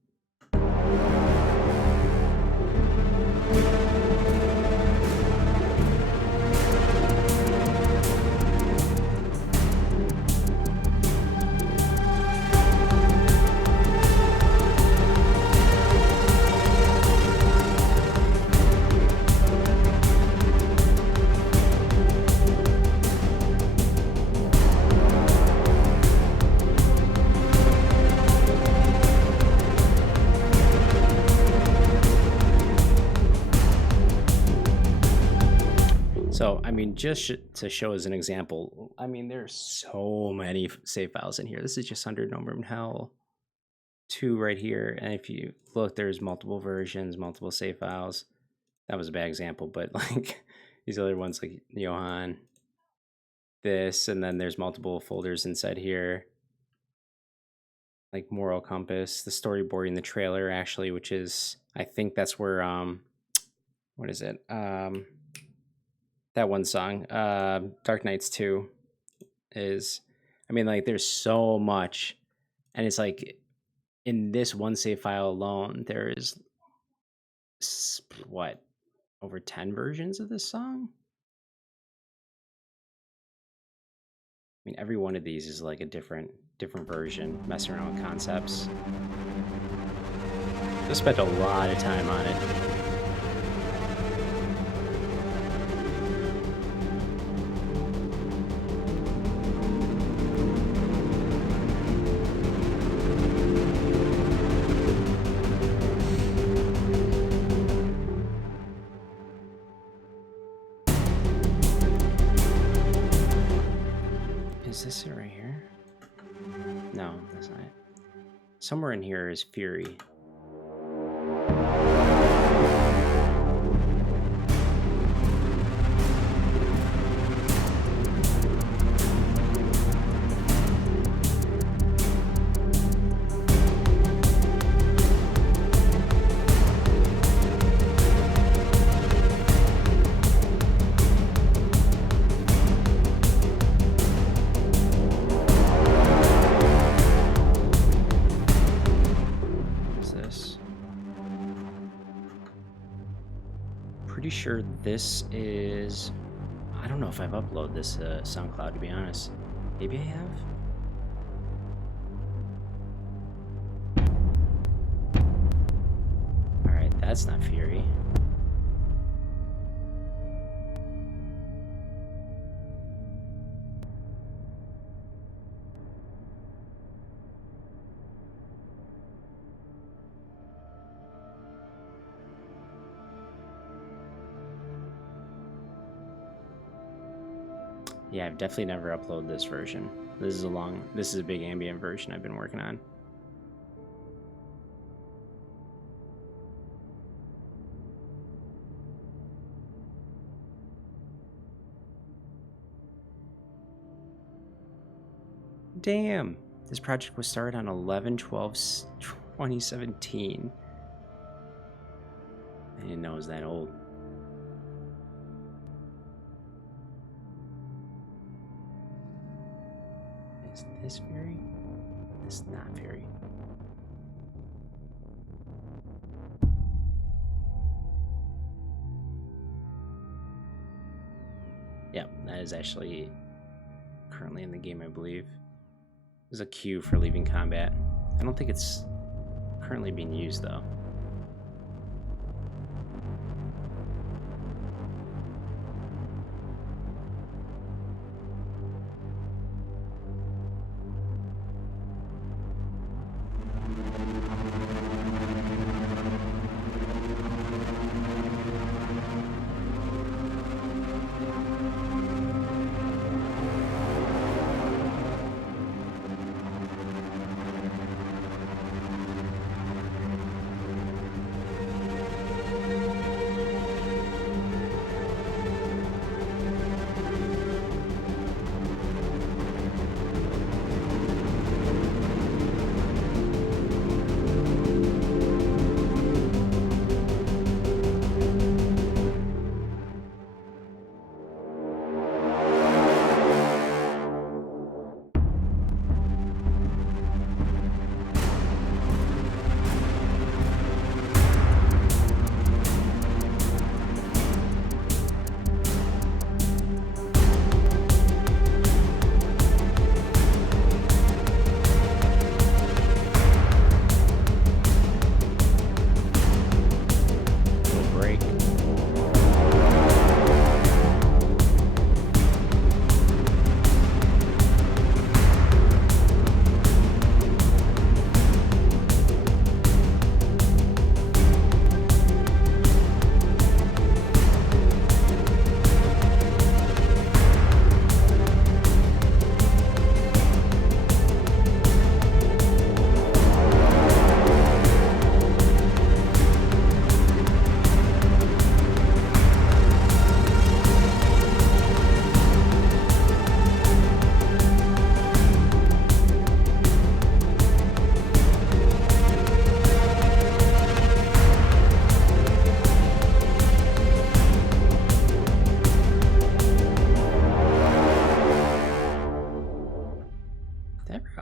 So, I mean, just to show as an example, I mean, there's so many save files in here. This is just under No Room in Hell 2 right here. And if you look, there's multiple versions, multiple save files. That was a bad example, but like these other ones like Johan, this, and then there's multiple folders inside here. Like Moral Compass, the storyboarding, the trailer actually, which is, I think that's where, what is it? That one song, Dark Knights 2 is, I mean, like there's so much, and it's like in this one save file alone, there is what, over 10 versions of this song? I mean, every one of these is like a different version, messing around with concepts. I spent a lot of time on it. Is this it right here? No, that's not it. Somewhere in here is Fury. Pretty sure this is, I don't know if I've uploaded this SoundCloud, to be honest. Maybe I have. That's not Fury. Yeah, I've definitely never uploaded this version. This is a big ambient version I've been working on. Damn, this project was started on 11/12/2017. I didn't know it was that old. Is this Fury? This is not Fury. Yep, that is actually currently in the game, I believe. There's a queue for leaving combat. I don't think it's currently being used, though.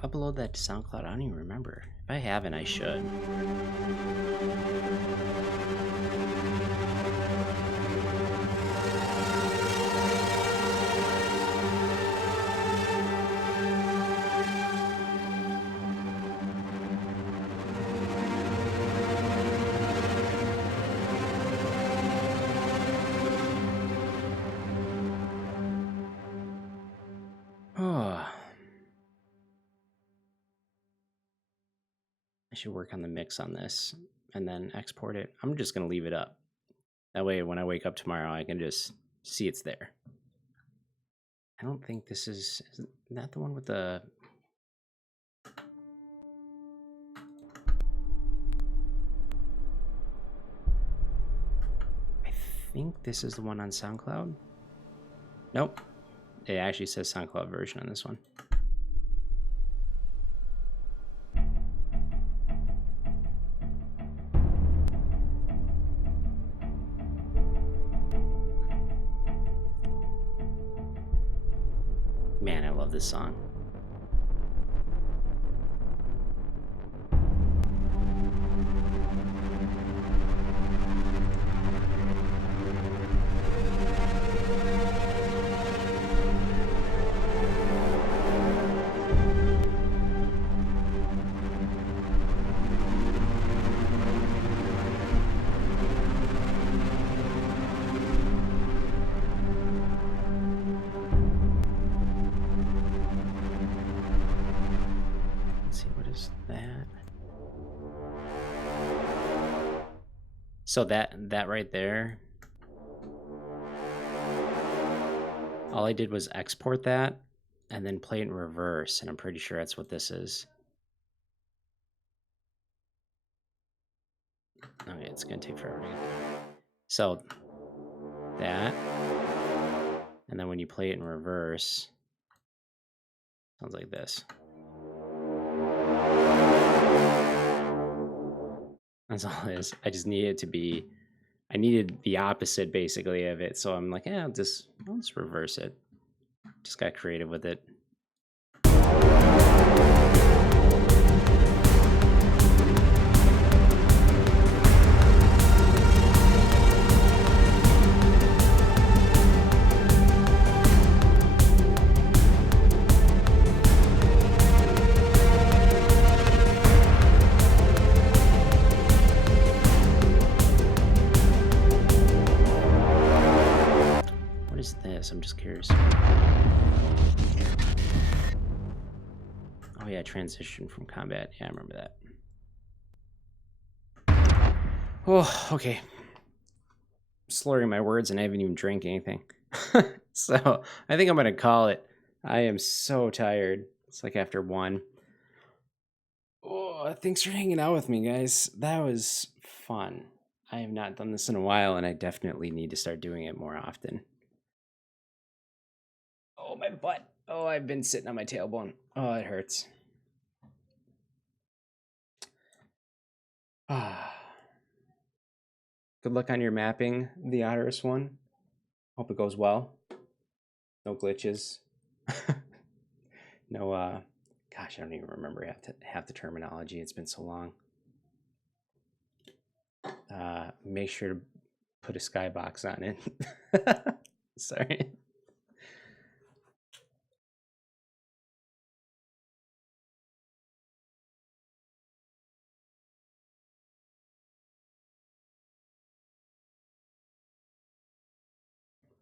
Upload that to SoundCloud? I don't even remember. If I haven't, I should. I should work on the mix on this and then export it. I'm just going to leave it up. That way, when I wake up tomorrow, I can just see it's there. I don't think this is that the one with the... I think this is the one on SoundCloud. Nope. It actually says SoundCloud version on this one. Man, I love this song. So that right there, all I did was export that and then play it in reverse, and I'm pretty sure that's what this is. Okay, it's gonna take forever to get. So that, and then when you play it in reverse, sounds like this. That's all it is. I just need it to be, I needed the opposite basically of it. So I'm like, yeah, I'll just reverse it. Just got creative with it. What is this? I'm just curious. Oh yeah, transition from combat. Yeah, I remember that. Oh, okay. Slurring my words and I haven't even drank anything. So I think I'm gonna call it. I am so tired. It's like after 1. Oh, thanks for hanging out with me, guys. That was fun. I have not done this in a while, and I definitely need to start doing it more often. Oh, my butt. Oh, I've been sitting on my tailbone. Oh, it hurts. Ah. Good luck on your mapping, the Oterus one. Hope it goes well. No glitches. No, gosh, I don't even remember half the terminology. It's been so long. Make sure to put a skybox on it. Sorry.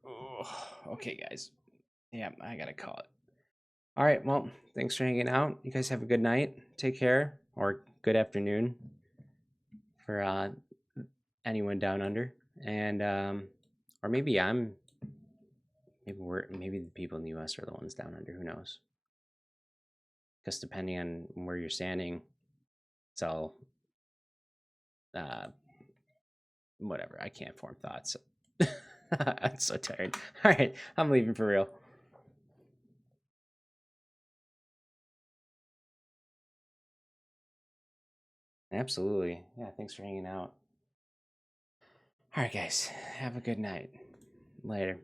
Oh, okay, guys. Yeah, I gotta call it. All right, well, thanks for hanging out. You guys have a good night. Take care, or good afternoon for anyone down under, and or maybe maybe the people in the U.S. are the ones down under. Who knows? Because depending on where you're standing, it's all whatever. I can't form thoughts. I'm so tired. All right, I'm leaving for real. Absolutely. Yeah, thanks for hanging out. All right, guys. Have a good night. Later.